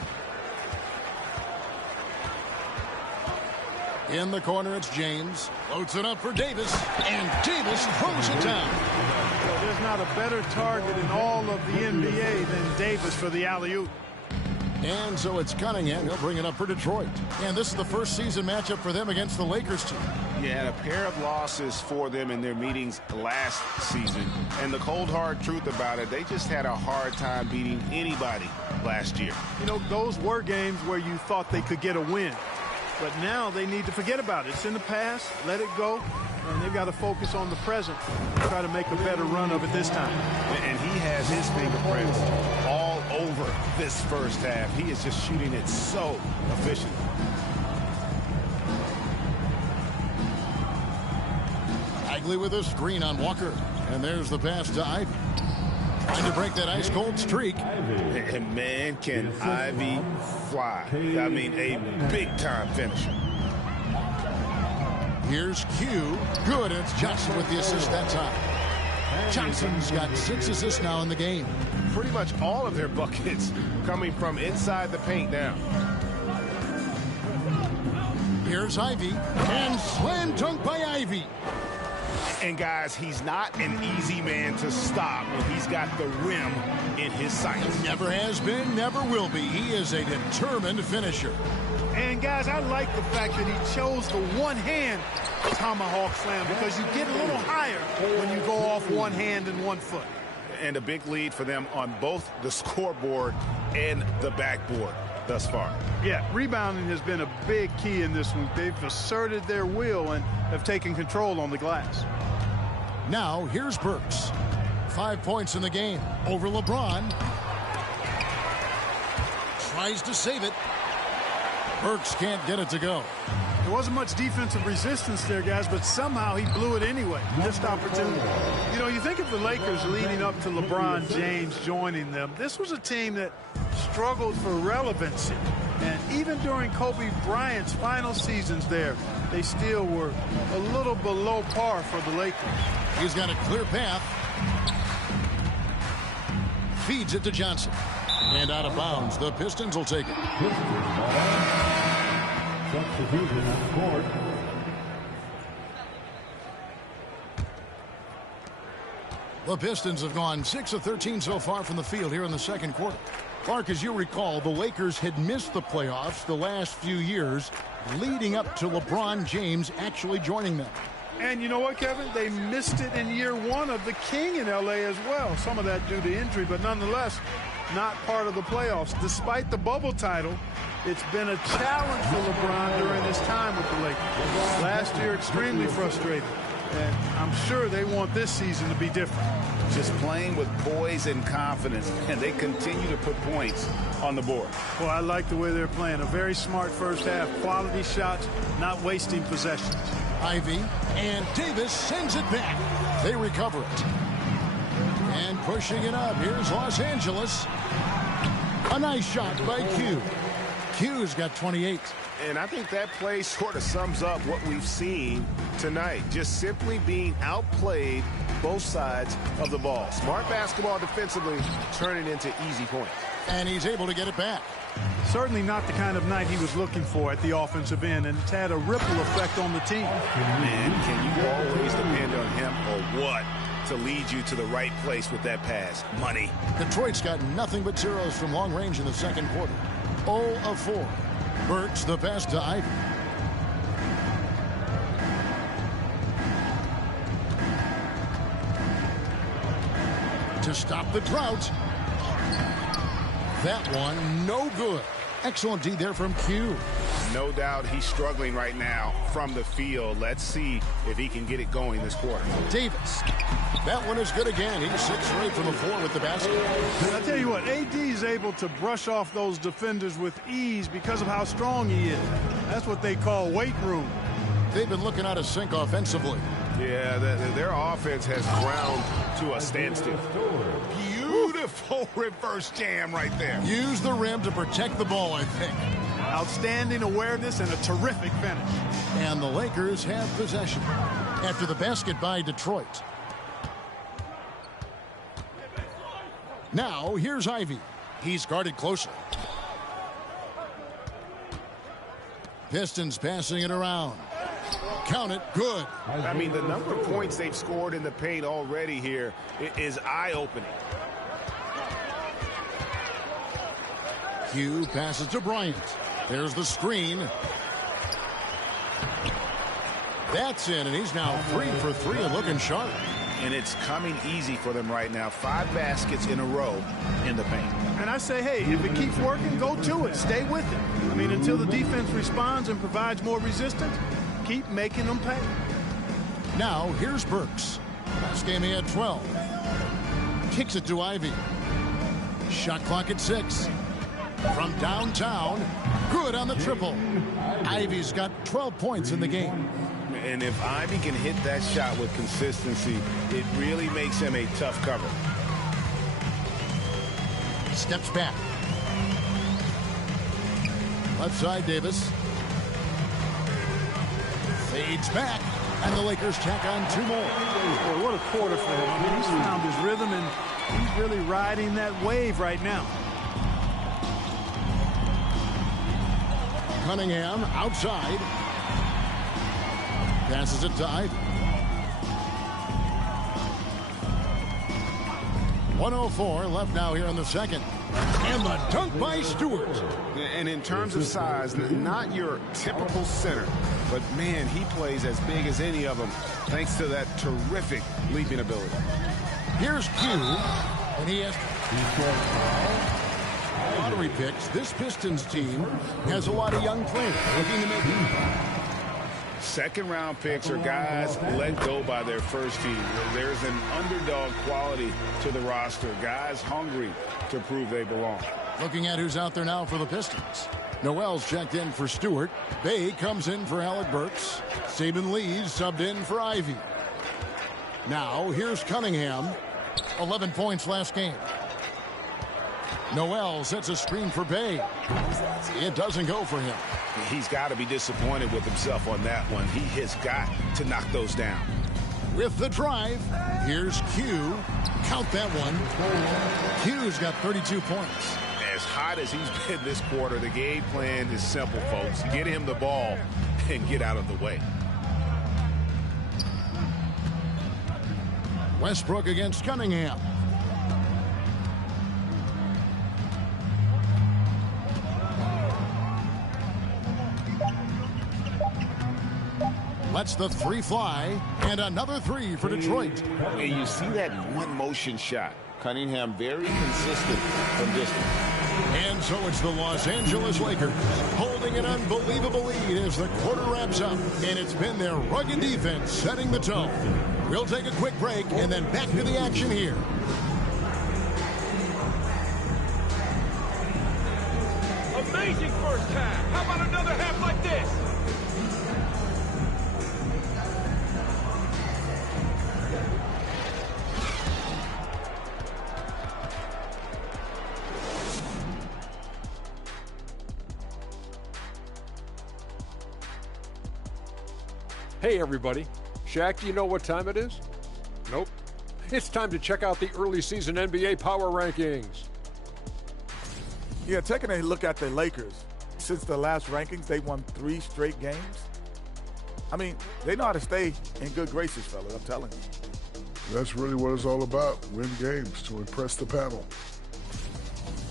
In the corner, it's James. Loads it up for Davis. And Davis throws it down. Well, there's not a better target in all of the NBA than Davis for the alley-oop. And so it's Cunningham. He'll bring it up for Detroit. And this is the first season matchup for them against the Lakers team. You had a pair of losses for them in their meetings last season. And the cold, hard truth about it, they just had a hard time beating anybody last year. You know, those were games where you thought they could get a win. But now they need to forget about it. It's in the past. Let it go. And they've got to focus on the present. Try to make a better run of it this time. And he has his fingerprints all over this first half. He is just shooting it so efficient. Bagley with a screen on Walker. And there's the pass to Ivy. Trying to break that ice-cold streak. And man, can Ivy fly. I mean, a big-time finisher. Here's Q. Good. It's Johnson with the assist that time. Johnson's got 6 assists now in the game. Pretty much all of their buckets coming from inside the paint now. Here's Ivy. And slam dunk by Ivy. And guys, he's not an easy man to stop when he's got the rim in his sights. Never has been, never will be. He is a determined finisher. And guys, I like the fact that he chose the one-hand tomahawk slam because you get a little higher when you go off one hand and 1 foot. And a big lead for them on both the scoreboard and the backboard thus far. Yeah, rebounding has been a big key in this one. They've asserted their will and have taken control on the glass. Now, here's Burks. 5 points in the game over LeBron. Tries to save it. Burks can't get it to go. There wasn't much defensive resistance there, guys, but somehow he blew it anyway. Missed opportunity. You know, you think of the Lakers leading up to LeBron James joining them. This was a team that struggled for relevancy. And even during Kobe Bryant's final seasons there, they still were a little below par for the Lakers. He's got a clear path. Feeds it to Johnson. And out of bounds. The Pistons will take it. Substitution on court. The Pistons have gone 6 of 13 so far from the field here in the second quarter. Clark, as you recall, the Lakers had missed the playoffs the last few years, leading up to LeBron James actually joining them. And you know what, Kevin? They missed it in year 1 of the King in L.A. as well. Some of that due to injury, but nonetheless, not part of the playoffs. Despite the bubble title, it's been a challenge for LeBron during his time with the Lakers. Last year, extremely frustrating. And I'm sure they want this season to be different. Just playing with poise and confidence, and they continue to put points on the board. Well, I like the way they're playing. A very smart first half. Quality shots, not wasting possessions. Ivy and Davis sends it back. They recover it. And pushing it up. Here's Los Angeles. A nice shot by Q. Q's got 28. And I think that play sort of sums up what we've seen tonight. Just simply being outplayed both sides of the ball. Smart basketball defensively, turning into easy points. And he's able to get it back. Certainly not the kind of night he was looking for at the offensive end, and it's had a ripple effect on the team. Man, can you always depend on him or what to lead you to the right place with that pass? Money. Detroit's got nothing but zeros from long range in the second quarter. 0 of 4. Burks the pass to Ivy. To stop the drought. That one, no good. Excellent D there from Q. No doubt he's struggling right now from the field. Let's see if he can get it going this quarter. Davis. That one is good again. He's 6 straight from the floor with the basket. I tell you what, AD is able to brush off those defenders with ease because of how strong he is. That's what they call weight room. They've been looking out of sync offensively. Yeah, their offense has ground to a standstill. Beautiful reverse jam right there. Use the rim to protect the ball, I think. Outstanding awareness and a terrific finish. And the Lakers have possession after the basket by Detroit. Now, here's Ivy. He's guarded closely. Pistons passing it around. Count it. Good. I mean, the number of points they've scored in the paint already here is eye-opening. Q passes to Bryant. There's the screen. That's in, and he's now 3 for 3 and looking sharp. And it's coming easy for them right now. 5 baskets in a row in the paint. And I say, hey, if it keeps working, go to it. Stay with it. I mean, until the defense responds and provides more resistance, keep making them pay. Now, here's Burks. Last game he had 12. Kicks it to Ivy. Shot clock at 6. From downtown, good on the triple. Ivy's got 12 points in the game. And if Ivy can hit that shot with consistency, it really makes him a tough cover. Steps back. Left side, Davis. Fades back, and the Lakers tack on 2 more. Boy, what a quarter for him. I mean, he's found his rhythm, and he's really riding that wave right now. Cunningham outside. Passes it to Ivy. 1:04 left now here in the second. And the dunk by Stewart. And in terms of size, not your typical center. But, man, he plays as big as any of them thanks to that terrific leaping ability. Here's Q. And he has lottery picks. This Pistons team has a lot of young players looking to make it. Second-round picks are guys let go by their first team. There's an underdog quality to the roster. Guys hungry to prove they belong. Looking at who's out there now for the Pistons. Noel's checked in for Stewart. Bay comes in for Alec Burks. Saban Lee's subbed in for Ivy. Now, here's Cunningham. 11 points last game. Noel sets a screen for Bay. It doesn't go for him. He's got to be disappointed with himself on that one. He has got to knock those down. With the drive, here's Q. Count that one. Q's got 32 points. As hot as he's been this quarter, the game plan is simple, folks. Get him the ball and get out of the way. Westbrook against Cunningham. Lets the 3 fly, and another 3 for Detroit. And you see that one motion shot. Cunningham very consistent from distance. And so it's the Los Angeles Lakers holding an unbelievable lead as the quarter wraps up. And it's been their rugged defense setting the tone. We'll take a quick break and then back to the action here. Amazing first half. How about another half like this? Hey, everybody. Shaq, do you know what time it is? Nope. It's time to check out the early season NBA Power Rankings. Yeah, taking a look at the Lakers. Since the last rankings, they won 3 straight games. I mean, they know how to stay in good graces, fellas, I'm telling you. That's really what it's all about. Win games to impress the panel.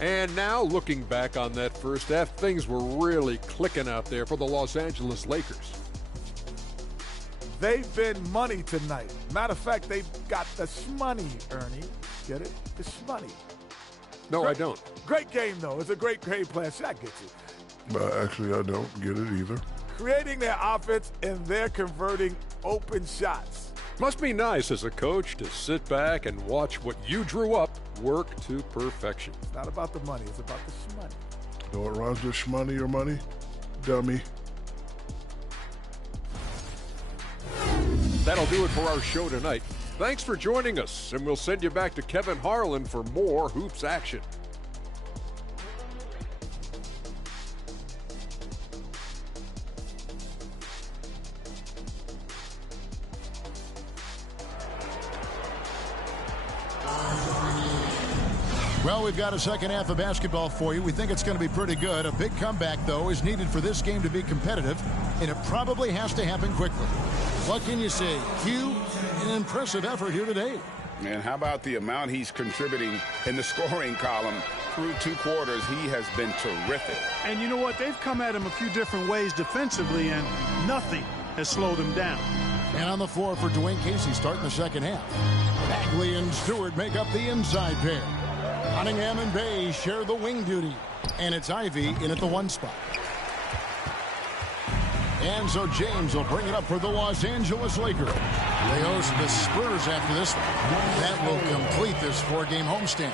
And now, looking back on that first half, things were really clicking out there for the Los Angeles Lakers. They've been money tonight. Matter of fact, they've got the shmoney, Ernie. Get it? The shmoney. No, I don't. Great game, though. It's a great game plan. Shaq gets it. Actually, I don't get it either. Creating their offense, and they're converting open shots. Must be nice as a coach to sit back and watch what you drew up work to perfection. It's not about the money. It's about the shmoney. Know what rhymes with shmoney or money? Dummy. That'll do it for our show tonight. Thanks for joining us, and we'll send you back to Kevin Harlan for more hoops action. Well, we've got a second half of basketball for you. We think it's going to be pretty good. A big comeback, though, is needed for this game to be competitive, and it probably has to happen quickly. What can you say? Q, an impressive effort here today. And how about the amount he's contributing in the scoring column through 2 quarters? He has been terrific. And you know what? They've come at him a few different ways defensively, and nothing has slowed him down. And on the floor for Dwayne Casey starting the second half. Bagley and Stewart make up the inside pair. Cunningham and Bay share the wing duty. And it's Ivy in at the 1 spot. And so James will bring it up for the Los Angeles Lakers. They host the Spurs after this one. That will complete this 4-game homestand.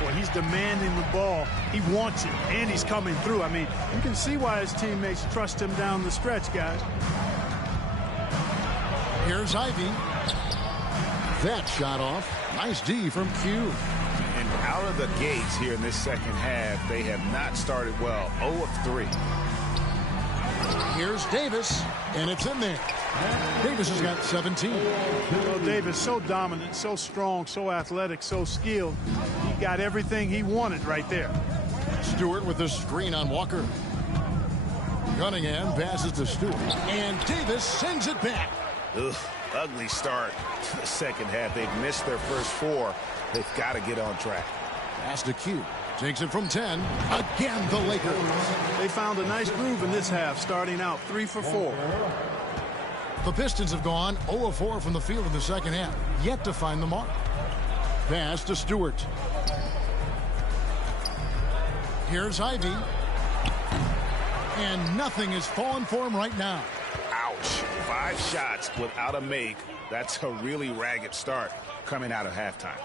Boy, he's demanding the ball. He wants it, and he's coming through. I mean, you can see why his teammates trust him down the stretch, guys. Here's Ivy. That shot off. Nice D from Q. And out of the gates here in this second half, they have not started well. 0 of 3. Here's Davis, and it's in there. Davis has got 17. Well, Davis, so dominant, so strong, so athletic, so skilled. He got everything he wanted right there. Stewart with the screen on Walker. Cunningham passes to Stewart, and Davis sends it back. Ugh, ugly start to the second half. They've missed their first 4. They've got to get on track. Pass to Q. Takes it from 10. Again, the Lakers. They found a nice groove in this half, starting out 3 for 4. The Pistons have gone 0 of 4 from the field in the second half, yet to find the mark. Pass to Stewart. Here's Ivy. And nothing is falling for him right now. Ouch. 5 shots without a make. That's a really ragged start coming out of halftime.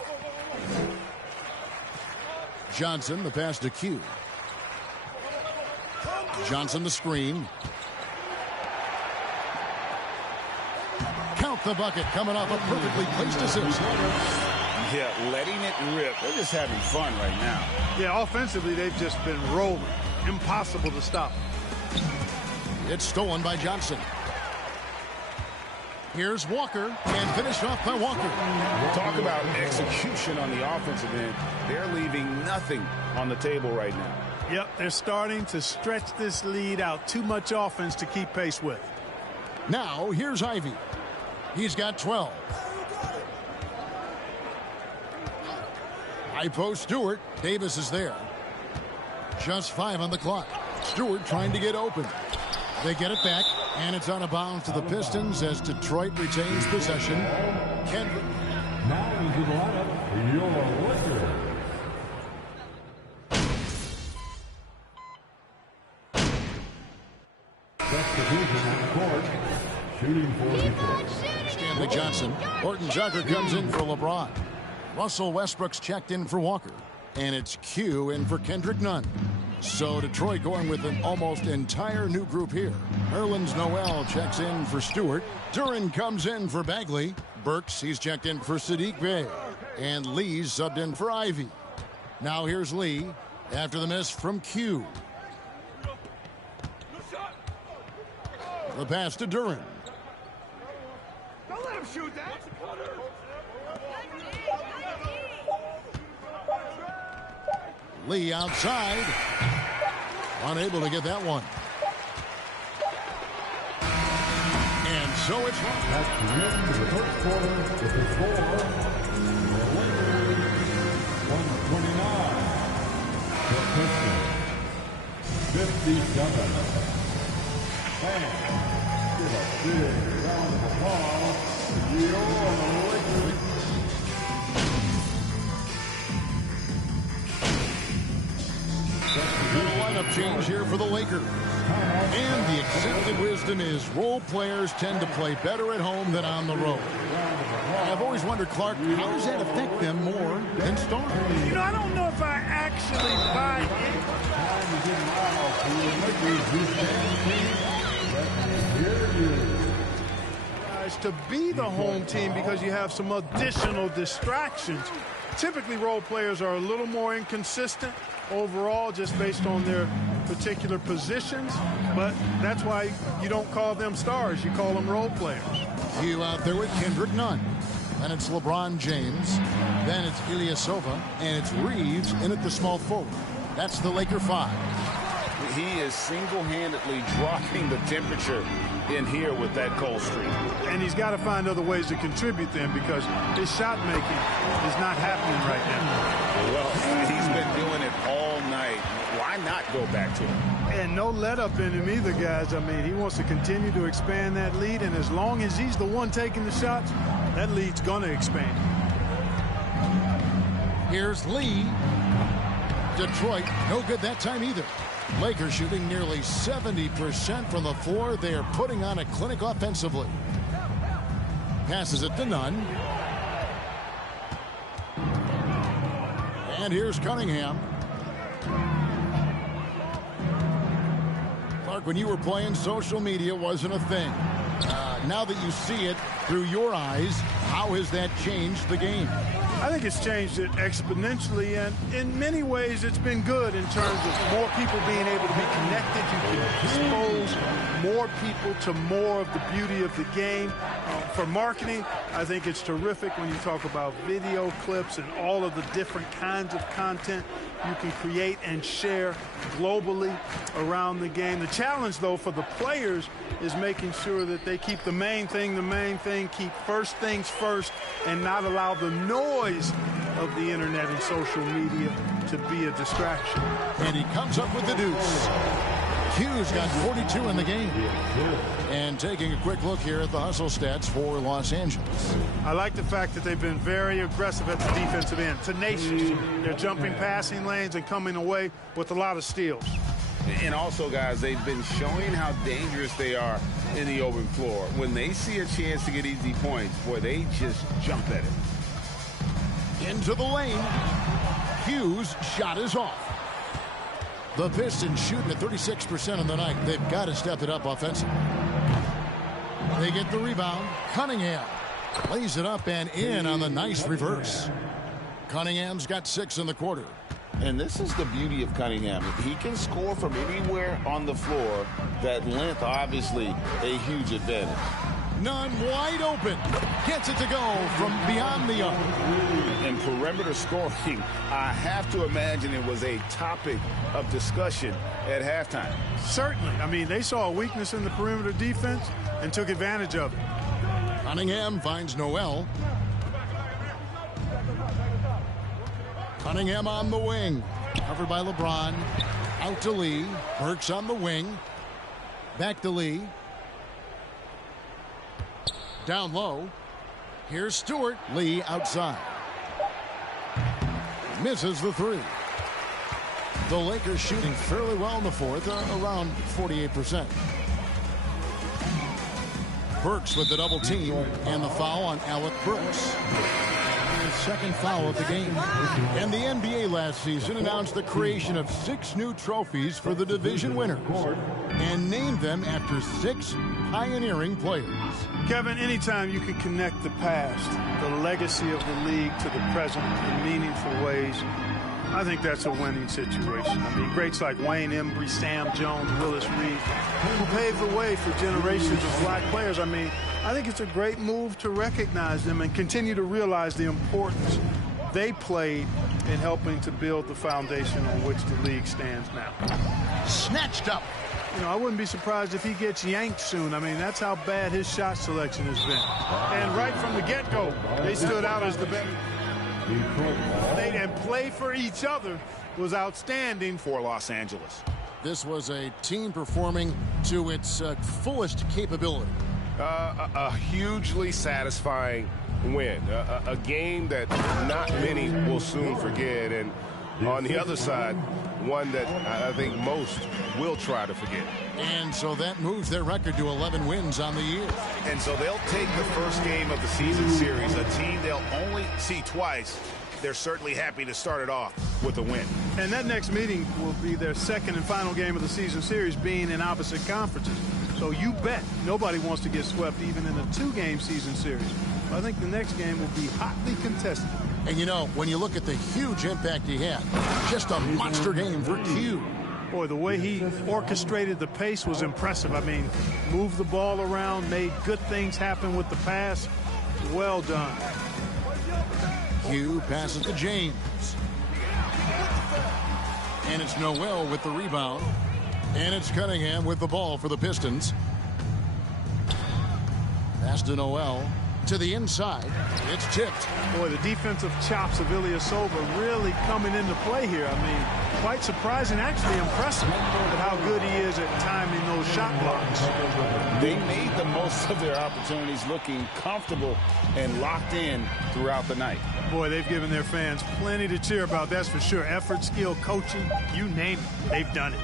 Johnson, the pass to Q. Johnson, the screen. Count the bucket, coming off a perfectly placed assist. Yeah, letting it rip. They're just having fun right now. Yeah, offensively, they've just been rolling. Impossible to stop. It's stolen by Johnson. Here's Walker, and finished off by Walker. Talk about execution on the offensive end. They're leaving nothing on the table right now. Yep, they're starting to stretch this lead out. Too much offense to keep pace with. Now, here's Ivy. He's got 12. High post Stewart. Davis is there. Just 5 on the clock. Stewart trying to get open. They get it back, and it's out of bounds to the Pistons as Detroit retains possession. Kendrick. Now into the lineup, your Lakers. Substitution at court, shooting for Detroit. Stanley Johnson. Horton Tucker comes in for LeBron. Russell Westbrook's checked in for Walker. And it's Q in for Kendrick Nunn. So Detroit going with an almost entire new group here. Nerlens Noel checks in for Stewart. Duran comes in for Bagley. Burks, he's checked in for Saddiq Bey. And Lee's subbed in for Ivy. Now here's Lee after the miss from Q. The pass to Duran. Lee outside. Unable to get that one. And so it's at the end of the first quarter with the score, the Lakers 129, the Pistons 57. Fans, give a big round of applause to your Lakers. Got a lineup change here for the Lakers. And the accepted wisdom is role players tend to play better at home than on the road. I've always wondered, Clark, how does that affect them more than stars? You know, I don't know if I actually buy it. To be the home team because you have some additional distractions. Typically, role players are a little more inconsistent overall just based on their particular positions, but that's why you don't call them stars. You call them role players. You out there with Kendrick Nunn. Then it's LeBron James. Then it's Ilyasova. And it's Reeves in at the small forward. That's the Laker 5. He is single-handedly dropping the temperature in here with that cold streak. And he's got to find other ways to contribute then because his shot making is not happening right now. Well, he's been doing it all night. Why not go back to him? And no let up in him either, guys. I mean, he wants to continue to expand that lead, and as long as he's the one taking the shots, that lead's going to expand. Here's Lee. Detroit, no good that time either. Lakers shooting nearly 70% from the floor. They are putting on a clinic offensively. Passes it to Nunn. And here's Cunningham. Clark, when you were playing, social media wasn't a thing. Now that you see it through your eyes, how has that changed the game? I think it's changed it exponentially, and in many ways it's been good in terms of more people being able to be connected. You can expose more people to more of the beauty of the game. For marketing, I think it's terrific when you talk about video clips and all of the different kinds of content you can create and share globally around the game. The challenge, though, for the players is making sure that they keep the main thing, keep first things first, and not allow the noise of the internet and social media to be a distraction. And he comes up with the deuce. Hughes got 42 in the game. And taking a quick look here at the hustle stats for Los Angeles. I like the fact that they've been very aggressive at the defensive end, tenacious. They're jumping passing lanes and coming away with a lot of steals. And also, guys, they've been showing how dangerous they are in the open floor. When they see a chance to get easy points, boy, they just jump at it. Into the lane. Hughes' shot is off. The Pistons shooting at 36% on the night. They've got to step it up offensively. They get the rebound. Cunningham lays it up and in on the nice reverse. Cunningham's got 6 in the quarter. And this is the beauty of Cunningham. He can score from anywhere on the floor. That length, obviously, a huge advantage. Nunn wide open. Gets it to go from beyond the arc. And perimeter scoring, I have to imagine it was a topic of discussion at halftime. Certainly. I mean, they saw a weakness in the perimeter defense and took advantage of it. Cunningham finds Noel. Cunningham on the wing. Covered by LeBron. Out to Lee. Burks on the wing. Back to Lee. Down low. Here's Stewart. Lee outside. Misses the 3. The Lakers shooting fairly well in the fourth, around 48%. Burks with the double team and the foul on Alec Burks. His second foul of the game. And the NBA last season announced the creation of 6 new trophies for the division winners and named them after 6 pioneering players. Kevin, anytime you can connect the past, the legacy of the league to the present in meaningful ways, I think that's a winning situation. I mean, greats like Wayne Embry, Sam Jones, Willis Reed, who paved the way for generations of black players. I mean, I think it's a great move to recognize them and continue to realize the importance they played in helping to build the foundation on which the league stands now. Snatched up. You know, I wouldn't be surprised if he gets yanked soon. I mean, that's how bad his shot selection has been. And right from the get-go, they stood out as the better. And play for each other was outstanding for Los Angeles. This was a team performing to its fullest capability. A hugely satisfying win. A game that not many will soon forget. And on the other side, one that I think most will try to forget. And so that moves their record to 11 wins on the year. And so they'll take the first game of the season series, a team they'll only see twice. They're certainly happy to start it off with a win. And that next meeting will be their second and final game of the season series, being in opposite conferences. So you bet nobody wants to get swept even in a 2-game season series. I think the next game will be hotly contested. And you know, when you look at the huge impact he had, just a monster game for Q. Boy, the way he orchestrated the pace was impressive. I mean, moved the ball around, made good things happen with the pass. Well done. Q passes to James. And it's Noel with the rebound. And it's Cunningham with the ball for the Pistons. Pass to Noel. To the inside. It's tipped. Boy, the defensive chops of Ilyasova really coming into play here. I mean, quite surprising, actually impressive at how good he is at timing those shot blocks. They made the most of their opportunities, looking comfortable and locked in throughout the night. Boy, they've given their fans plenty to cheer about, that's for sure. Effort, skill, coaching, you name it, they've done it.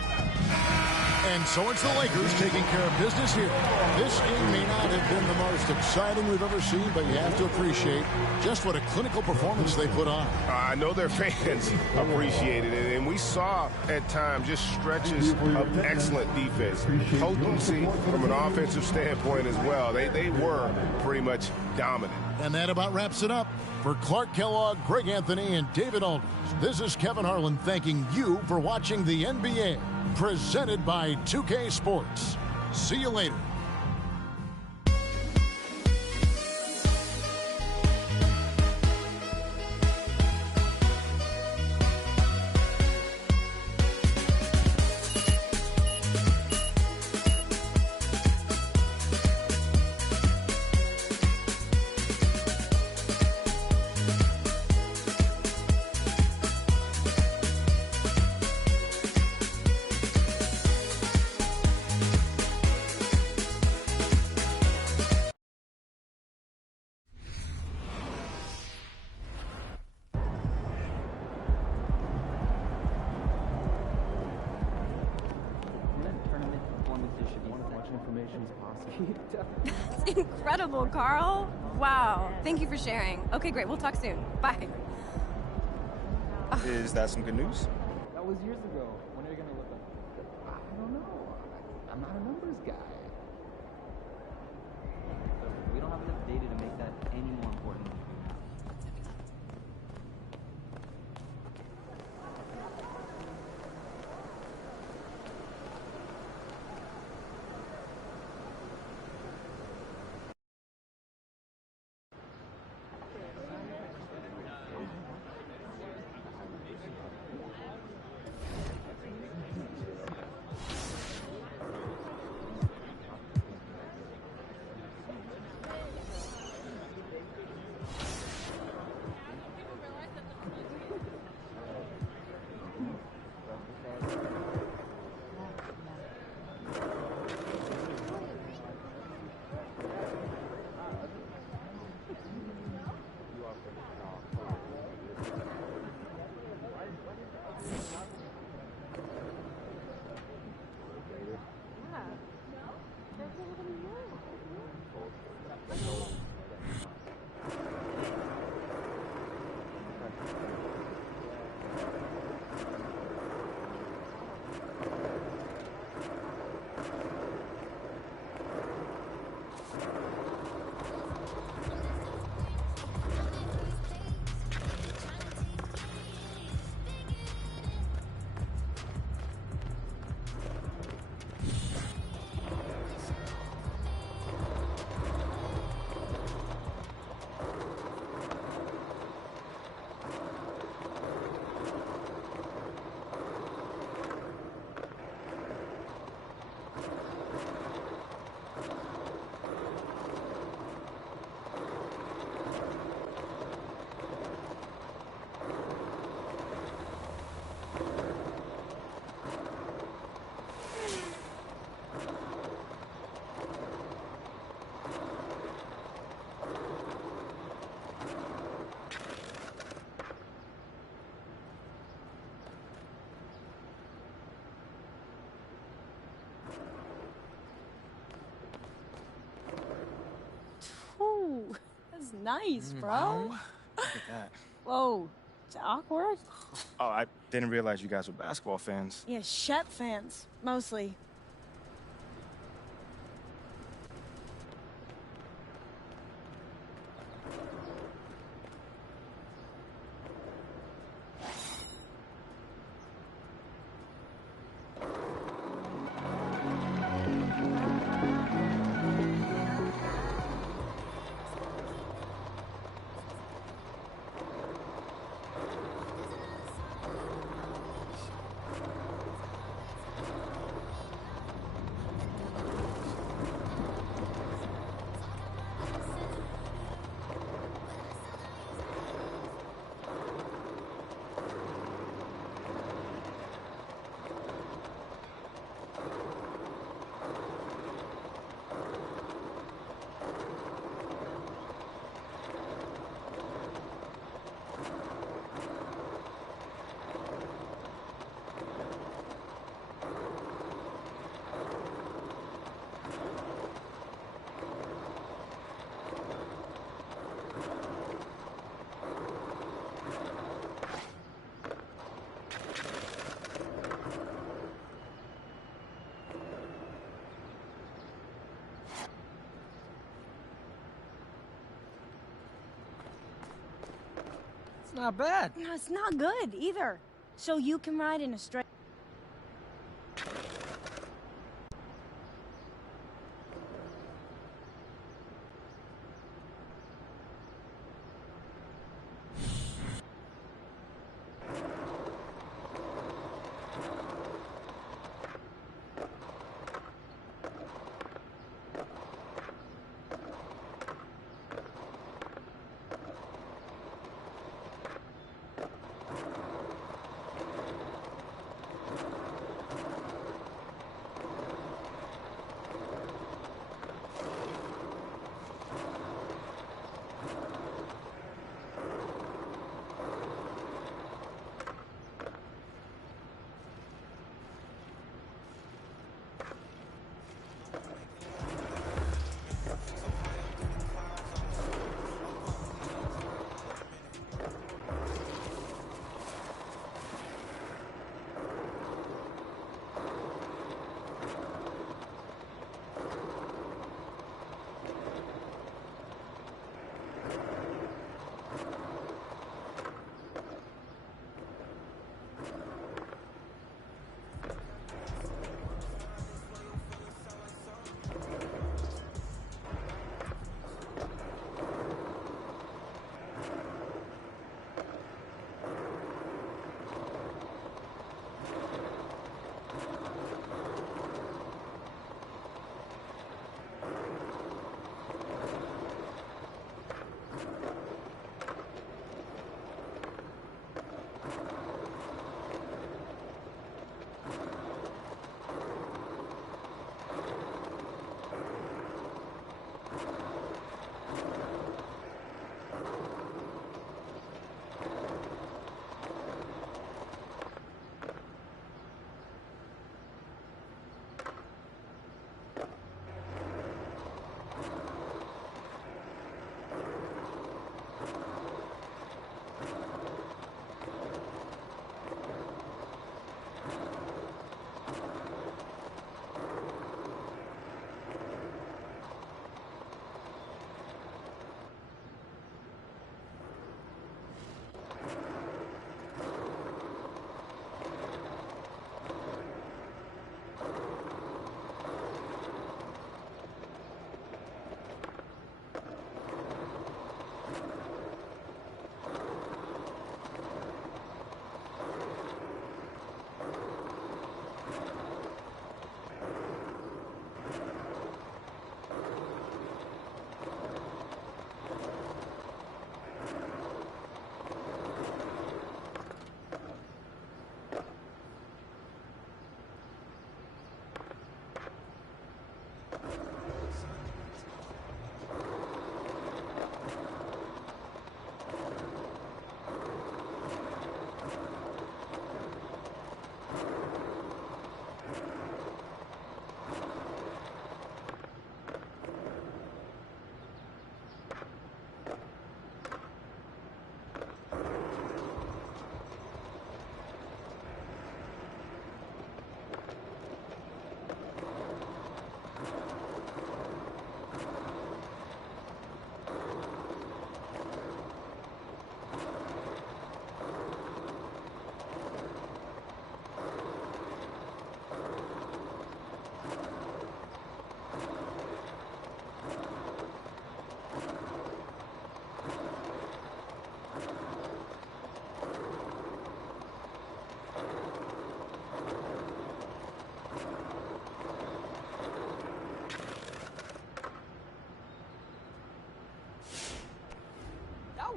And so it's the Lakers taking care of business here. This game may not have been the most exciting we've ever seen, but you have to appreciate just what a clinical performance they put on. I know their fans appreciated it, and we saw at times just stretches of excellent defense. Potency from an offensive standpoint as well. They were pretty much dominant. And that about wraps it up. For Clark Kellogg, Greg Anthony, and David Aldridge, this is Kevin Harlan thanking you for watching the NBA, presented by 2K Sports. See you later. That's incredible, Carl. Wow. Thank you for sharing. Okay, great. We'll talk soon. Bye. Is that some good news? That was years ago. When are you going to look up? I don't know. I'm not a numbers guy. We don't have enough data to make that any more important than we do now. Nice, bro. Wow. Look at that. Whoa. Is it awkward? Oh, I didn't realize you guys were basketball fans. Yeah, Shep fans, mostly. It's not bad. No, it's not good either. So you can ride in a straight.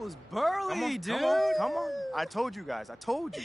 was burly, dude. Come on. I told you guys. I told you.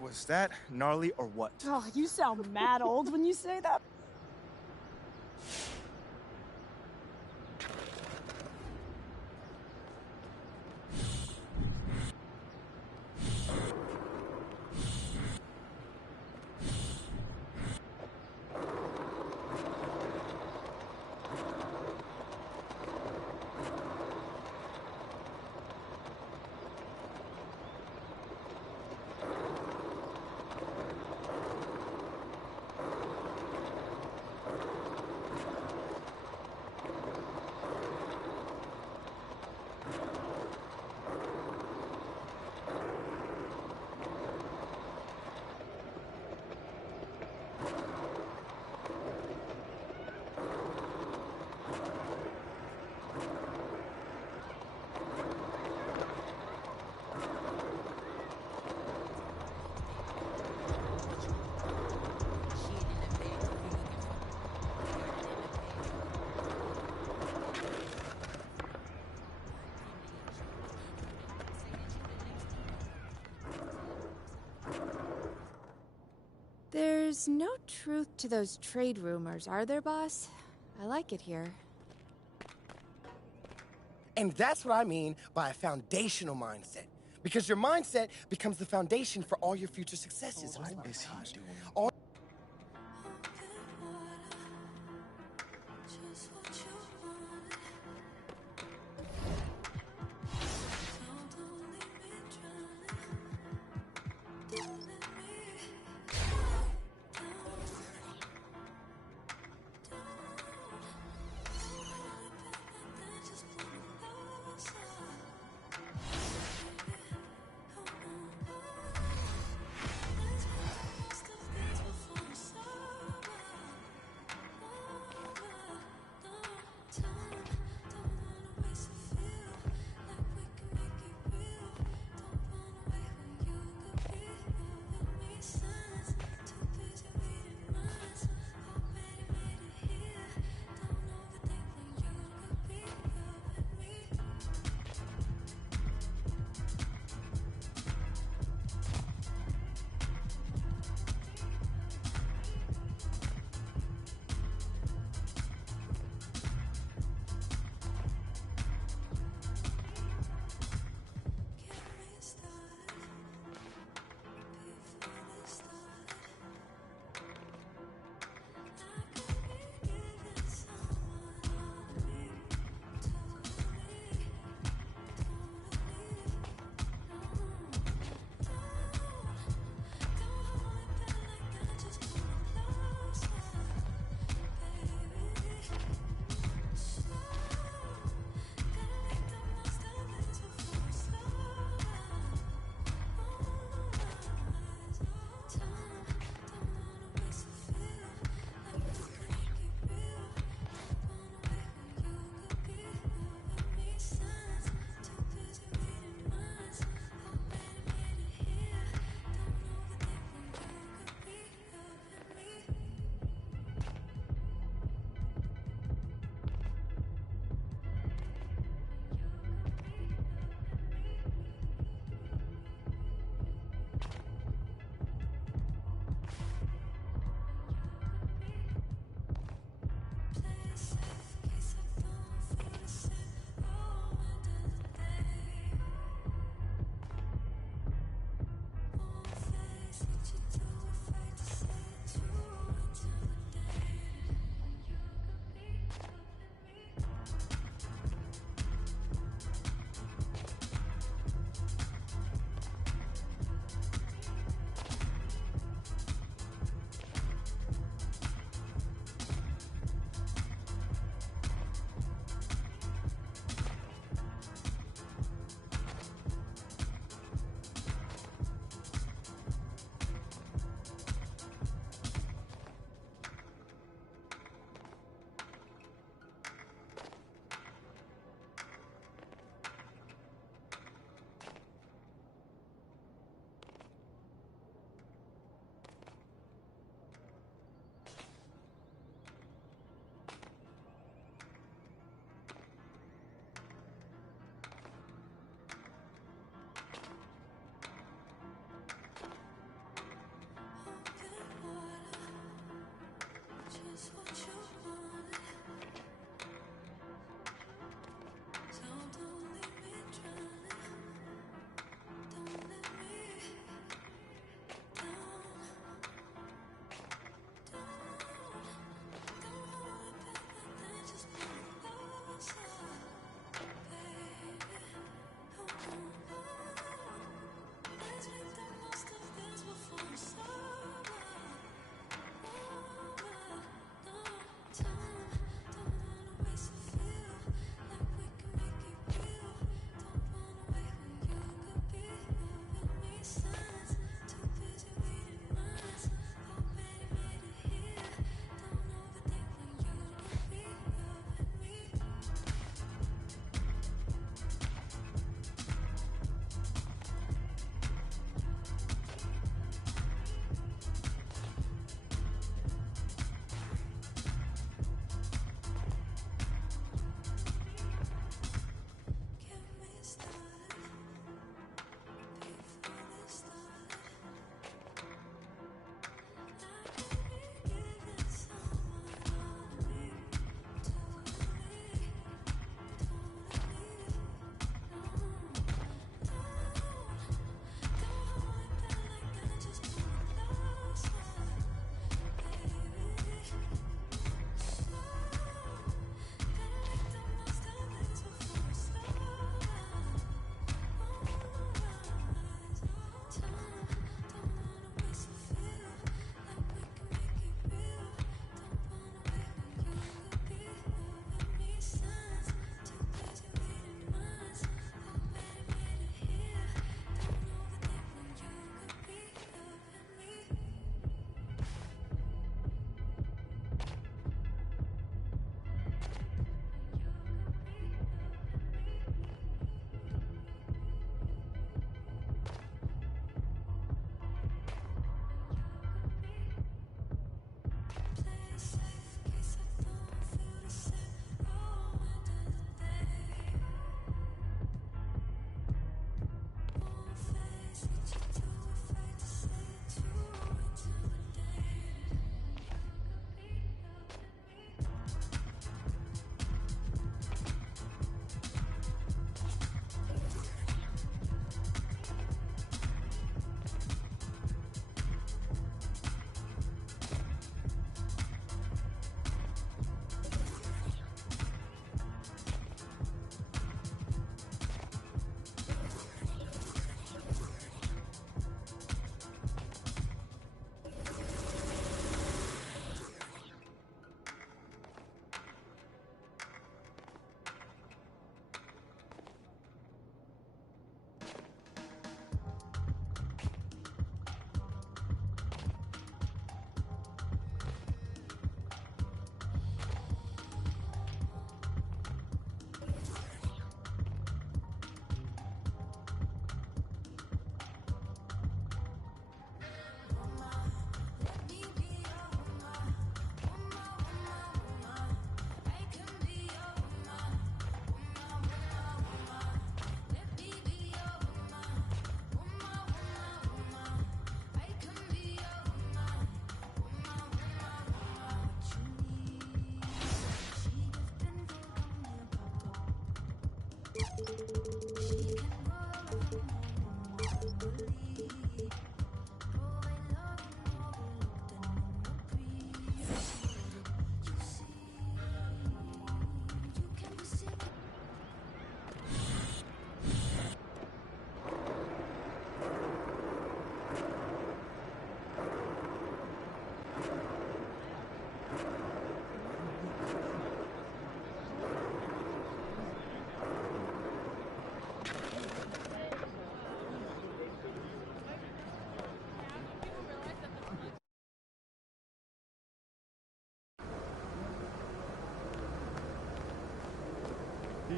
Was that gnarly or what? Oh, you sound mad old when you say that. There's no truth to those trade rumors, are there, boss? I like it here. And that's what I mean by a foundational mindset. Because your mindset becomes the foundation for all your future successes. What is he doing?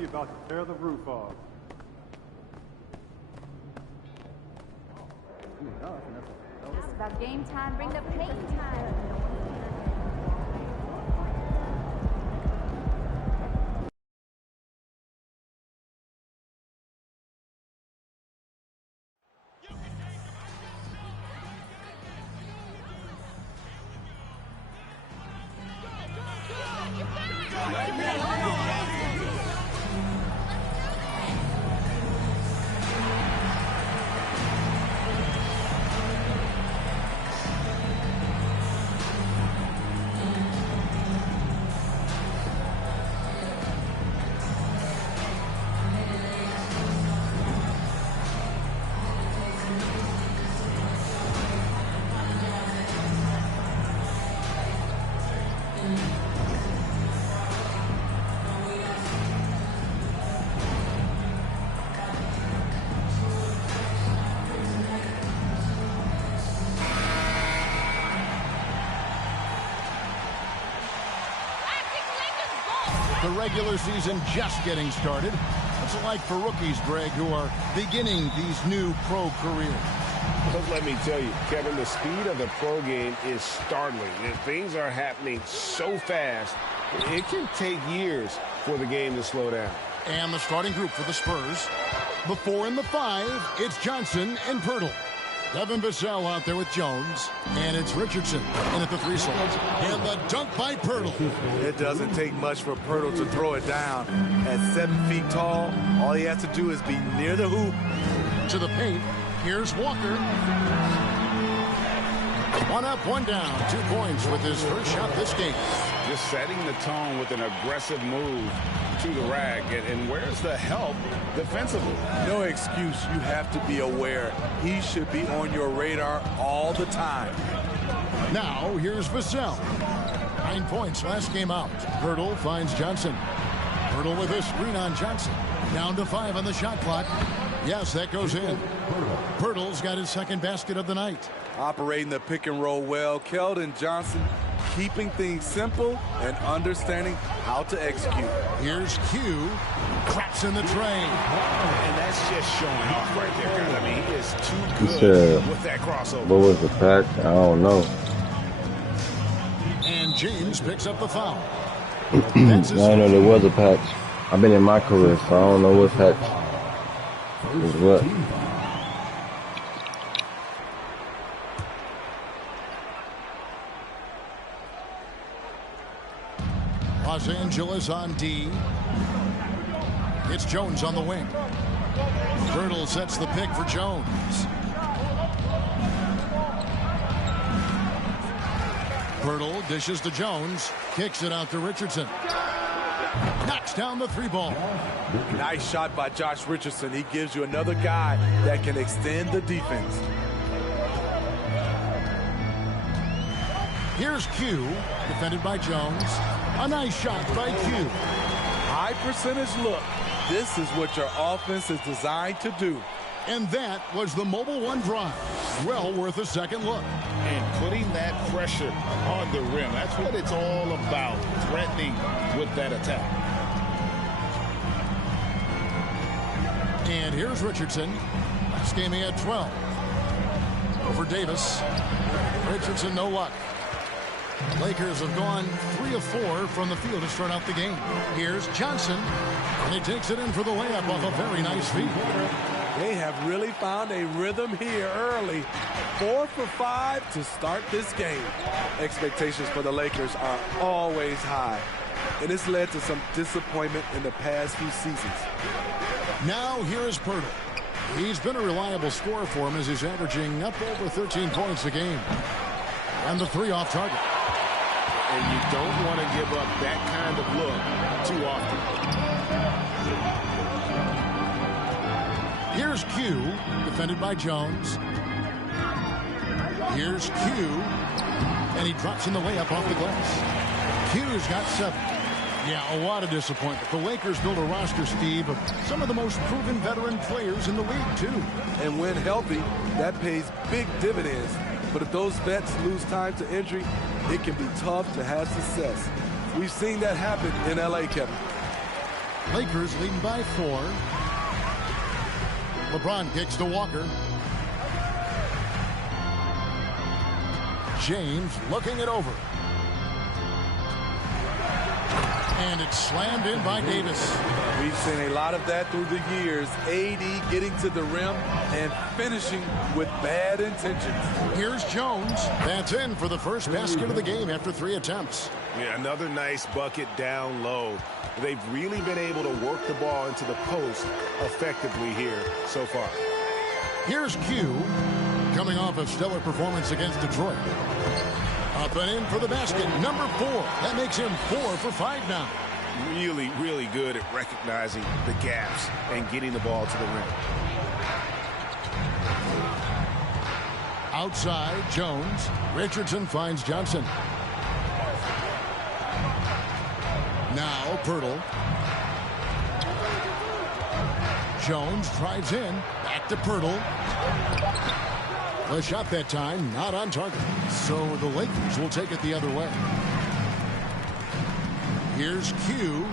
He about to tear the roof off. It's about game time. Bring the pain time. The regular season just getting started. What's it like for rookies, Greg, who are beginning these new pro careers? Well, let me tell you, Kevin, the speed of the pro game is startling. And things are happening so fast, it can take years for the game to slow down. And the starting group for the Spurs. The 4 and the 5, it's Johnson and Pirtle. Devin Vassell out there with Jones. And it's Richardson in at the 3 slots. And the dunk by Pirtle. It doesn't take much for Pirtle to throw it down. At 7 feet tall, all he has to do is be near the hoop. To the paint, here's Walker. 1 up, 1 down. 2 points with his first shot this game. Just setting the tone with an aggressive move to the rack. And where's the help defensively? No excuse. You have to be aware. He should be on your radar all the time. Now, here's Vassell. 9 points last game out. Pirtle finds Johnson. Pirtle with a screen on Johnson. Down to 5 on the shot clock. Yes, that goes in. Pirtle's got his second basket of the night. Operating the pick and roll well. Keldon Johnson keeping things simple and understanding how to execute. Here's Q. Craps in the train. And that's just showing off right there, guys. I mean, he is too good with that crossover. What was the pack? I don't know. And James picks up the foul. I don't know there was a patch. I've been in my career, so I don't know what patch is what. Los Angeles on D. It's Jones on the wing. Pirtle sets the pick for Jones. Pirtle dishes to Jones. Kicks it out to Richardson. Knocks down the 3 ball. Nice shot by Josh Richardson. He gives you another guy that can extend the defense. Here's Q, defended by Jones. A nice shot by Q. High percentage look. This is what your offense is designed to do. And that was the Mobile One drive. Well worth a second look. And putting that pressure on the rim. That's what it's all about. Threatening with that attack. And here's Richardson. Last game he had 12. Over Davis. Richardson, no luck. Lakers have gone 3 of 4 from the field to start out the game. Here's Johnson, and he takes it in for the layup off a very nice feed. They have really found a rhythm here early. 4 for 5 to start this game. Expectations for the Lakers are always high, and it's led to some disappointment in the past few seasons. Now here is Pirtle. He's been a reliable scorer for him as he's averaging up over 13 points a game. And the 3 off target. And you don't want to give up that kind of look too often. Here's Q, defended by Jones. Here's Q, and he drops in the layup off the glass. Q's got 7. Yeah, a lot of disappointment. The Lakers build a roster, Steve, of some of the most proven veteran players in the league, too. And when healthy, that pays big dividends. But if those vets lose time to injury, it can be tough to have success. We've seen that happen in L.A., Kevin. Lakers leading by 4. LeBron kicks to Walker. James looking it over. And it's slammed in by Davis. We've seen a lot of that through the years. AD getting to the rim and finishing with bad intentions. Here's Jones. That's in for the first basket of the game after 3 attempts. Yeah, another nice bucket down low. They've really been able to work the ball into the post effectively here so far. Here's Q, coming off a stellar performance against Detroit. Up and in for the basket, number 4. That makes him 4 for 5 now. Really, really good at recognizing the gaps and getting the ball to the rim. Outside, Jones. Richardson finds Johnson. Now, Pirtle. Jones drives in. Back to Pirtle. The shot that time, not on target. So the Lakers will take it the other way. Here's Q.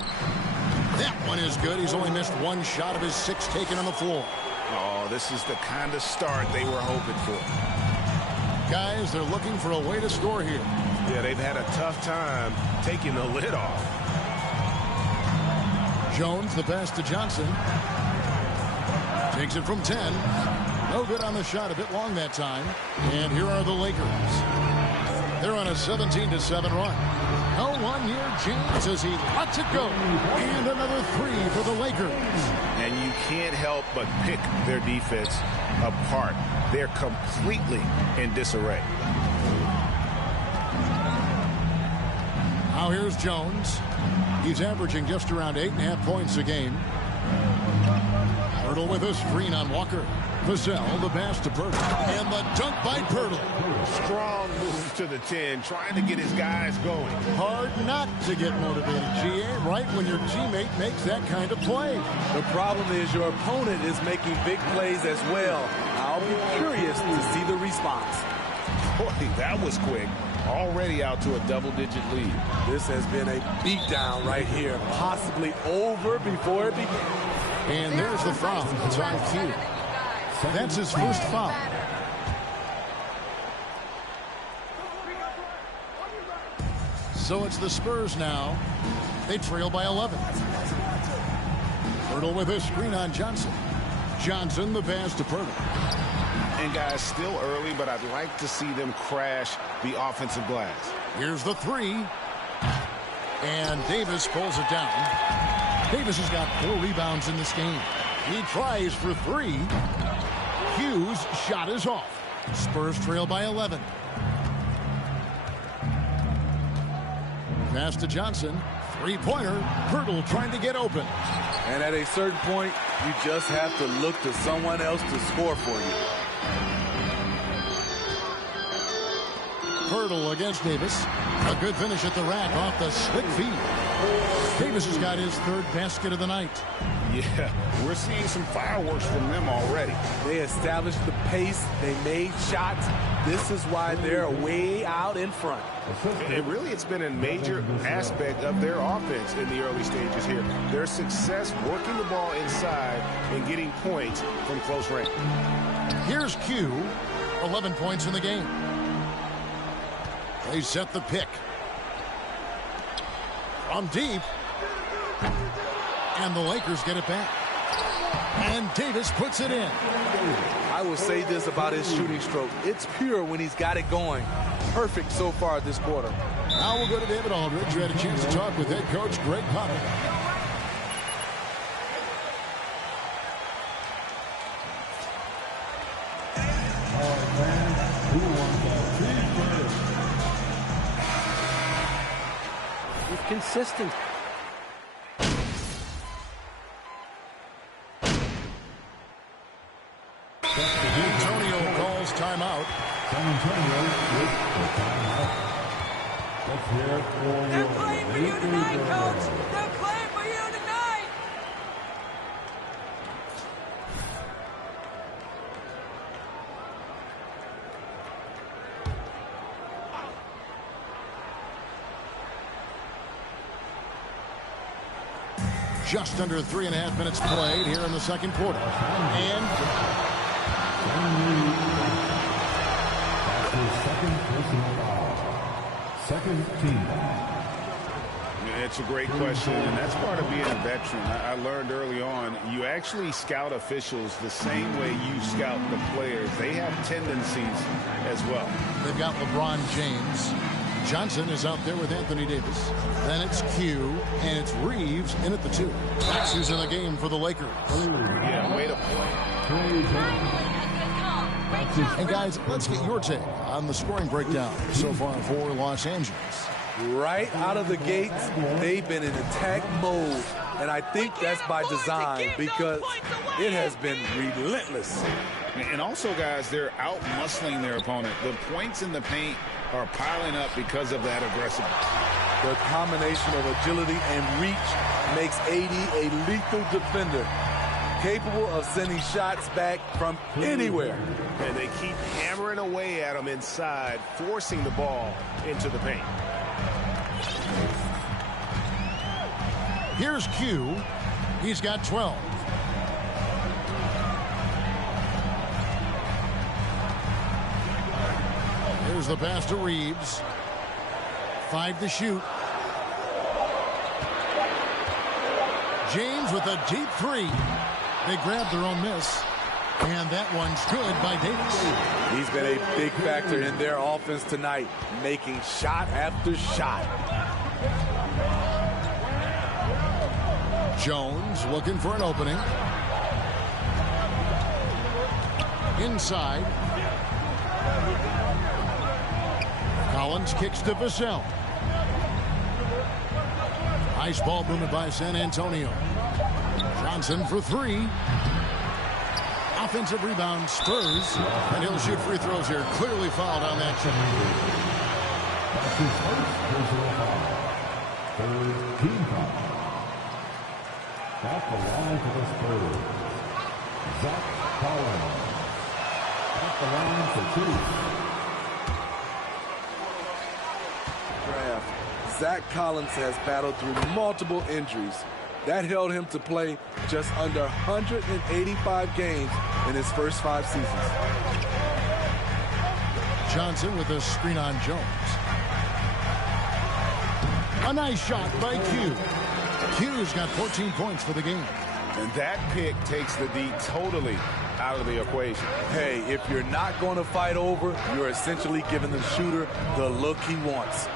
That one is good. He's only missed 1 shot of his 6 taken on the floor. Oh, this is the kind of start they were hoping for. Guys, they're looking for a way to score here. Yeah, they've had a tough time taking the lid off. Jones, the pass to Johnson. Takes it from 10. No good on the shot, a bit long that time. And here are the Lakers. They're on a 17-7 run. No one near James as he lets it go. And another 3 for the Lakers. And you can't help but pick their defense apart. They're completely in disarray. Now here's Jones. He's averaging just around 8.5 points a game. Pirtle with a screen on Walker. Vassell, the pass to Pirtle. And the dunk by Pirtle. Strong move to the 10, trying to get his guys going. Hard not to get motivated, GA, right when your teammate makes that kind of play. The problem is your opponent is making big plays as well. I'll be curious to see the response. Boy, that was quick. Already out to a double-digit lead. This has been a beatdown right here. Possibly over before it began. And there's the foul. It's on Q. That's his first foul. So it's the Spurs now. They trail by 11. Pirtle with a screen on Johnson. Johnson, the pass to Pirtle. And guys, still early, but I'd like to see them crash the offensive glass. Here's the 3. And Davis pulls it down. Davis has got 4 rebounds in this game. He tries for 3. Hughes' shot is off. Spurs trail by 11. Pass to Johnson. 3-pointer. Pirtle trying to get open. And at a certain point, you just have to look to someone else to score for you. Pirtle against Davis. A good finish at the rack off the slick feet. Davis has got his 3rd basket of the night. Yeah, we're seeing some fireworks from them already. They established the pace. They made shots. This is why they're way out in front. And really, it's been a major aspect of their offense in the early stages here. Their success working the ball inside and getting points from close range. Here's Q. 11 points in the game. They set the pick. From deep. And the Lakers get it back. And Davis puts it in. I will say this about his shooting stroke. It's pure when he's got it going. Perfect so far this quarter. Now we'll go to David Aldridge, who had a chance to talk with head coach Greg Potter. He's consistent. Antonio calls timeout. San Antonio with the timeout. Let's hear it for They're playing for you tonight, Coach. They're playing for you tonight. just under 3.5 minutes played here in the second quarter. And second personal foul. Second team foul. It's a great question, and that's part of being a veteran. I learned early on, you actually scout officials the same way you scout the players. They have tendencies as well. They've got LeBron James. Johnson is out there with Anthony Davis. Then it's Q, and it's Reeves in at the 2. That's who's in the game for the Lakers. Yeah, way to play. And guys, let's get your take on the scoring breakdown so far for Los Angeles. Right out of the gates, they've been in attack mode. And I think that's by design because it has been relentless. And also, guys, they're out-muscling their opponent. The points in the paint are piling up because of that aggressiveness. The combination of agility and reach makes AD a lethal defender, capable of sending shots back from anywhere. And they keep hammering away at him inside, forcing the ball into the paint. Here's Q. He's got 12. Here's the pass to Reeves. 5 to shoot. James with a deep 3. They grabbed their own miss. And that one's good by Davis. He's been a big factor in their offense tonight, making shot after shot. Jones looking for an opening. Inside. Collins kicks to Vassell. Ice ball movement by San Antonio. Johnson for 3. Offensive rebound, Spurs. And he'll shoot free throws here. Clearly fouled on that shot. That's his first personal foul. Third team foul. At the line for the Spurs, Zach Collins. At the line for 2. Zach Collins has battled through multiple injuries. That held him to play just under 185 games in his first 5 seasons. Johnson with a screen on Jones. A nice shot by Q. Q's got 14 points for the game. And that pick takes the D totally out of the equation. Hey, if you're not going to fight over, you're essentially giving the shooter the look he wants.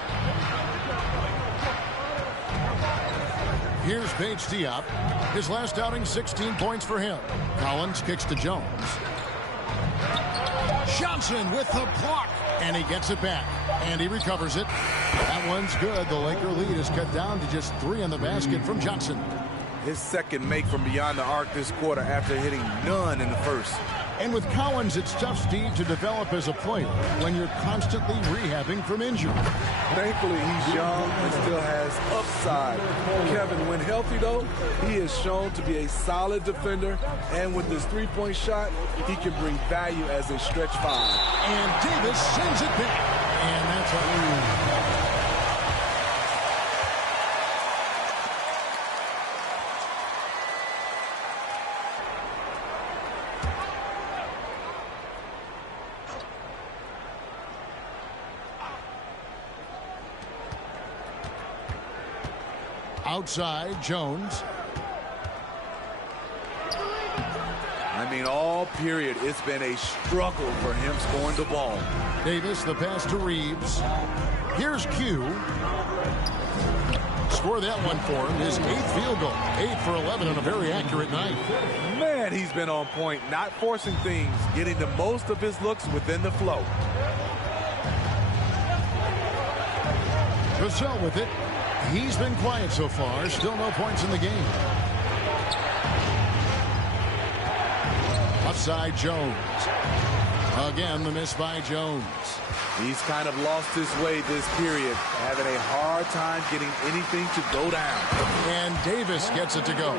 Here's Paige Diop. His last outing, 16 points for him. Collins kicks to Jones. Johnson with the block. And he gets it back. And he recovers it. That one's good. The Laker lead is cut down to just 3 in the basket from Johnson. His second make from beyond the arc this quarter after hitting none in the first. And with Collins, it's tough, Steve, to develop as a player when you're constantly rehabbing from injury. Thankfully, he's young and still has upside. Kevin, when healthy, though, he is shown to be a solid defender. And with this three-point shot, he can bring value as a stretch 5. And Davis sends it back. And that's a outside, Jones. I mean, all period, it's been a struggle for him scoring the ball. Davis, the pass to Reeves. Here's Q. Score that one for him. His 8th field goal. 8 for 11 on a very accurate night. Man, he's been on point, not forcing things, getting the most of his looks within the flow. Vassell with it. He's been quiet so far. Still no points in the game. Upside Jones. Again, the miss by Jones. He's kind of lost his way this period, having a hard time getting anything to go down. And Davis gets it to go.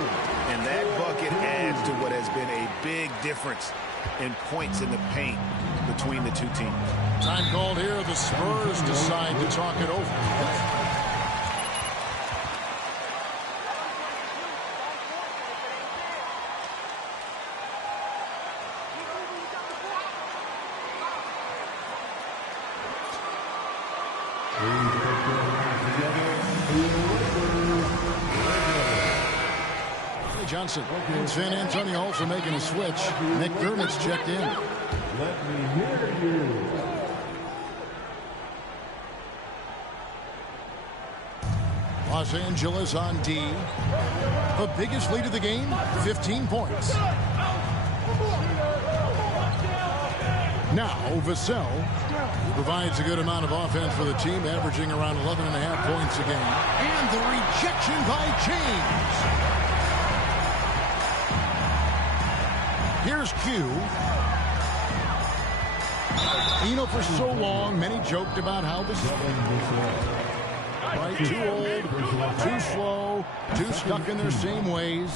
And that bucket adds to what has been a big difference in points in the paint between the two teams. Time called here. The Spurs decide to talk it over. Johnson. San Antonio also making a switch. McDermott's checked in. Let me hear you. Los Angeles on D. The biggest lead of the game, 15 points. Now, Vassell provides a good amount of offense for the team, averaging around 11.5 points a game. And the rejection by James. Here's Q. You know, for so long, many joked about how this right, too old, too slow, too stuck in their same ways.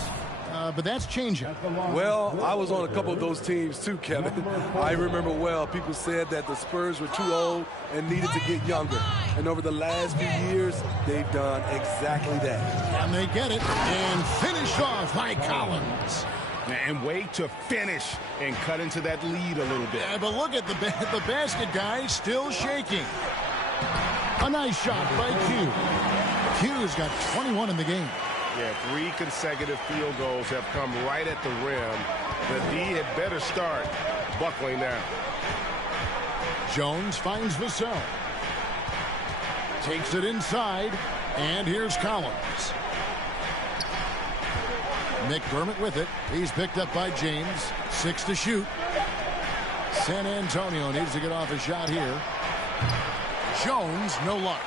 But that's changing. Well, I was on a couple of those teams too, Kevin. I remember well, people said that the Spurs were too old and needed to get younger. And over the last few years, they've done exactly that. And they get it and finish off by Collins. And wait to finish and cut into that lead a little bit. Yeah, but look at the basket, guys, still shaking. A nice shot by Q. Q's got 21 in the game. Yeah, 3 consecutive field goals have come right at the rim. The D had better start buckling down. Jones finds Vassell. Takes it inside, and here's Collins. McDermott with it. He's picked up by James. 6 to shoot. San Antonio needs to get off a shot here. Jones, no luck.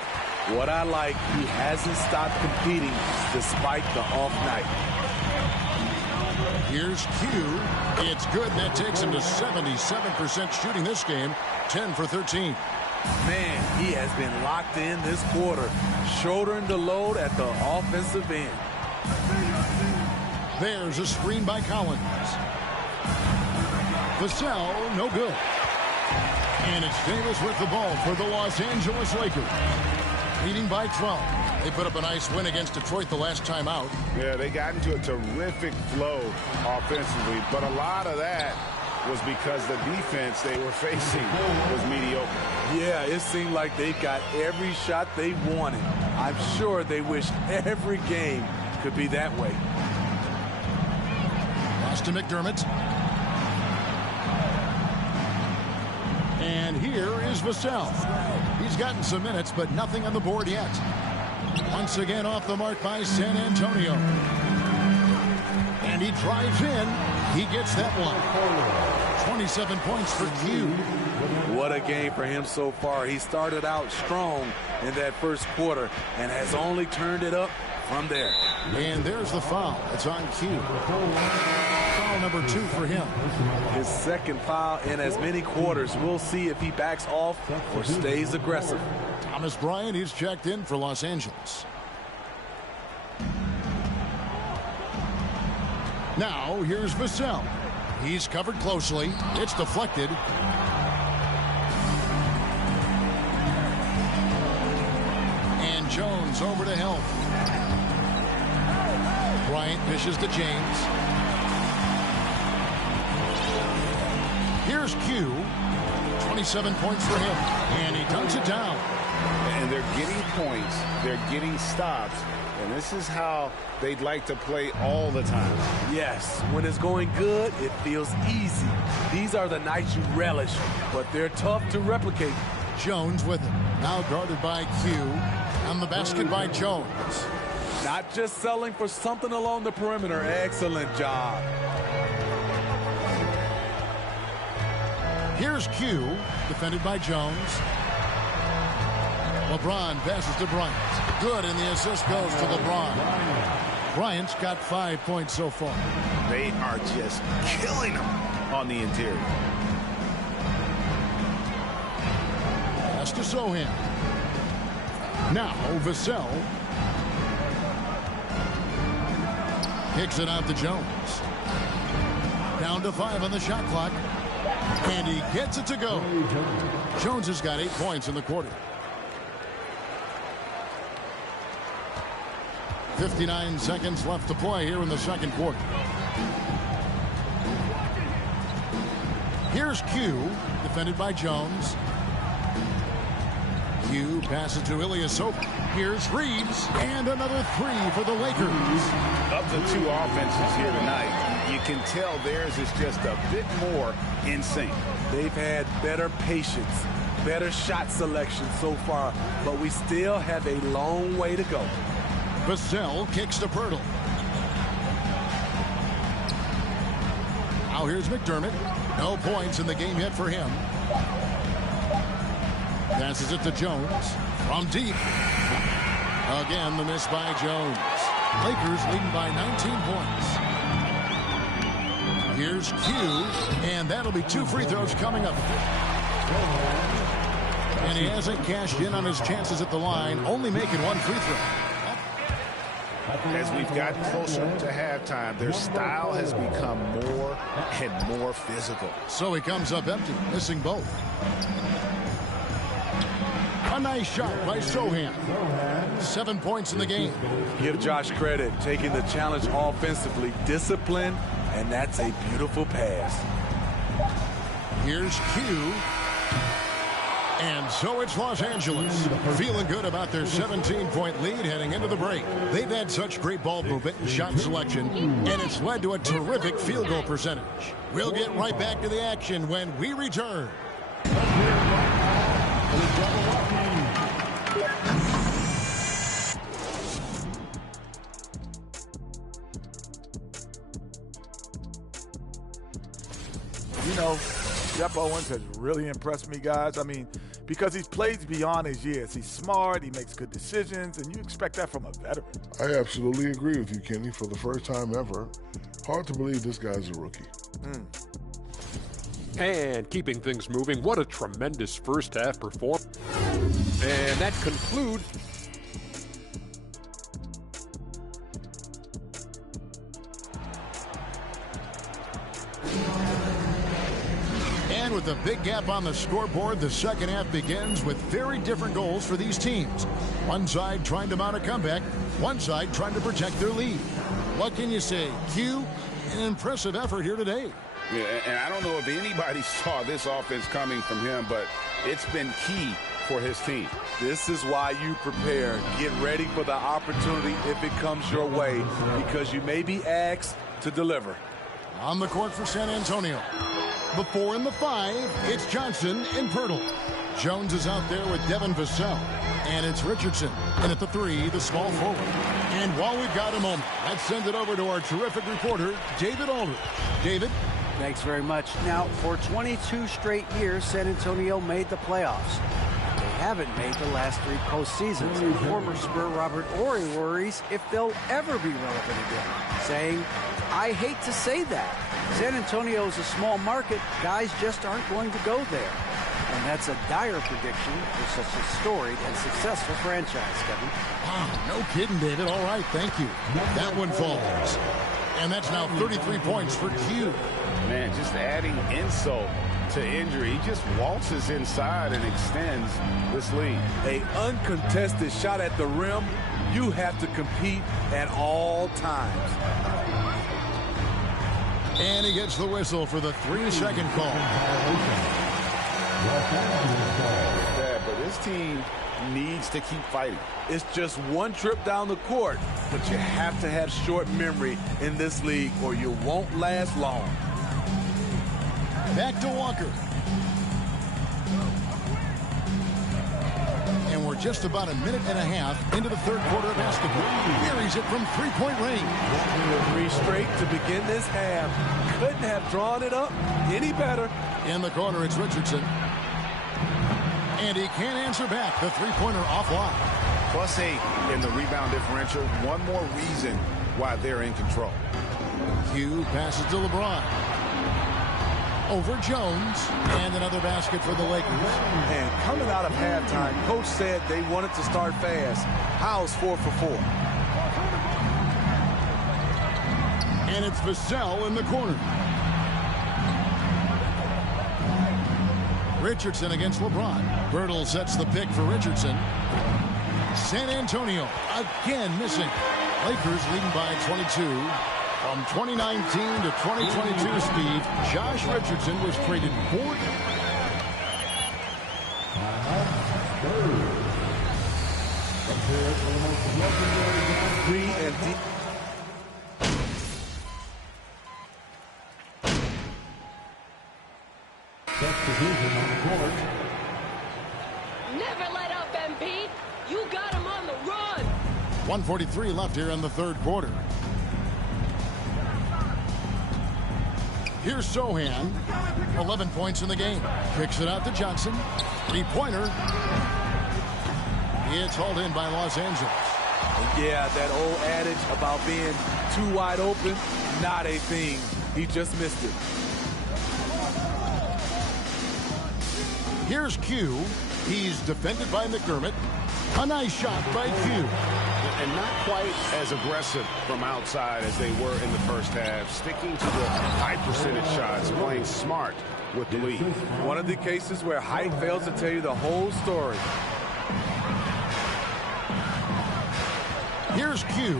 What I like, he hasn't stopped competing despite the off night. Here's Q. It's good. That takes him to 77% shooting this game. 10 for 13. Man, he has been locked in this quarter, shouldering the load at the offensive end. There's a screen by Collins. Vassell, no good. And it's Davis with the ball for the Los Angeles Lakers. Leading by 12. They put up a nice win against Detroit the last time out. Yeah, they got into a terrific flow offensively, but a lot of that was because the defense they were facing was mediocre. Yeah, it seemed like they got every shot they wanted. I'm sure they wish every game could be that way. Pass to McDermott. And here is Vassell. He's gotten some minutes, but nothing on the board yet. Once again off the mark by San Antonio. And he drives in. He gets that one. 27 points for Q. What a game for him so far. He started out strong in that first quarter and has only turned it up from there. And there's the foul. It's on Q. Foul number 2 for him. His second foul in as many quarters. We'll see if he backs off or stays aggressive. Thomas Bryant, he's checked in for Los Angeles. Now, here's Vassell. He's covered closely. It's deflected. And Jones over to help. Bryant dishes to James. Here's Q. 27 points for him. And he dunks it down. And they're getting points. They're getting stops. And this is how they'd like to play all the time. Yes, when it's going good, it feels easy. These are the nights you relish, but they're tough to replicate. Jones with it. Now guarded by Q. On the basket by Jones. Not just selling for something along the perimeter. Excellent job. Here's Q. Defended by Jones. LeBron passes to Bryant. Good, and the assist goes to LeBron. Bryant's got 5 points so far. They are just killing them on the interior. Pass to Sohan. Now Vassell. Kicks it out to Jones. Down to 5 on the shot clock. And he gets it to go. Jones has got 8 points in the quarter. 59 seconds left to play here in the second quarter. Here's Q, defended by Jones. Q passes to Ilyasova. Here's Reeves, and another three for the Lakers. Of the two offenses here tonight, you can tell theirs is just a bit more in sync. They've had better patience, better shot selection so far, but we still have a long way to go. Vassell kicks to Pirtle. Now here's McDermott. No points in the game yet for him. Passes it to Jones. From deep. Again, the miss by Jones. Lakers leading by 19 points. Here's Q, and that'll be 2 free throws coming up. And he hasn't cashed in on his chances at the line, only making 1 free throw. As we've gotten closer to halftime, their style has become more and more physical. So he comes up empty, missing both. A nice shot by Sohan. 7 points in the game. Give Josh credit, taking the challenge offensively, disciplined, and that's a beautiful pass. Here's Q. And so it's Los Angeles, feeling good about their 17-point lead heading into the break. They've had such great ball movement and shot selection, and it's led to a terrific field goal percentage. We'll get right back to the action when we return. You know, Jeff Owens has really impressed me, guys. I mean, because he's played beyond his years. He's smart, he makes good decisions, and you expect that from a veteran. I absolutely agree with you, Kenny. For the first time ever, hard to believe this guy's a rookie. And keeping things moving, what a tremendous first half performance. And that concludes. And with a big gap on the scoreboard, the second half begins with very different goals for these teams. One side trying to mount a comeback, one side trying to protect their lead. What can you say? Q, an impressive effort here today. Yeah, and I don't know if anybody saw this offense coming from him, but it's been key for his team. This is why you prepare. Get ready for the opportunity if it comes your way, because you may be asked to deliver. On the court for San Antonio. The 4 and the 5, it's Johnson and Pirtle. Jones is out there with Devin Vassell. And it's Richardson. And at the 3, the small forward. And while we've got a moment, let's send it over to our terrific reporter, David Aldridge. David? Thanks very much. Now, for 22 straight years, San Antonio made the playoffs. They haven't made the last 3 postseasons. And former Spur Robert Horry worries if they'll ever be relevant again, saying, I hate to say that. San Antonio is a small market. Guys just aren't going to go there. And that's a dire prediction for such a storied and successful franchise, Kevin. Wow, no kidding, David. All right, thank you. That one falls. And that's now 33 points for Q. Man, just adding insult to injury. He just waltzes inside and extends this lead. An uncontested shot at the rim, you have to compete at all times. And he gets the whistle for the 3-second call. Yeah, but this team needs to keep fighting. It's just one trip down the court, but you have to have short memory in this league or you won't last long. Back to Walker. And we're just about a minute and a half into the third quarter of basketball. Buries it from three-point range. 3 straight to begin this half. Couldn't have drawn it up any better. In the corner, it's Richardson. And he can't answer back. The three-pointer offline. +8 in the rebound differential. One more reason why they're in control. Q passes to LeBron. Over Jones. And another basket for the Lakers. And coming out of halftime, Coach said they wanted to start fast. House 4 for 4. And it's Vassell in the corner. Richardson against LeBron. Birtle sets the pick for Richardson. San Antonio again missing. Lakers leading by 22. From 2019 to 2022, Steve, Josh Richardson was traded 4. Green and deep. Substitution on the court. Never let up, MP. You got him on the run. 1:43 left here in the third quarter. Here's Sohan. 11 points in the game. Kicks it out to Johnson. Three-pointer. It's hauled in by Los Angeles. Yeah, that old adage about being too wide open, not a thing. He just missed it. Here's Q. He's defended by McDermott. A nice shot by Q. And not quite as aggressive from outside as they were in the first half. Sticking to the high percentage shots, playing smart with the lead. One of the cases where height fails to tell you the whole story. Here's Q.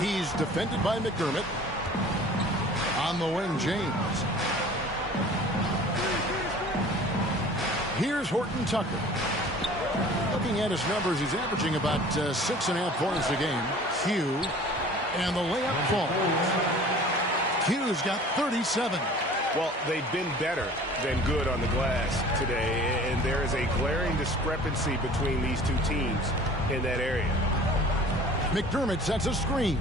He's defended by McDermott. On the wing, James. Here's Horton Tucker. Looking at his numbers, he's averaging about 6.5 points a game. Q. And the layup falls. Q's got 37. Well, they've been better than good on the glass today, and there is a glaring discrepancy between these two teams in that area. McDermott sets a screen.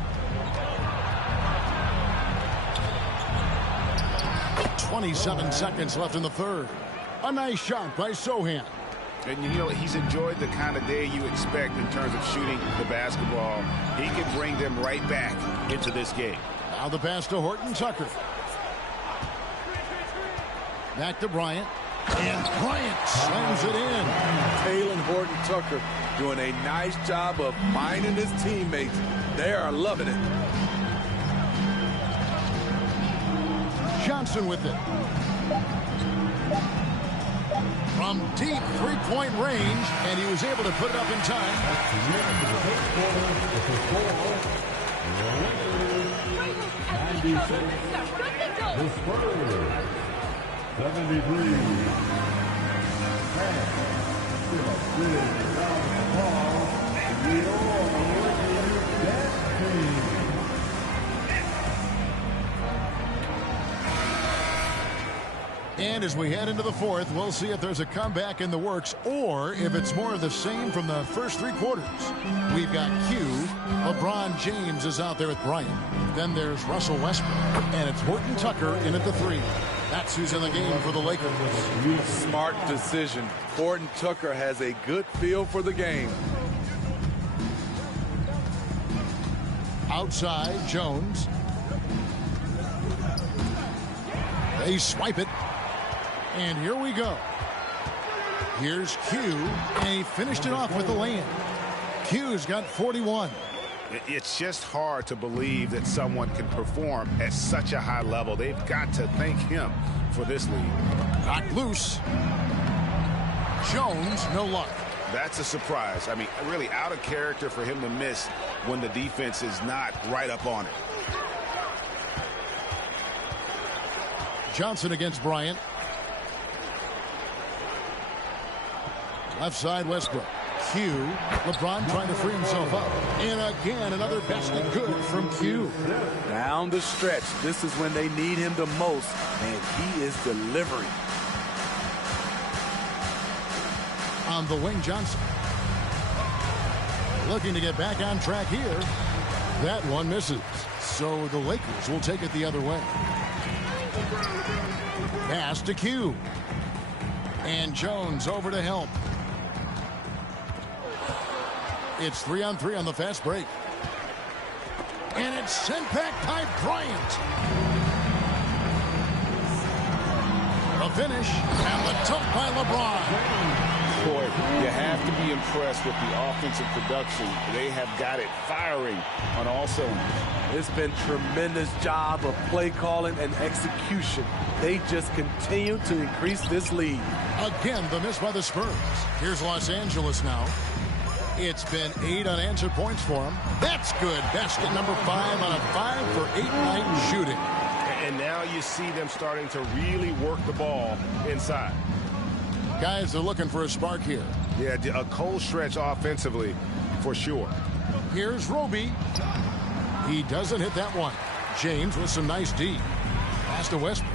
27 seconds left in the third. A nice shot by Sohan. And you know, he's enjoyed the kind of day you expect in terms of shooting the basketball. He can bring them right back into this game. Now the pass to Horton Tucker. Back to Bryant. And Bryant slams it in. Taylor Horton Tucker doing a nice job of finding his teammates. They are loving it. Johnson with it. From deep three-point range, and he was able to put it up in time. The Spurs, 73. And as we head into the fourth, we'll see if there's a comeback in the works or if it's more of the same from the first three quarters. We've got Q. LeBron James is out there with Bryant. Then there's Russell Westbrook. And it's Horton Tucker in at the three. That's who's in the game for the Lakers. Smart decision. Horton Tucker has a good feel for the game. Outside, Jones. They swipe it. And here we go. Here's Q, and he finished it off with the land. Q's got 41. It's just hard to believe that someone can perform at such a high level. They've got to thank him for this lead. Knocked loose. Jones, no luck. That's a surprise. I mean, really out of character for him to miss when the defense is not right up on it. Johnson against Bryant. Left side, Westbrook. Q. LeBron trying to free himself up. And again, another basket good from Q. Down the stretch. This is when they need him the most, and he is delivering. On the wing, Johnson. Looking to get back on track here. That one misses. So the Lakers will take it the other way. Pass to Q. And Jones over to help. It's 3-on-3 on the fast break. And it's sent back by Bryant. The finish and the dunk by LeBron. Boy, you have to be impressed with the offensive production. They have got it firing on all cylinders. It's been tremendous job of play calling and execution. They just continue to increase this lead. Again, the miss by the Spurs. Here's Los Angeles now. It's been 8 unanswered points for them. That's good. Basket number 5 on a 5-for-8 night shooting. And now you see them starting to really work the ball inside. Guys are looking for a spark here. Yeah, a cold stretch offensively for sure. Here's Roby. He doesn't hit that one. James with some nice D. Pass to Westbrook.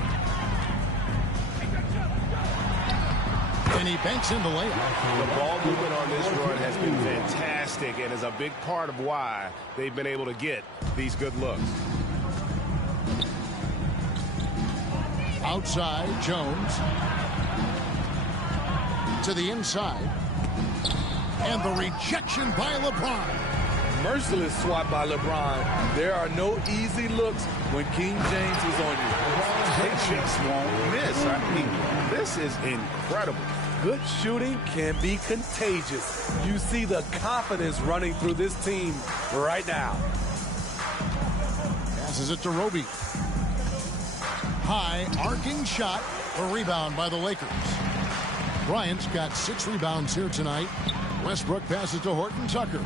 And he banks in the layup. The ball movement on this run has been fantastic and is a big part of why they've been able to get these good looks. Outside, Jones. To the inside. And the rejection by LeBron. Merciless swat by LeBron. There are no easy looks when King James is on you. They just won't miss. I mean, this is incredible. Good shooting can be contagious. You see the confidence running through this team right now. Passes it to Roby. High arcing shot. A rebound by the Lakers. Bryant's got 6 rebounds here tonight. Westbrook passes to Horton Tucker.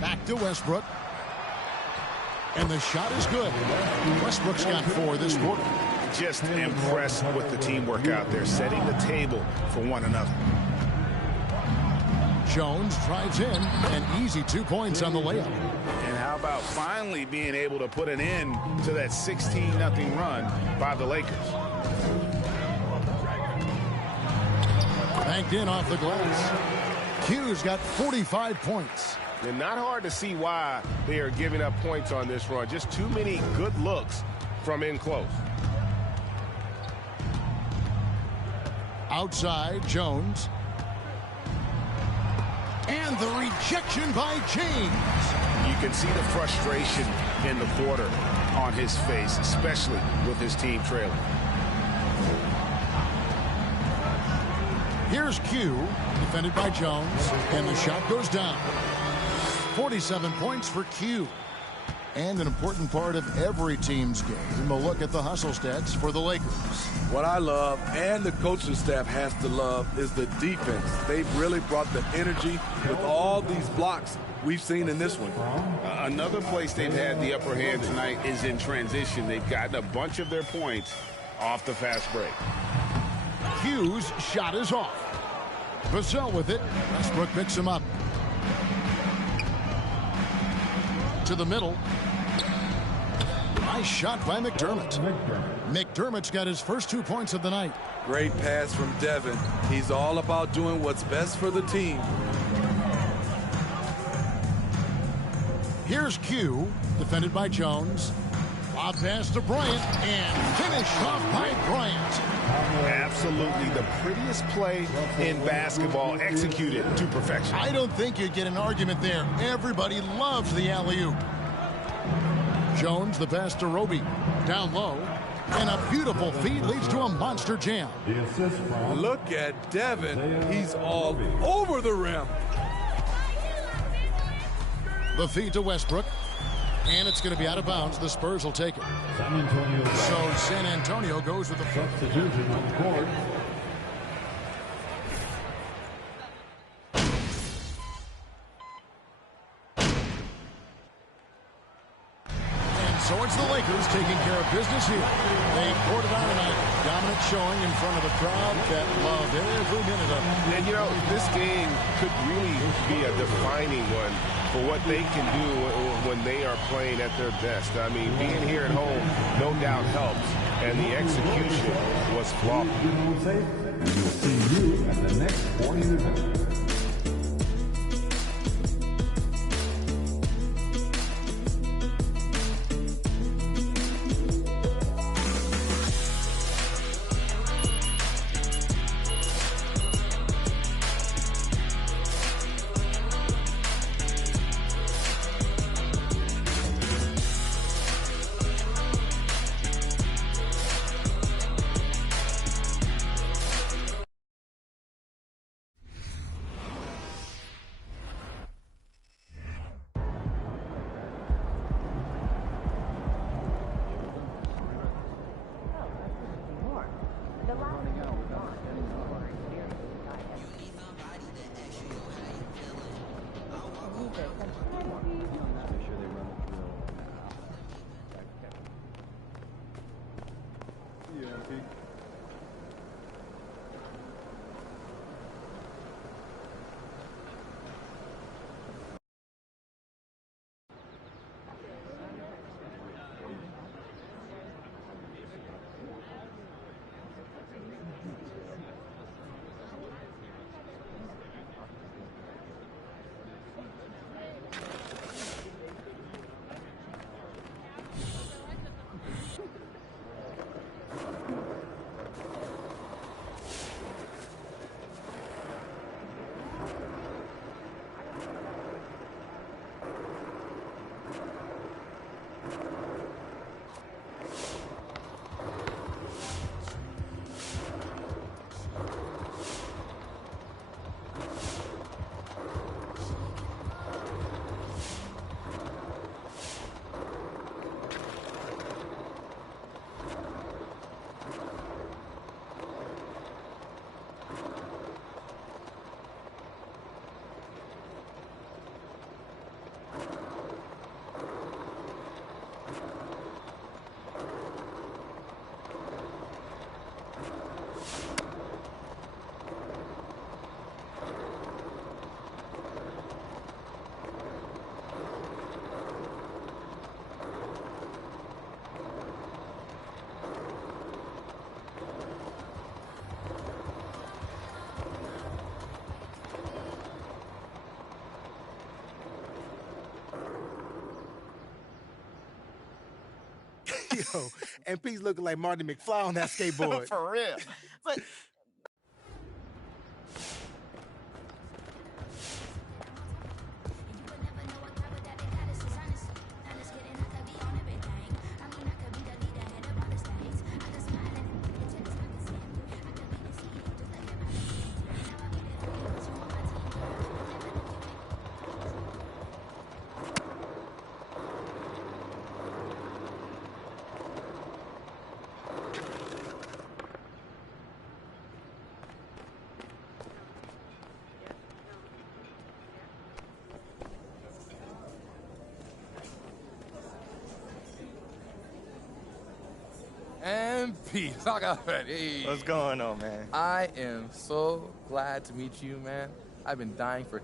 Back to Westbrook. And the shot is good. Westbrook's got 4 this quarter. Just impressed with the teamwork out there, setting the table for one another. Jones drives in, an easy 2 points on the layup. And how about finally being able to put an end to that 16-0 run by the Lakers? Banked in off the glass. Q's got 45 points. And not hard to see why they are giving up points on this run. Just too many good looks from in close. Outside, Jones. And the rejection by James. You can see the frustration in the quarter on his face, especially with his team trailing. Here's Q, defended by Jones, and the shot goes down. 47 points for Q. And an important part of every team's game, a look at the hustle stats for the Lakers. What I love, and the coaching staff has to love, is the defense. They've really brought the energy with all these blocks we've seen in this one. Another place they've had the upper hand tonight is in transition. They've gotten a bunch of their points off the fast break. Q's shot is off. Vassell with it. Westbrook picks him up. To the middle. Nice shot by McDermott. McDermott's got his first 2 points of the night. Great pass from Devin. He's all about doing what's best for the team. Here's Q, defended by Jones. Lob pass to Bryant, and finish off by Bryant. Absolutely the prettiest play in basketball, executed to perfection. I don't think you'd get an argument there. Everybody loves the alley-oop. Jones, the pass to Roby. Down low. And a beautiful feed leads to a monster jam. Look at Devin. He's all over the rim. The feed to Westbrook. And it's going to be out of bounds. The Spurs will take it. So San Antonio goes with the substitution on the court. So it's the Lakers taking care of business here. They poured it on tonight. Dominant showing in front of a crowd that loved every minute of it. And, you know, this game could really be a defining one for what they can do when they are playing at their best. I mean, being here at home no doubt helps, and the execution was flawless. And we'll see you at the next sporting event. Yo, MP's looking like Marty McFly on that skateboard. For real. But MP, hey. What's going on, man? I am so glad to meet you, man. I've been dying for a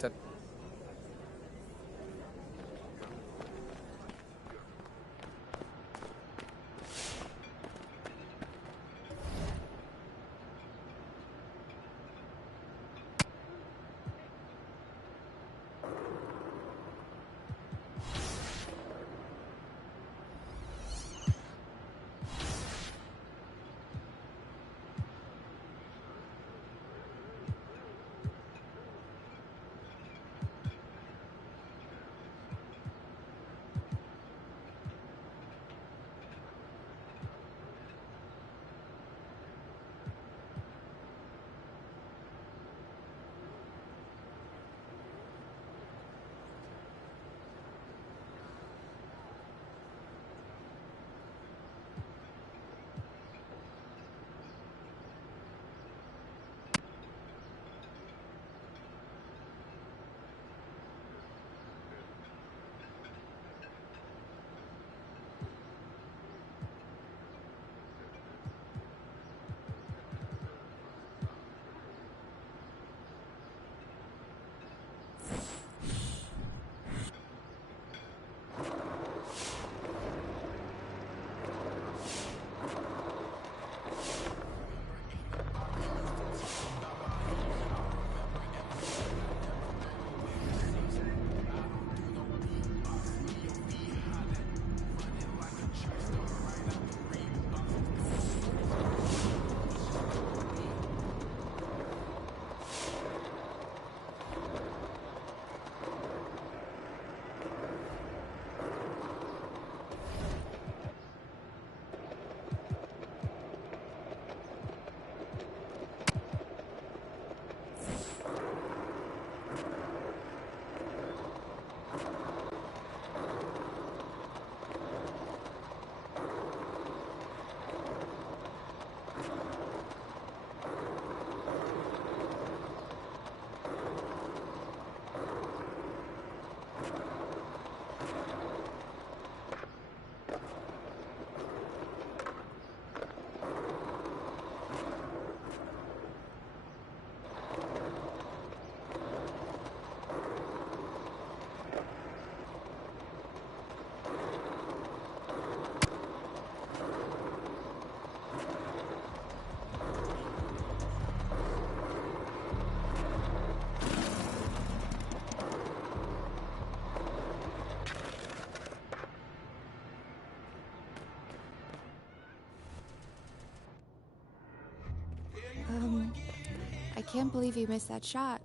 I can't believe you missed that shot.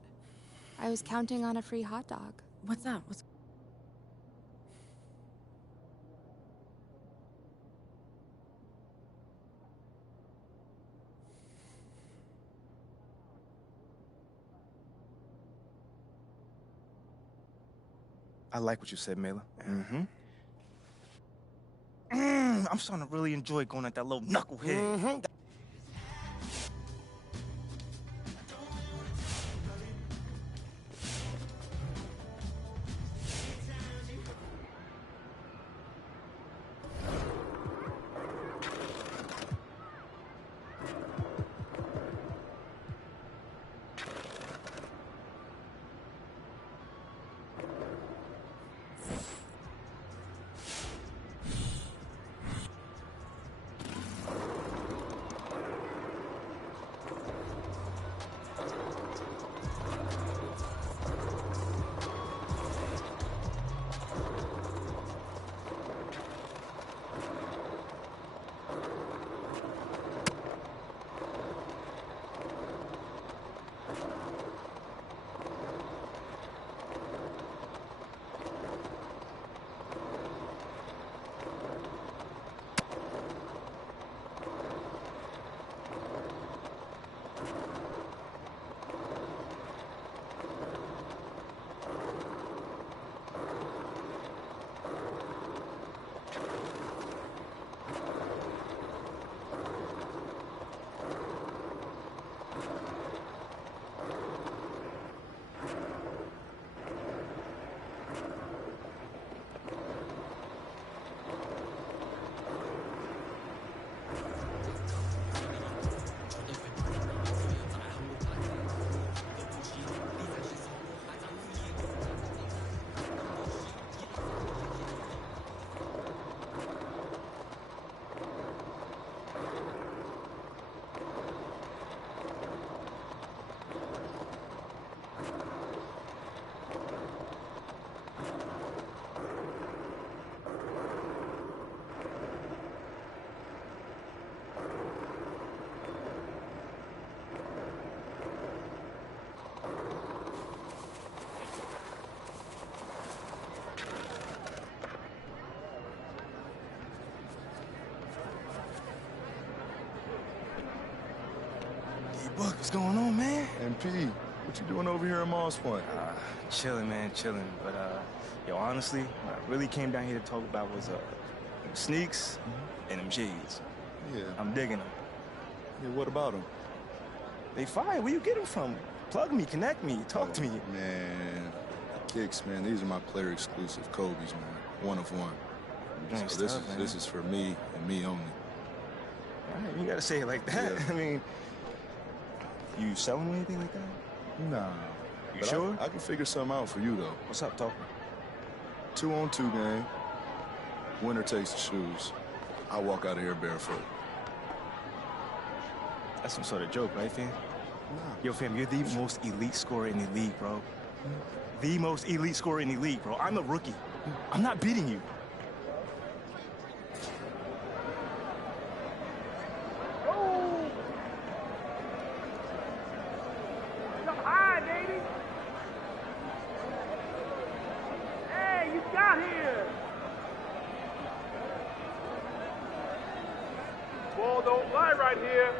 I was counting on a free hot dog. What's up? What's... I like what you said, Mela. Mm-hmm. I'm starting to really enjoy going at that little knucklehead. Mm-hmm. Buck, what's going on, man? MP, what you doing over here in Moss Point? Chilling, man, chilling. But, yo, honestly, what I really came down here to talk about was, them sneaks and them J's. Yeah. I'm digging them. Yeah, what about them? They fire. Where you get them from? Plug me, connect me, talk to me. Man, kicks, man. These are my player exclusive Kobe's, man. One of one. Nice So stuff, man. this is for me and me only. All right, you gotta say it like that. Yeah. I mean, you selling anything like that? Nah. You But sure? I can figure something out for you, though. What's up, talk? 2-on-2 game. Winner takes the shoes. I walk out of here barefoot. That's some sort of joke, right, fam? Nah. Yo, fam, you're the most elite scorer in the league, bro. The most elite scorer in the league, bro. I'm a rookie. I'm not beating you. Hi, baby. Hey, you got here. Ball don't lie right here.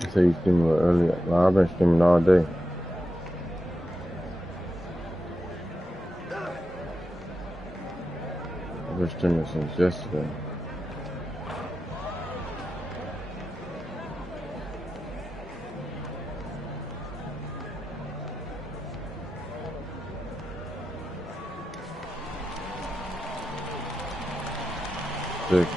You say you streaming a little earlier. Well, I've been streaming all day. I've been streaming since yesterday. Sick.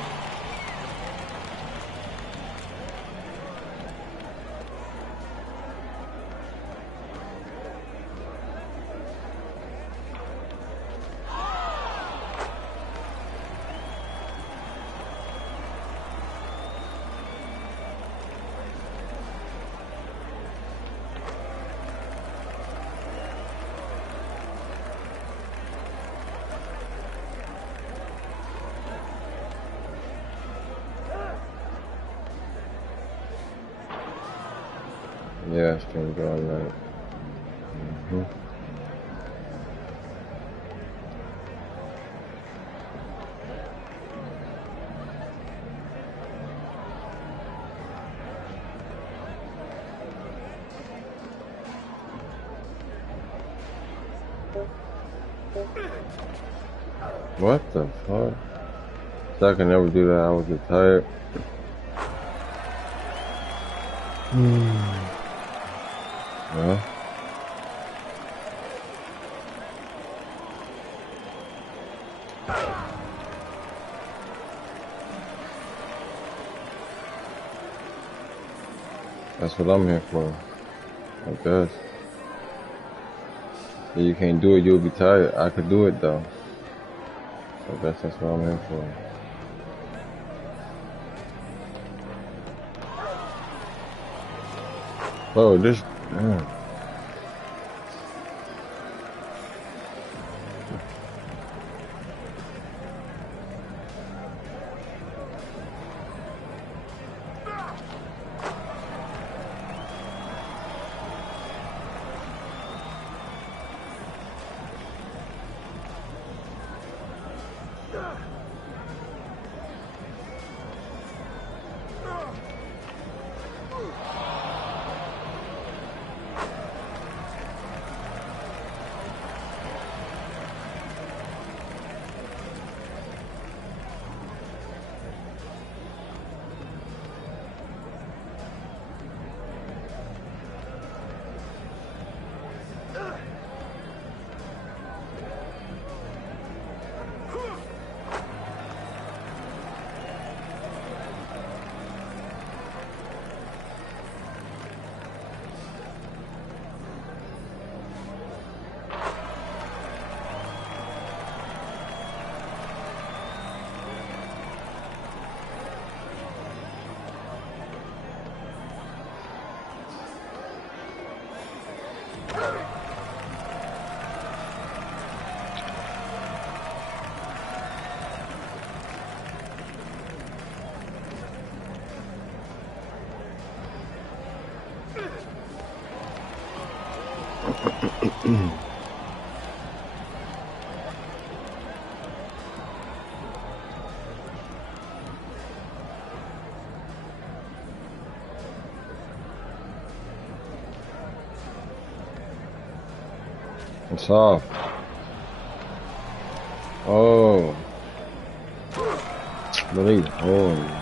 Yeah, I streamed all night. What the fuck? So I can never do that. I would get tired. Yeah. That's what I'm here for, I guess. If you can't do it, you'll be tired. I could do it though. So I guess that's what I'm here for. Oh, this. Man. It's off. Oh. Really? Oh.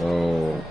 Oh.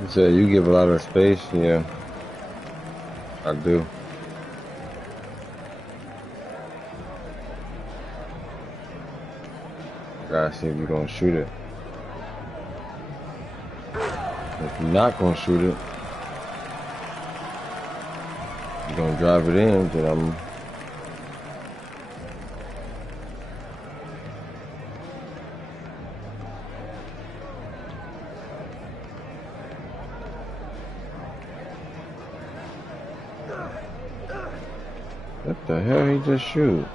You said you give a lot of space? Yeah, I do. Gotta see if you're gonna shoot it. If you're not gonna shoot it, you're gonna drive it in, then I'm... What the hell he just shoot?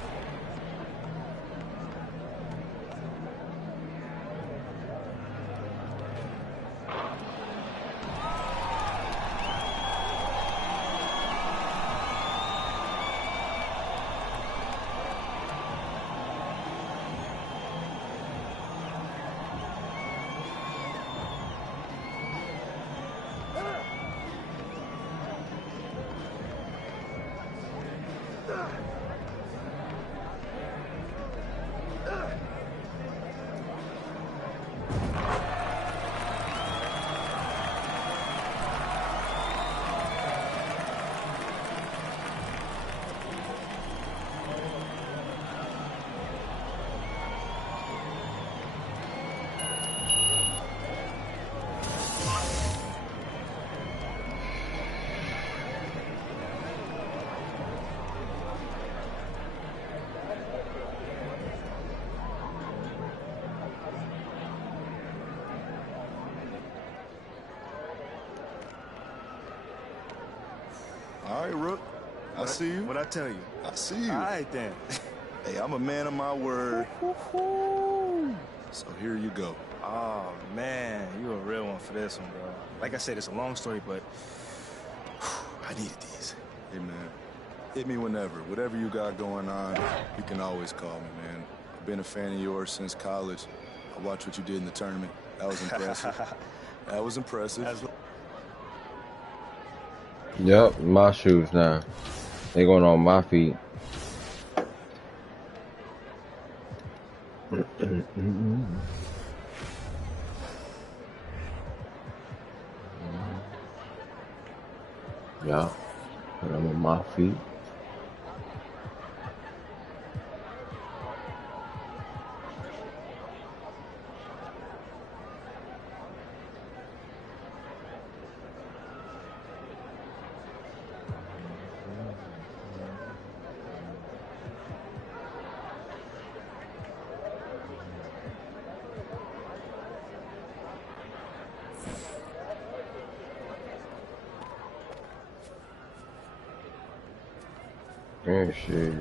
All right, Rook. I see you. What I tell you? I see you. All right, then. Hey, I'm a man of my word. So here you go. Oh, man. You a real one for this one, bro. Like I said, it's a long story, but I needed these. Hey, man. Hit me whenever. Whatever you got going on, you can always call me, man. I've been a fan of yours since college. I watched what you did in the tournament. That was impressive. That was impressive. Yep, my shoes now. They going on my feet. Yeah, put them on my feet. Oh shit.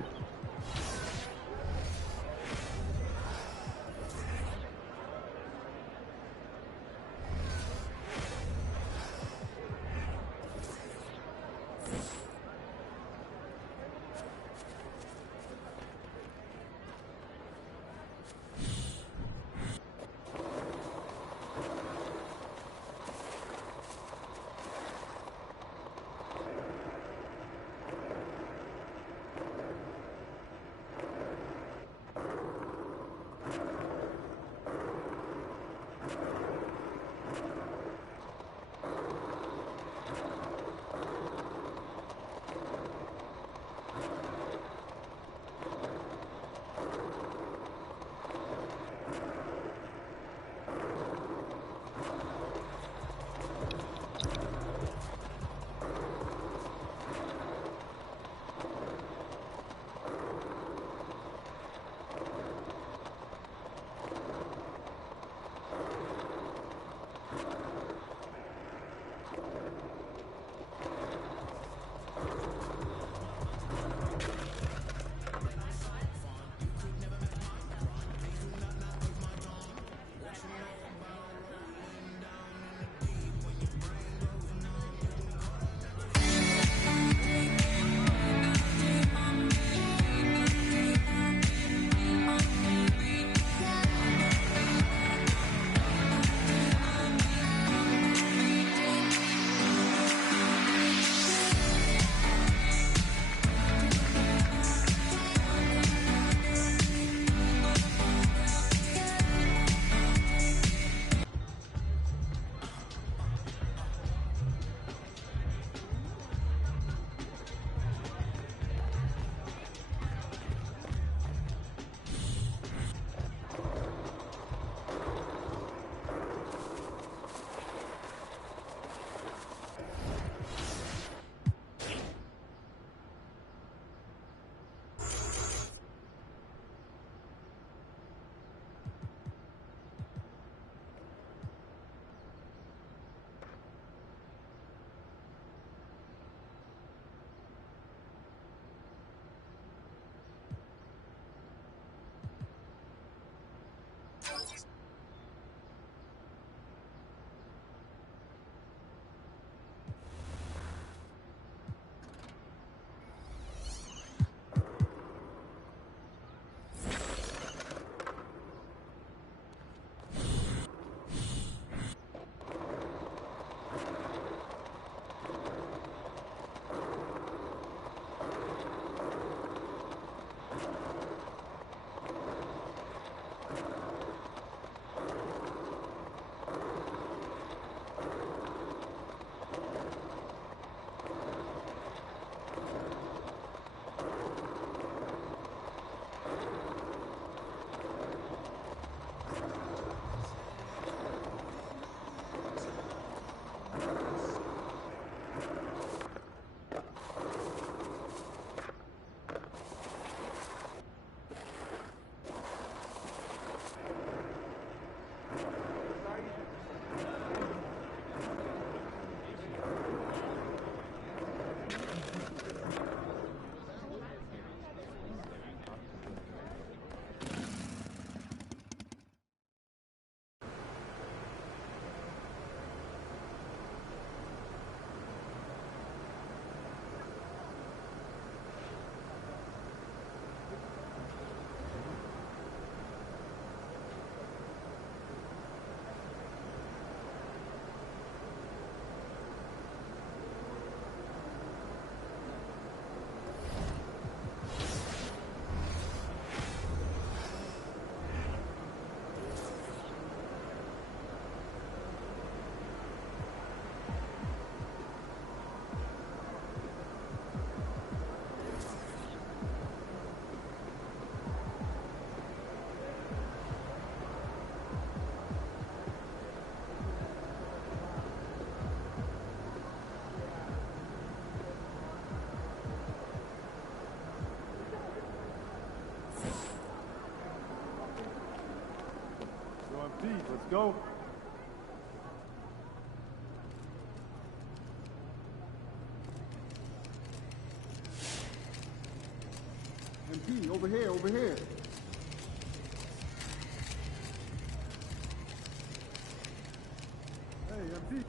Let's go. MP, over here, over here. Hey, MP.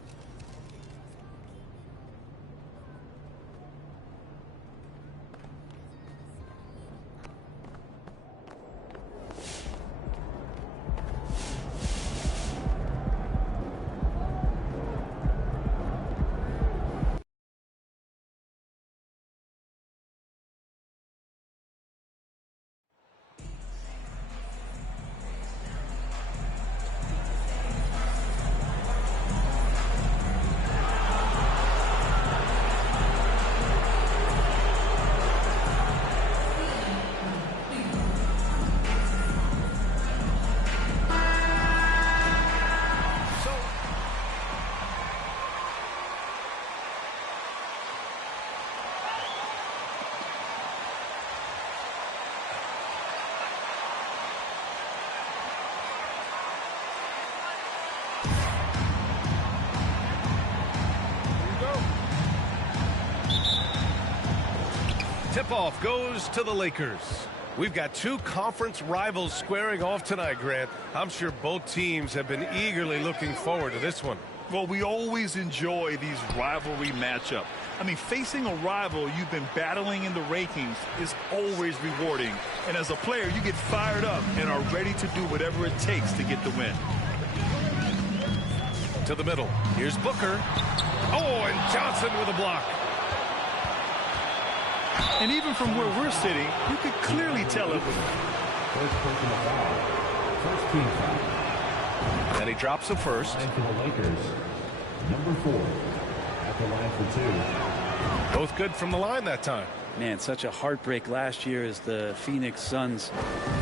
Tip-off goes to the Lakers. We've got two conference rivals squaring off tonight, Grant. I'm sure both teams have been eagerly looking forward to this one. Well, we always enjoy these rivalry matchups. I mean, facing a rival you've been battling in the rankings is always rewarding. And as a player, you get fired up and are ready to do whatever it takes to get the win. To the middle. Here's Booker. Oh, and Johnson with a block. And even from where we're sitting, you could clearly tell it was. First personal foul. First team foul. And he drops the first. Line for the Lakers. Number 4 at the line for 2. Both good from the line that time. Man, such a heartbreak last year as the Phoenix Suns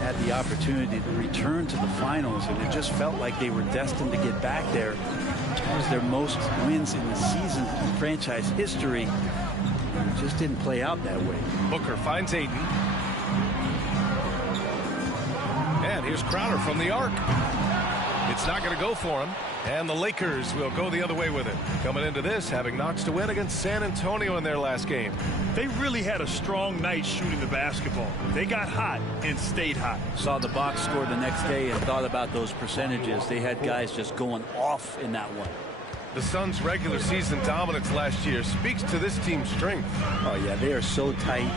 had the opportunity to return to the finals, and it just felt like they were destined to get back there. It was their most wins in the season in franchise history. It just didn't play out that way. Booker finds Ayton. And here's Crowder from the arc. It's not going to go for him. And the Lakers will go the other way with it. Coming into this, having Knox to win against San Antonio in their last game. They really had a strong night shooting the basketball. They got hot and stayed hot. Saw the box score the next day and thought about those percentages. They had guys just going off in that one. The Suns' regular season dominance last year speaks to this team's strength. Oh, yeah, they are so tight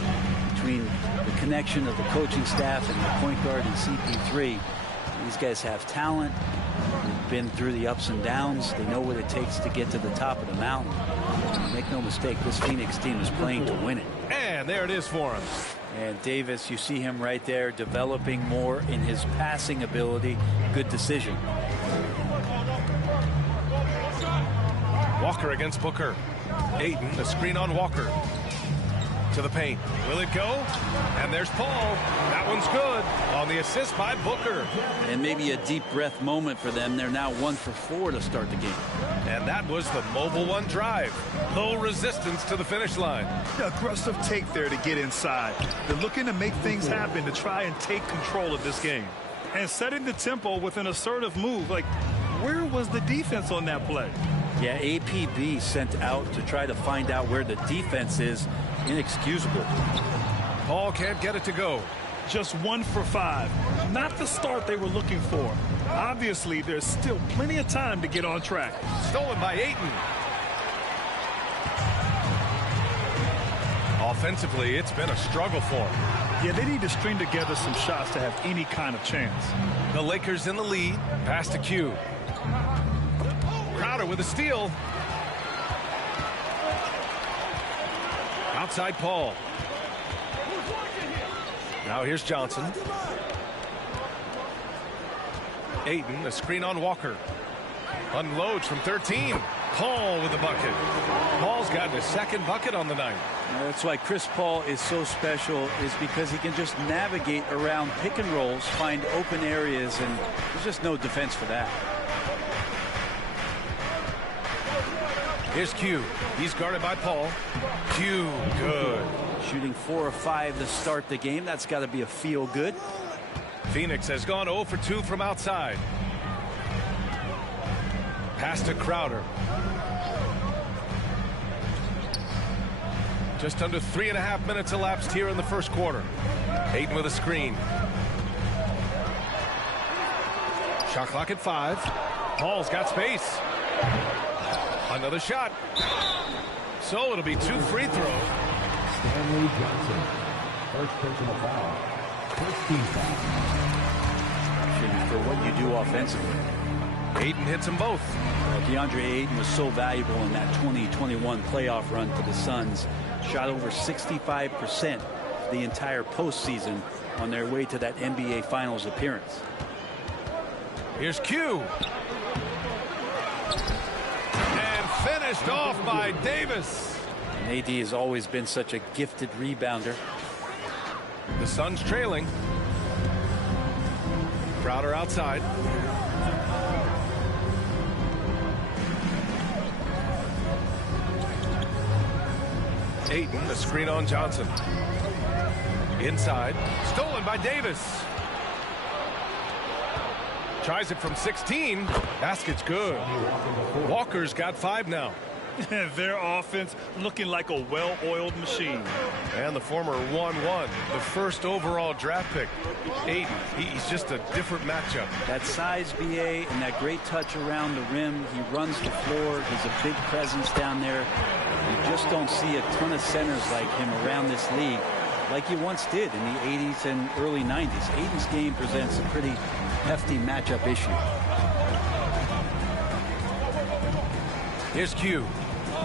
between the connection of the coaching staff and the point guard and CP3. These guys have talent. They've been through the ups and downs. They know what it takes to get to the top of the mountain. Make no mistake, this Phoenix team is playing to win it. And there it is for him. And Davis, you see him right there developing more in his passing ability. Good decision. Walker against Booker. Ayton, a screen on Walker. To the paint. Will it go? And there's Paul. That one's good. On the assist by Booker. And maybe a deep breath moment for them. They're now 1 for 4 to start the game. And that was the Mobile One drive. Low resistance to the finish line. Aggressive take there to get inside. They're looking to make things happen to try and take control of this game. And setting the tempo with an assertive move. Like, where was the defense on that play? Yeah, APB sent out to try to find out where the defense is. Inexcusable. Paul can't get it to go. Just 1 for 5. Not the start they were looking for. Obviously, there's still plenty of time to get on track. Stolen by Ayton. Offensively, it's been a struggle for him. Yeah, they need to string together some shots to have any kind of chance. The Lakers in the lead. Pass to Q. Crowder with a steal. Outside Paul. Now here's Johnson. Ayton, a screen on Walker. Unloads from 13. Paul with the bucket. Paul's gotten his second bucket on the night. That's why Chris Paul is so special, is because he can just navigate around pick and rolls, find open areas, and there's just no defense for that. Here's Q. He's guarded by Paul. Q, good. Shooting 4 of 5 to start the game. That's got to be a feel good. Phoenix has gone 0 for 2 from outside. Pass to Crowder. Just under 3.5 minutes elapsed here in the first quarter. Ayton with a screen. Shot clock at 5. Paul's got space. Another shot. So it'll be 2 free throws. Stanley Johnson, first personal foul. First team foul. For what you do offensively. Ayton hits them both. DeAndre Ayton was so valuable in that 2021 playoff run for the Suns. Shot over 65% the entire postseason on their way to that NBA Finals appearance. Here's Q. And finished off by Davis. And AD has always been such a gifted rebounder. The Suns trailing. Crowder outside. Ayton, the screen on Johnson. Inside. Stolen by Davis. Tries it from 16. Basket's good. Walker's got 5 now. Their offense looking like a well-oiled machine. And the former 1-1, the first overall draft pick. Ayton, he's just a different matchup. That size, BA, and that great touch around the rim. He runs the floor. He's a big presence down there. You just don't see a ton of centers like him around this league like you once did in the 80s and early 90s. Ayton's game presents a pretty hefty matchup issue. Here's Q.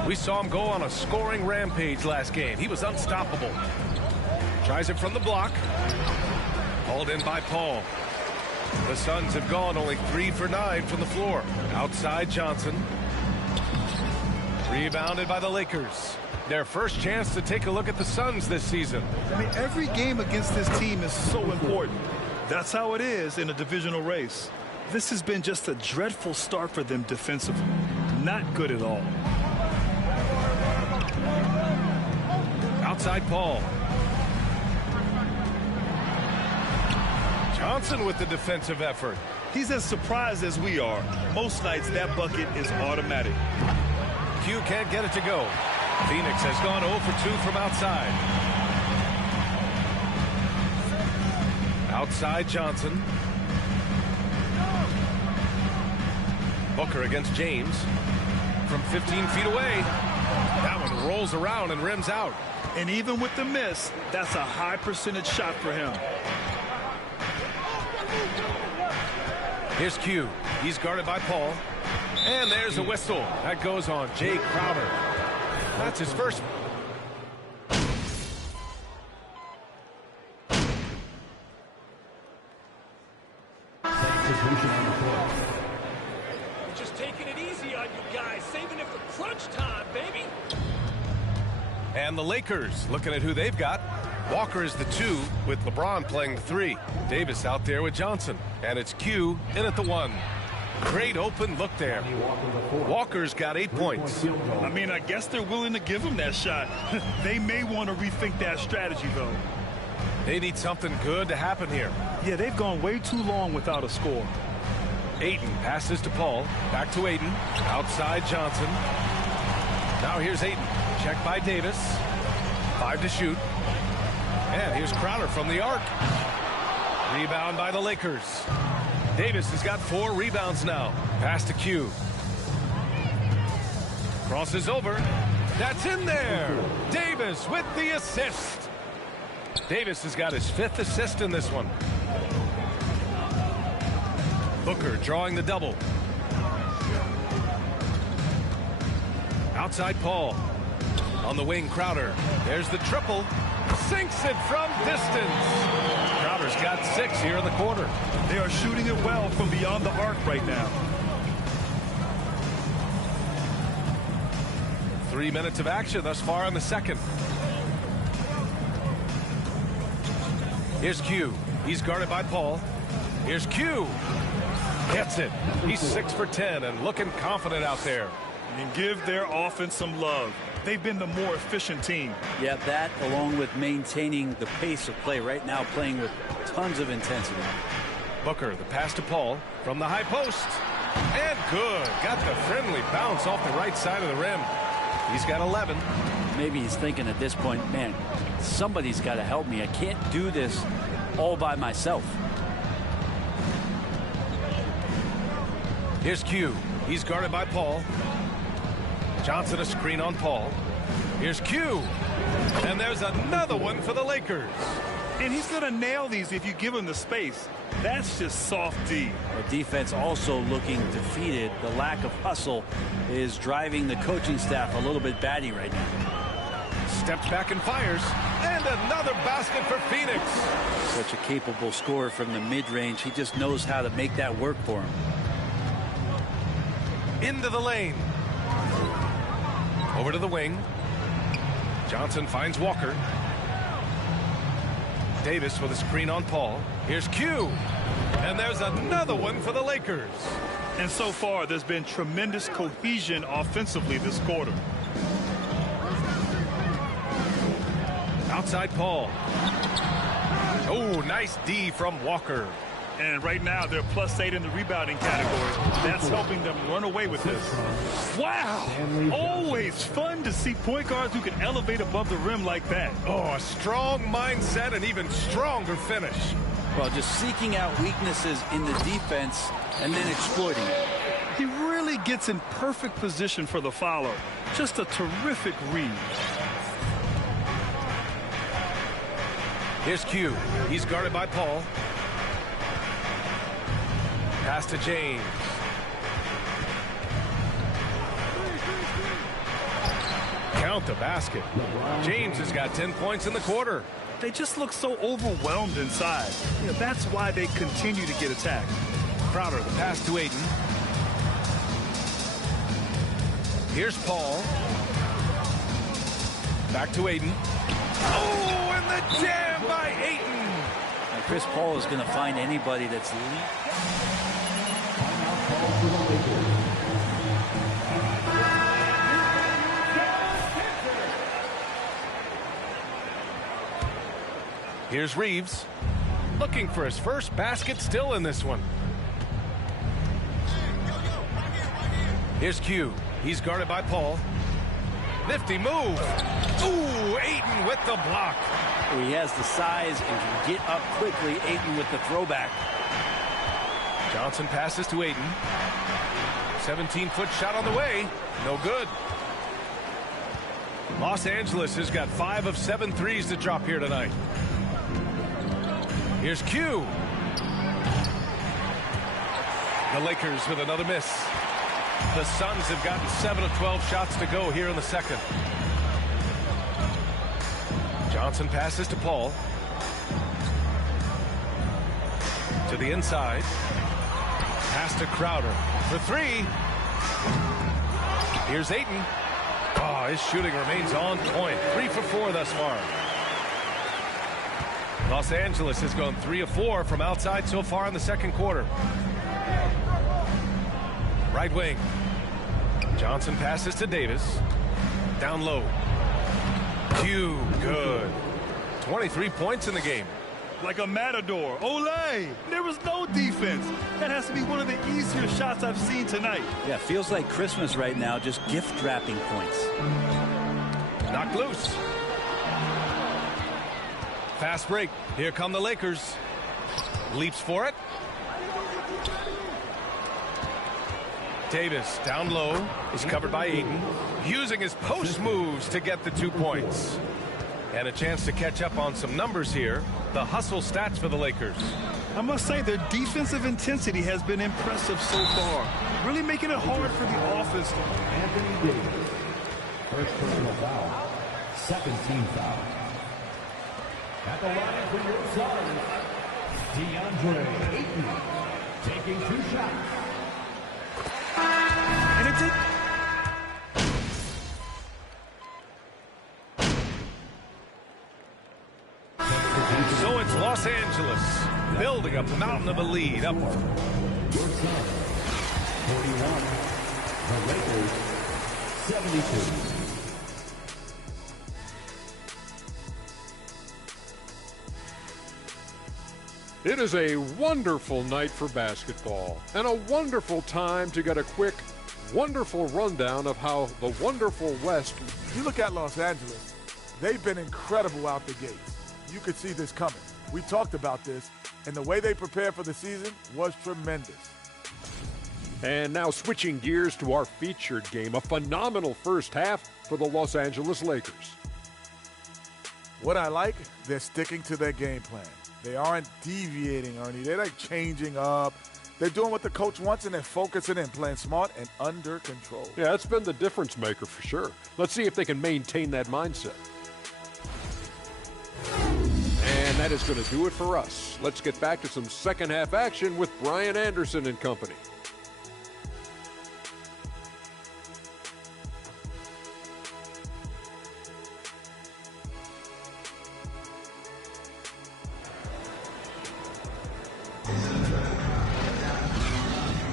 We saw him go on a scoring rampage last game. He was unstoppable. Tries it from the block. Hauled in by Paul. The Suns have gone only 3 for 9 from the floor. Outside Johnson. Rebounded by the Lakers. Their first chance to take a look at the Suns this season. I mean, every game against this team is so important. That's how it is in a divisional race. This has been just a dreadful start for them defensively. Not good at all. Outside Paul. Johnson with the defensive effort. He's as surprised as we are. Most nights that bucket is automatic. Q can't get it to go. Phoenix has gone 0 for 2 from outside. Outside Johnson. Booker against James. From 15 feet away. That one rolls around and rims out. And even with the miss, that's a high percentage shot for him. Here's Q. He's guarded by Paul. And there's a whistle. That goes on Jay Crowder. That's his first. Substitution on the floor. We're just taking it easy on you guys, saving it for crunch time, baby. And the Lakers looking at who they've got. Walker is the 2 with LeBron playing the 3. Davis out there with Johnson. And it's Q in at the 1. Great open look there. Walker's got 8 points. I mean, I guess they're willing to give him that shot. They may want to rethink that strategy, though. They need something good to happen here. Yeah, they've gone way too long without a score. Ayton passes to Paul. Back to Ayton. Outside Johnson. Now here's Ayton. Checked by Davis. 5 to shoot. And here's Crowder from the arc. Rebound by the Lakers. Davis has got 4 rebounds now. Pass to Q. Crosses over. That's in there. Davis with the assist. Davis has got his 5th assist in this one. Booker drawing the double. Outside Paul. On the wing, Crowder. There's the triple. Sinks it from distance. Crowder's got 6 here in the quarter. They are shooting it well from beyond the arc right now. 3 minutes of action thus far in the second. Here's Q. He's guarded by Paul. Here's Q. Gets it. He's 6 for 10 and looking confident out there. And give their offense some love. They've been the more efficient team. Yeah, that along with maintaining the pace of play right now, playing with tons of intensity. Booker, the pass to Paul from the high post. And good. Got the friendly bounce off the right side of the rim. He's got 11. Maybe he's thinking at this point, man, somebody's got to help me. I can't do this all by myself. Here's Q. He's guarded by Paul. Johnson a screen on Paul. Here's Q. And there's another one for the Lakers. And he's going to nail these if you give him the space. That's just soft D. The defense also looking defeated. The lack of hustle is driving the coaching staff a little bit batty right now. Steps back and fires. And another basket for Phoenix. Such a capable scorer from the mid-range. He just knows how to make that work for him. Into the lane. Over to the wing. Johnson finds Walker. Davis with a screen on Paul. Here's Q. And there's another one for the Lakers. And so far, there's been tremendous cohesion offensively this quarter. Outside Paul. Oh, nice D from Walker. And right now, they're +8 in the rebounding category. That's helping them run away with this. Wow! Always fun to see point guards who can elevate above the rim like that. Oh, a strong mindset and even stronger finish. Well, just seeking out weaknesses in the defense and then exploiting it. He really gets in perfect position for the follow. Just a terrific read. Here's Q. He's guarded by Paul. Pass to James. Count the basket. James has got 10 points in the quarter. They just look so overwhelmed inside. You know, that's why they continue to get attacked. Crowder, the pass to Ayton. Here's Paul. Back to Ayton. Oh, and the jam by Ayton. And Chris Paul is going to find anybody that's Here's Reeves, looking for his first basket, still in this one. Here's Q. He's guarded by Paul. Nifty move. Ooh, Ayton with the block. He has the size and can get up quickly. Ayton with the throwback. Johnson passes to Ayton. 17-foot shot on the way. No good. Los Angeles has got 5 of 7 threes to drop here tonight. Here's Q. The Lakers with another miss. The Suns have gotten 7 of 12 shots to go here in the second. Johnson passes to Paul. To the inside. Pass to Crowder for 3. Here's Ayton. Oh, his shooting remains on point. 3 for 4 thus far. Los Angeles has gone 3 of 4 from outside so far in the second quarter. Right wing. Johnson passes to Davis. Down low. Q, good. 23 points in the game. Like a matador. Olay! There was no defense. That has to be one of the easier shots I've seen tonight. Yeah, feels like Christmas right now, just gift wrapping points. Knocked loose. Fast break. Here come the Lakers. Leaps for it. Davis down low is covered by Ayton, using his post moves to get the 2 points. And a chance to catch up on some numbers here. The hustle stats for the Lakers. I must say their defensive intensity has been impressive so far. Really making it hard for the offense. Anthony Davis. First personal foul. Second team foul. At the line for your Suns, DeAndre Ayton taking 2 shots. And it did. So it's Los Angeles building a mountain of a lead up. Your Suns, 41. The Lakers, 72. It is a wonderful night for basketball and a wonderful time to get a quick, wonderful rundown of how the wonderful West. You look at Los Angeles, they've been incredible out the gates. You could see this coming. We talked about this, and the way they prepared for the season was tremendous. And now switching gears to our featured game, a phenomenal first half for the Los Angeles Lakers. What I like, they're sticking to their game plan. They aren't deviating, Ernie. They're like changing up. They're doing what the coach wants, and they're focusing in, playing smart and under control. Yeah, it's been the difference maker for sure. Let's see if they can maintain that mindset. And that is going to do it for us. Let's get back to some second half action with Brian Anderson and company.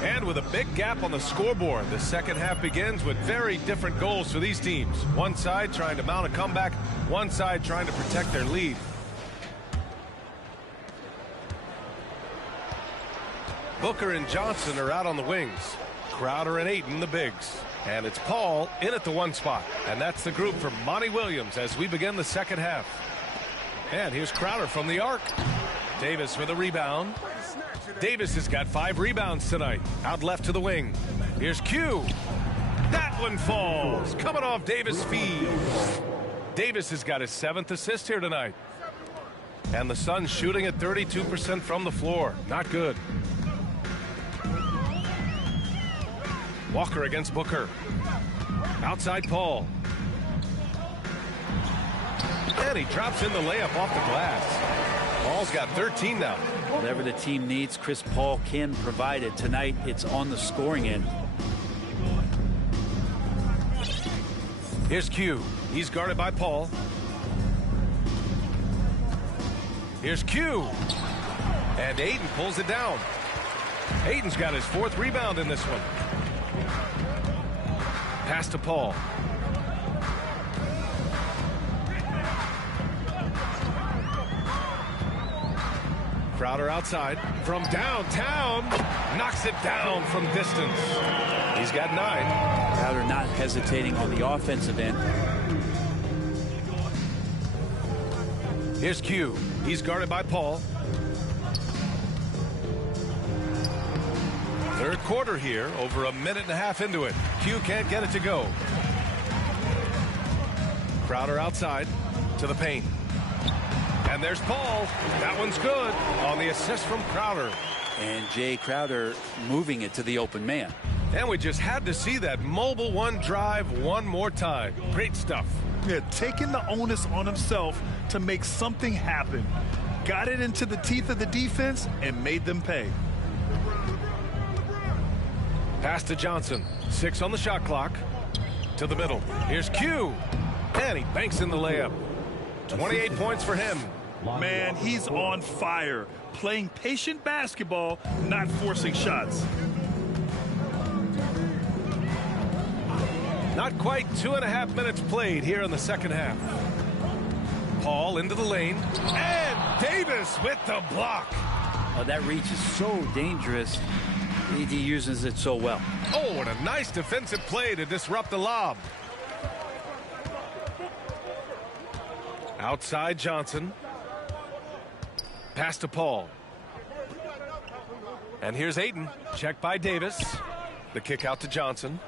And with a big gap on the scoreboard, the second half begins with very different goals for these teams. One side trying to mount a comeback, one side trying to protect their lead. Booker and Johnson are out on the wings. Crowder and Ayton the bigs. And it's Paul in at the one spot. And that's the group for Monty Williams as we begin the second half. And here's Crowder from the arc. Davis with a rebound. Davis has got 5 rebounds tonight. Out left to the wing. Here's Q. That one falls. Coming off Davis' feed. Davis has got his 7th assist here tonight. And the Suns shooting at 32% from the floor. Not good. Walker against Booker. Outside Paul. And he drops in the layup off the glass. Paul's got 13 now. Whatever the team needs, Chris Paul can provide it. Tonight, it's on the scoring end. Here's Q. He's guarded by Paul. Here's Q. And Ayton pulls it down. Ayton's got his 4th rebound in this one. Pass to Paul. Crowder outside from downtown, knocks it down from distance. He's got 9. Crowder not hesitating on the offensive end. Here's Q. He's guarded by Paul. Third quarter here, over a minute and a half into it. Q can't get it to go. Crowder outside to the paint. And there's Paul. That one's good on the assist from Crowder. And Jay Crowder moving it to the open man. And we just had to see that mobile one drive one more time. Great stuff. Yeah, taking the onus on himself to make something happen. Got it into the teeth of the defense and made them pay. Pass to Johnson. 6 on the shot clock. To the middle. Here's Q. And he banks in the layup. 28 points for him. Man, he's on fire. Playing patient basketball, not forcing shots. Not quite 2.5 minutes played here in the second half. Paul into the lane. And Davis with the block. Oh, that reach is so dangerous. AD uses it so well. Oh, and a nice defensive play to disrupt the lob. Outside Johnson. Pass to Paul. And here's Ayton. Checked by Davis. The kick out to Johnson.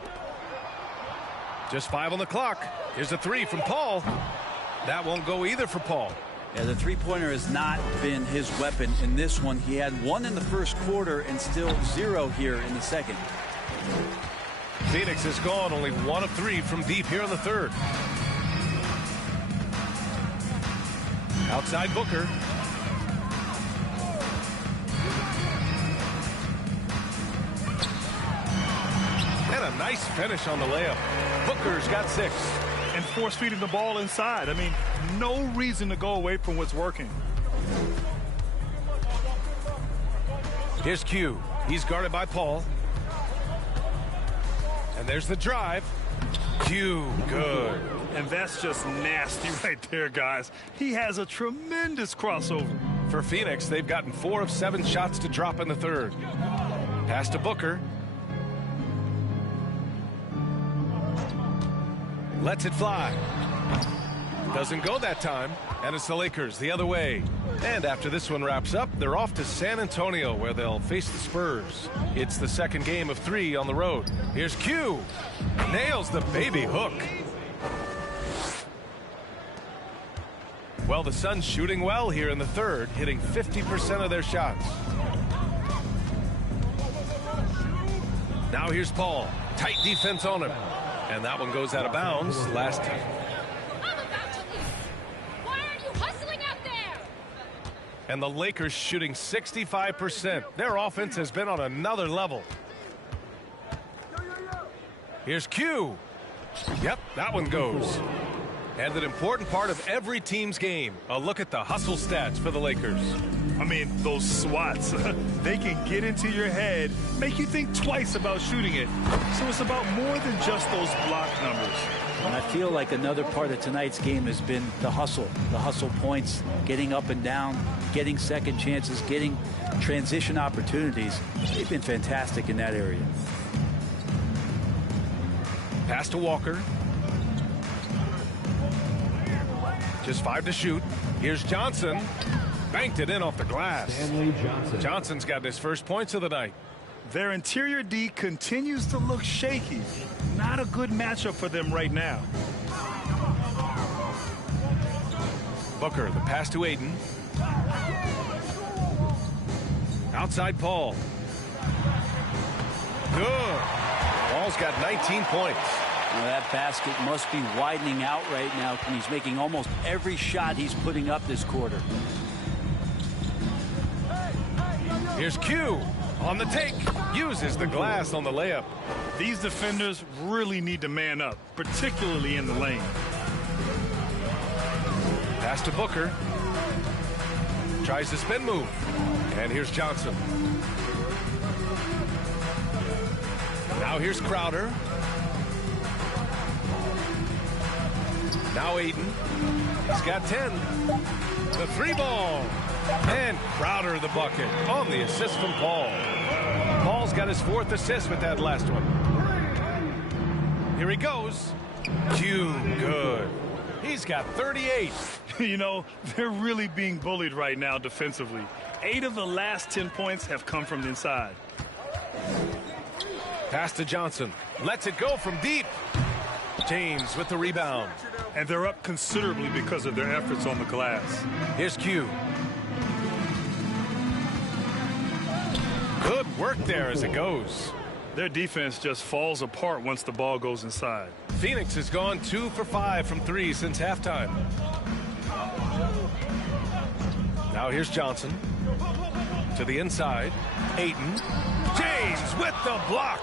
Just 5 on the clock. Here's a 3 from Paul. That won't go either for Paul. Yeah, the three-pointer has not been his weapon in this one. He had 1 in the first quarter and still 0 here in the second. Phoenix has gone only 1 of 3 from deep here in the third. Outside Booker. And a nice finish on the layup. Booker's got 6. And force feeding the ball inside. I mean, no reason to go away from what's working. Here's Q. He's guarded by Paul. And there's the drive. Q, good. And that's just nasty right there, guys. He has a tremendous crossover. For Phoenix, they've gotten 4 of 7 shots to drop in the third. Pass to Booker. Lets it fly. Doesn't go that time. And it's the Lakers the other way. And after this one wraps up, they're off to San Antonio, where they'll face the Spurs. It's the second game of 3 on the road. Here's Q. Nails the baby hook. Well, the Suns shooting well here in the third, hitting 50% of their shots. Now here's Paul. Tight defense on him. And that one goes out of bounds. Last time. And the Lakers shooting 65%. Their offense has been on another level. Here's Q. Yep, that one goes. And an important part of every team's game. A look at the hustle stats for the Lakers. I mean, those swats, they can get into your head, make you think twice about shooting it. So it's about more than just those block numbers. And I feel like another part of tonight's game has been the hustle points, getting up and down, getting second chances, getting transition opportunities. They've been fantastic in that area. Pass to Walker. Just 5 to shoot. Here's Johnson. Banked it in off the glass. Stanley Johnson. Johnson's got his first points of the night. Their interior D continues to look shaky. Not a good matchup for them right now. Booker, the pass to Ayton. Outside Paul. Good. Paul's got 19 points. Now that basket must be widening out right now, and he's making almost every shot he's putting up this quarter. Here's Q on the take. Uses the glass on the layup. These defenders really need to man up, particularly in the lane. Pass to Booker. Tries the spin move. And here's Johnson. Now here's Crowder. Now Ayton. He's got 10. The 3-ball. And Crowder the bucket on the assist from Paul. Paul's got his 4th assist with that last one. Here he goes. Q, good. He's got 38. You know, they're really being bullied right now defensively. 8 of the last 10 points have come from the inside. Pass to Johnson. Lets it go from deep. James with the rebound. And they're up considerably because of their efforts on the glass. Here's Q. Good work there as it goes. Their defense just falls apart once the ball goes inside. Phoenix has gone 2 for 5 from 3 since halftime. Now here's Johnson. To the inside. Ayton. James with the block.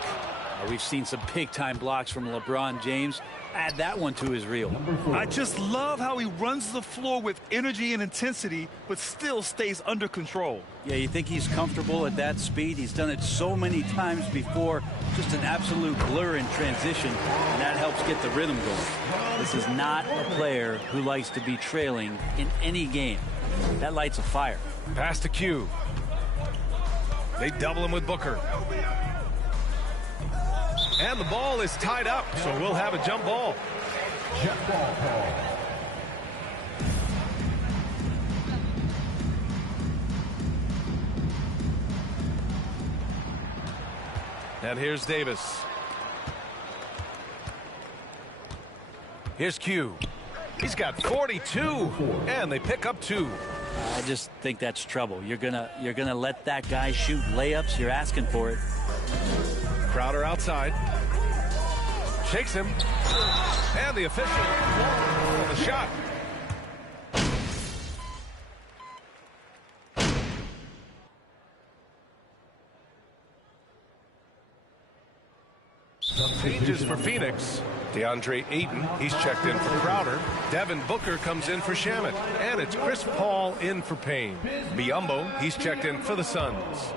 We've seen some big-time blocks from LeBron James. Add that one to his reel. I just love how he runs the floor with energy and intensity, but still stays under control. Yeah, you think he's comfortable at that speed? He's done it so many times before. Just an absolute blur in transition, and that helps get the rhythm going. This is not a player who likes to be trailing in any game. That lights a fire. Pass to Q. They double him with Booker. And the ball is tied up, so we'll have a jump ball. Jump ball call. And here's Davis. Here's Q. He's got 42, and they pick up 2. I just think that's trouble. You're gonna let that guy shoot layups. You're asking for it. Crowder outside. Shakes him. And the official on the shot. Changes for Phoenix. DeAndre Ayton, he's checked in for Crowder. Devin Booker comes in for Shamet. And it's Chris Paul in for Payne. Biyombo, he's checked in for the Suns.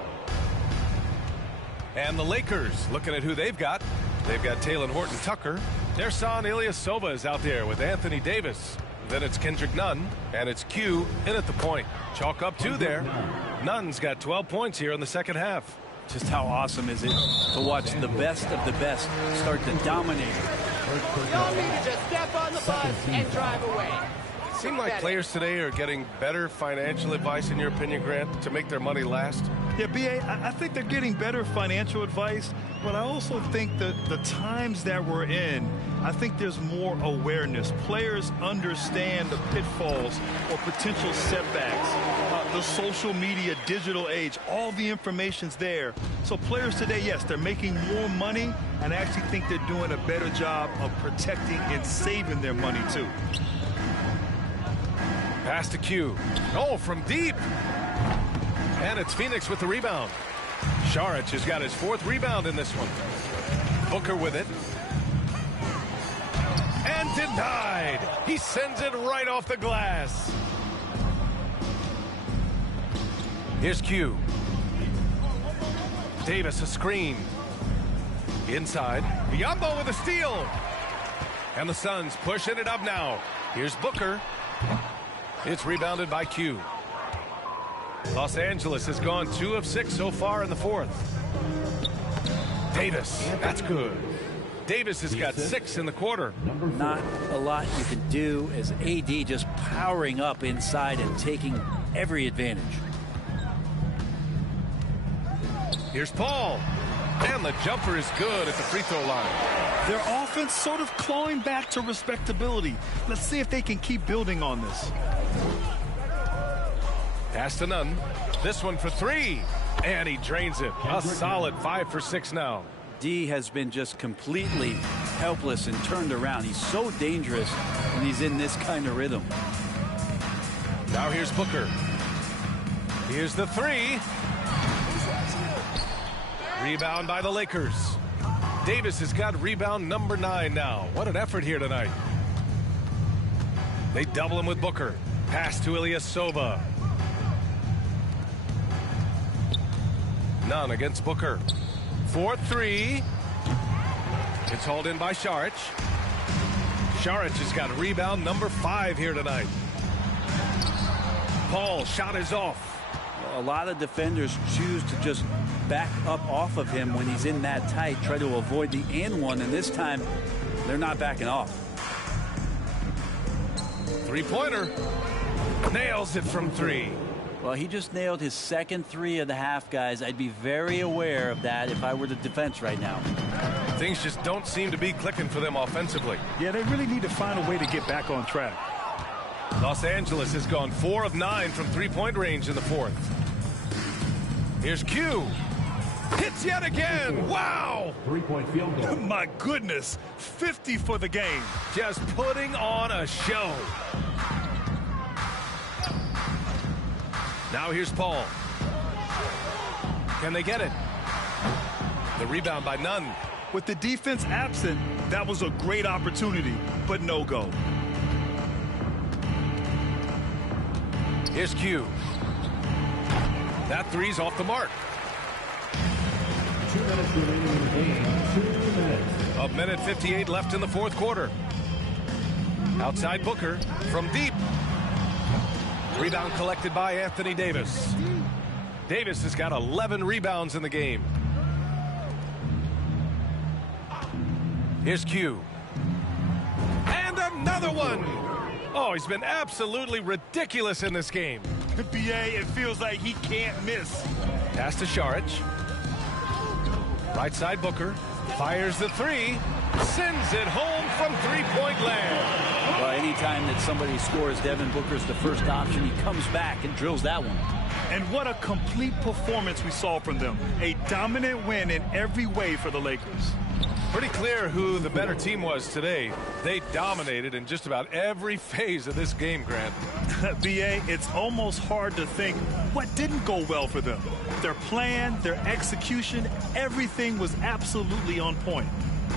And the Lakers, looking at who they've got. They've got Talen Horton-Tucker. Their son Ilyasova is out there with Anthony Davis. Then it's Kendrick Nunn, and it's Q in at the point. Chalk up 2 there. Nunn's got 12 points here in the second half. Just how awesome is it to watch the best of the best start to dominate? Y'all need to just step on the bus and drive away. It seemed like players today are getting better financial advice, in your opinion, Grant, to make their money last. Yeah, B.A., I think they're getting better financial advice, but I also think that the times that we're in, I think there's more awareness. Players understand the pitfalls or potential setbacks. The social media, digital age, all the information's there. So players today, yes, they're making more money, and I actually think they're doing a better job of protecting and saving their money, too. Pass to Q. Oh, from deep. And it's Phoenix with the rebound. Saric has got his 4th rebound in this one. Booker with it. And denied. He sends it right off the glass. Here's Q. Davis a screen. Inside. Biyombo with a steal. And the Suns pushing it up now. Here's Booker. It's rebounded by Q. Los Angeles has gone 2 of 6 so far in the 4th. Davis, that's good. Davis has got 6 in the quarter. Not a lot you can do as AD just powering up inside and taking every advantage. Here's Paul. And the jumper is good at the free throw line. Their offense sort of clawing back to respectability. Let's see if they can keep building on this. Pass to Nunn. This one for 3. And he drains it. A solid 5 for 6 now. D has been just completely helpless and turned around. He's so dangerous when he's in this kind of rhythm. Now here's Booker. Here's the 3. Rebound by the Lakers. Davis has got rebound number 9 now. What an effort here tonight. They double him with Booker. Pass to Ilyasova. Nunn against Booker. 4-3. It's hauled in by Saric. Saric has got rebound number 5 here tonight. Paul, shot is off. A lot of defenders choose to just back up off of him when he's in that tight, try to avoid the and one, and this time they're not backing off. 3-pointer. Nails it from 3. Well, he just nailed his second 3 of the half, guys. I'd be very aware of that if I were the defense right now. Things just don't seem to be clicking for them offensively. Yeah, they really need to find a way to get back on track. Los Angeles has gone 4 of 9 from 3-point range in the 4th. Here's Q. Hits yet again. Wow. 3-point field goal. My goodness. 50 for the game. Just putting on a show. Now here's Paul. Can they get it? The rebound by Nunn. With the defense absent, that was a great opportunity, but no go. Here's Q. That 3's off the mark. 2 minutes remaining in the game. 2 minutes. A minute 58 left in the 4th quarter. Outside Booker from deep. Rebound collected by Anthony Davis. Davis has got 11 rebounds in the game. Here's Q. And another one. Oh, he's been absolutely ridiculous in this game. BA, it feels like he can't miss. Pass to Saric. Right side Booker. Fires the 3. Sends it home from 3-point land. Well, anytime that somebody scores, Devin Booker's the first option. He comes back and drills that one. And what a complete performance we saw from them. A dominant win in every way for the Lakers. Pretty clear who the better team was today. They dominated in just about every phase of this game, Grant. BA, it's almost hard to think what didn't go well for them. Their plan, their execution, everything was absolutely on point.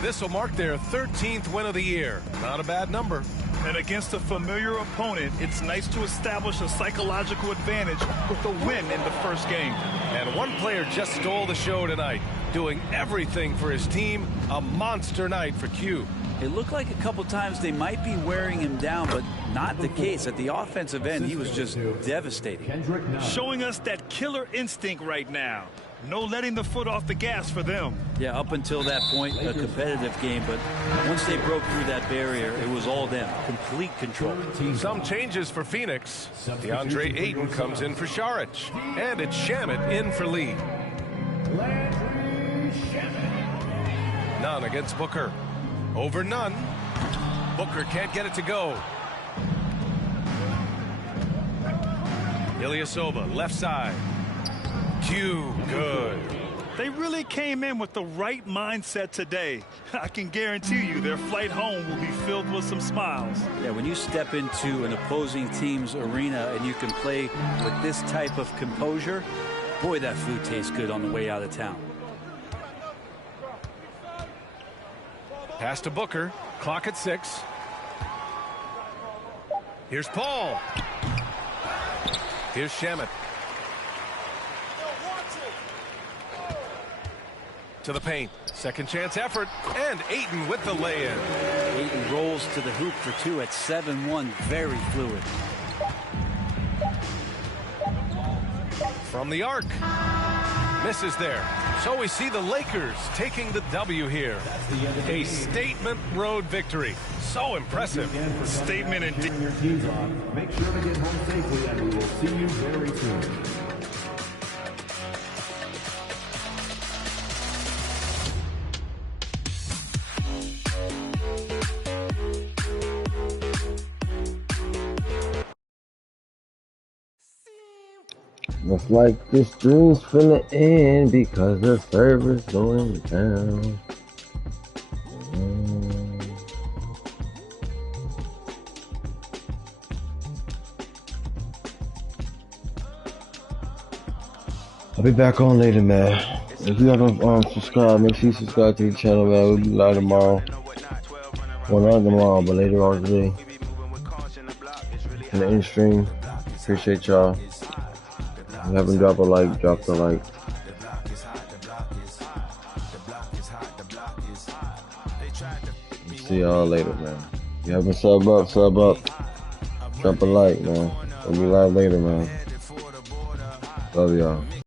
This will mark their 13th win of the year. Not a bad number. And against a familiar opponent, it's nice to establish a psychological advantage with a win in the first game. And one player just stole the show tonight, doing everything for his team. A monster night for Q. It looked like a couple times they might be wearing him down, but not the case. At the offensive end, he was just devastating. Showing us that killer instinct right now. No letting the foot off the gas for them. Yeah, up until that point, a competitive game, but once they broke through that barrier, it was all them. Complete control. Some changes for Phoenix. DeAndre Ayton comes in for Saric. And it's Shamet in for Lee. Nunn against Booker. Over Nunn. Booker can't get it to go. Ilyasova, left side. Q, good. They really came in with the right mindset today. I can guarantee you their flight home will be filled with some smiles. Yeah, when you step into an opposing team's arena and you can play with this type of composure, boy, that food tastes good on the way out of town. Pass to Booker. Clock at 6. Here's Paul. Here's Shamet. To the paint. Second chance effort. And Ayton with the lay-in. Ayton rolls to the hoop for 2 at 7-1. Very fluid. From the arc. Misses there. So we see the Lakers taking the W here. A statement road victory. So impressive. Statement indeed. Make sure to get home safely, and we will see you very soon. Looks like this stream's finna end because the server's going down. I'll be back on later, man. If you haven't subscribed, make sure you subscribe to the channel, man. We'll be live tomorrow. Well, not tomorrow, but later on today. In the end stream. Appreciate y'all. If you haven't dropped a like, drop the like. See y'all later, man. If you haven't sub up, drop a like, man. We'll be live later, man. Love y'all.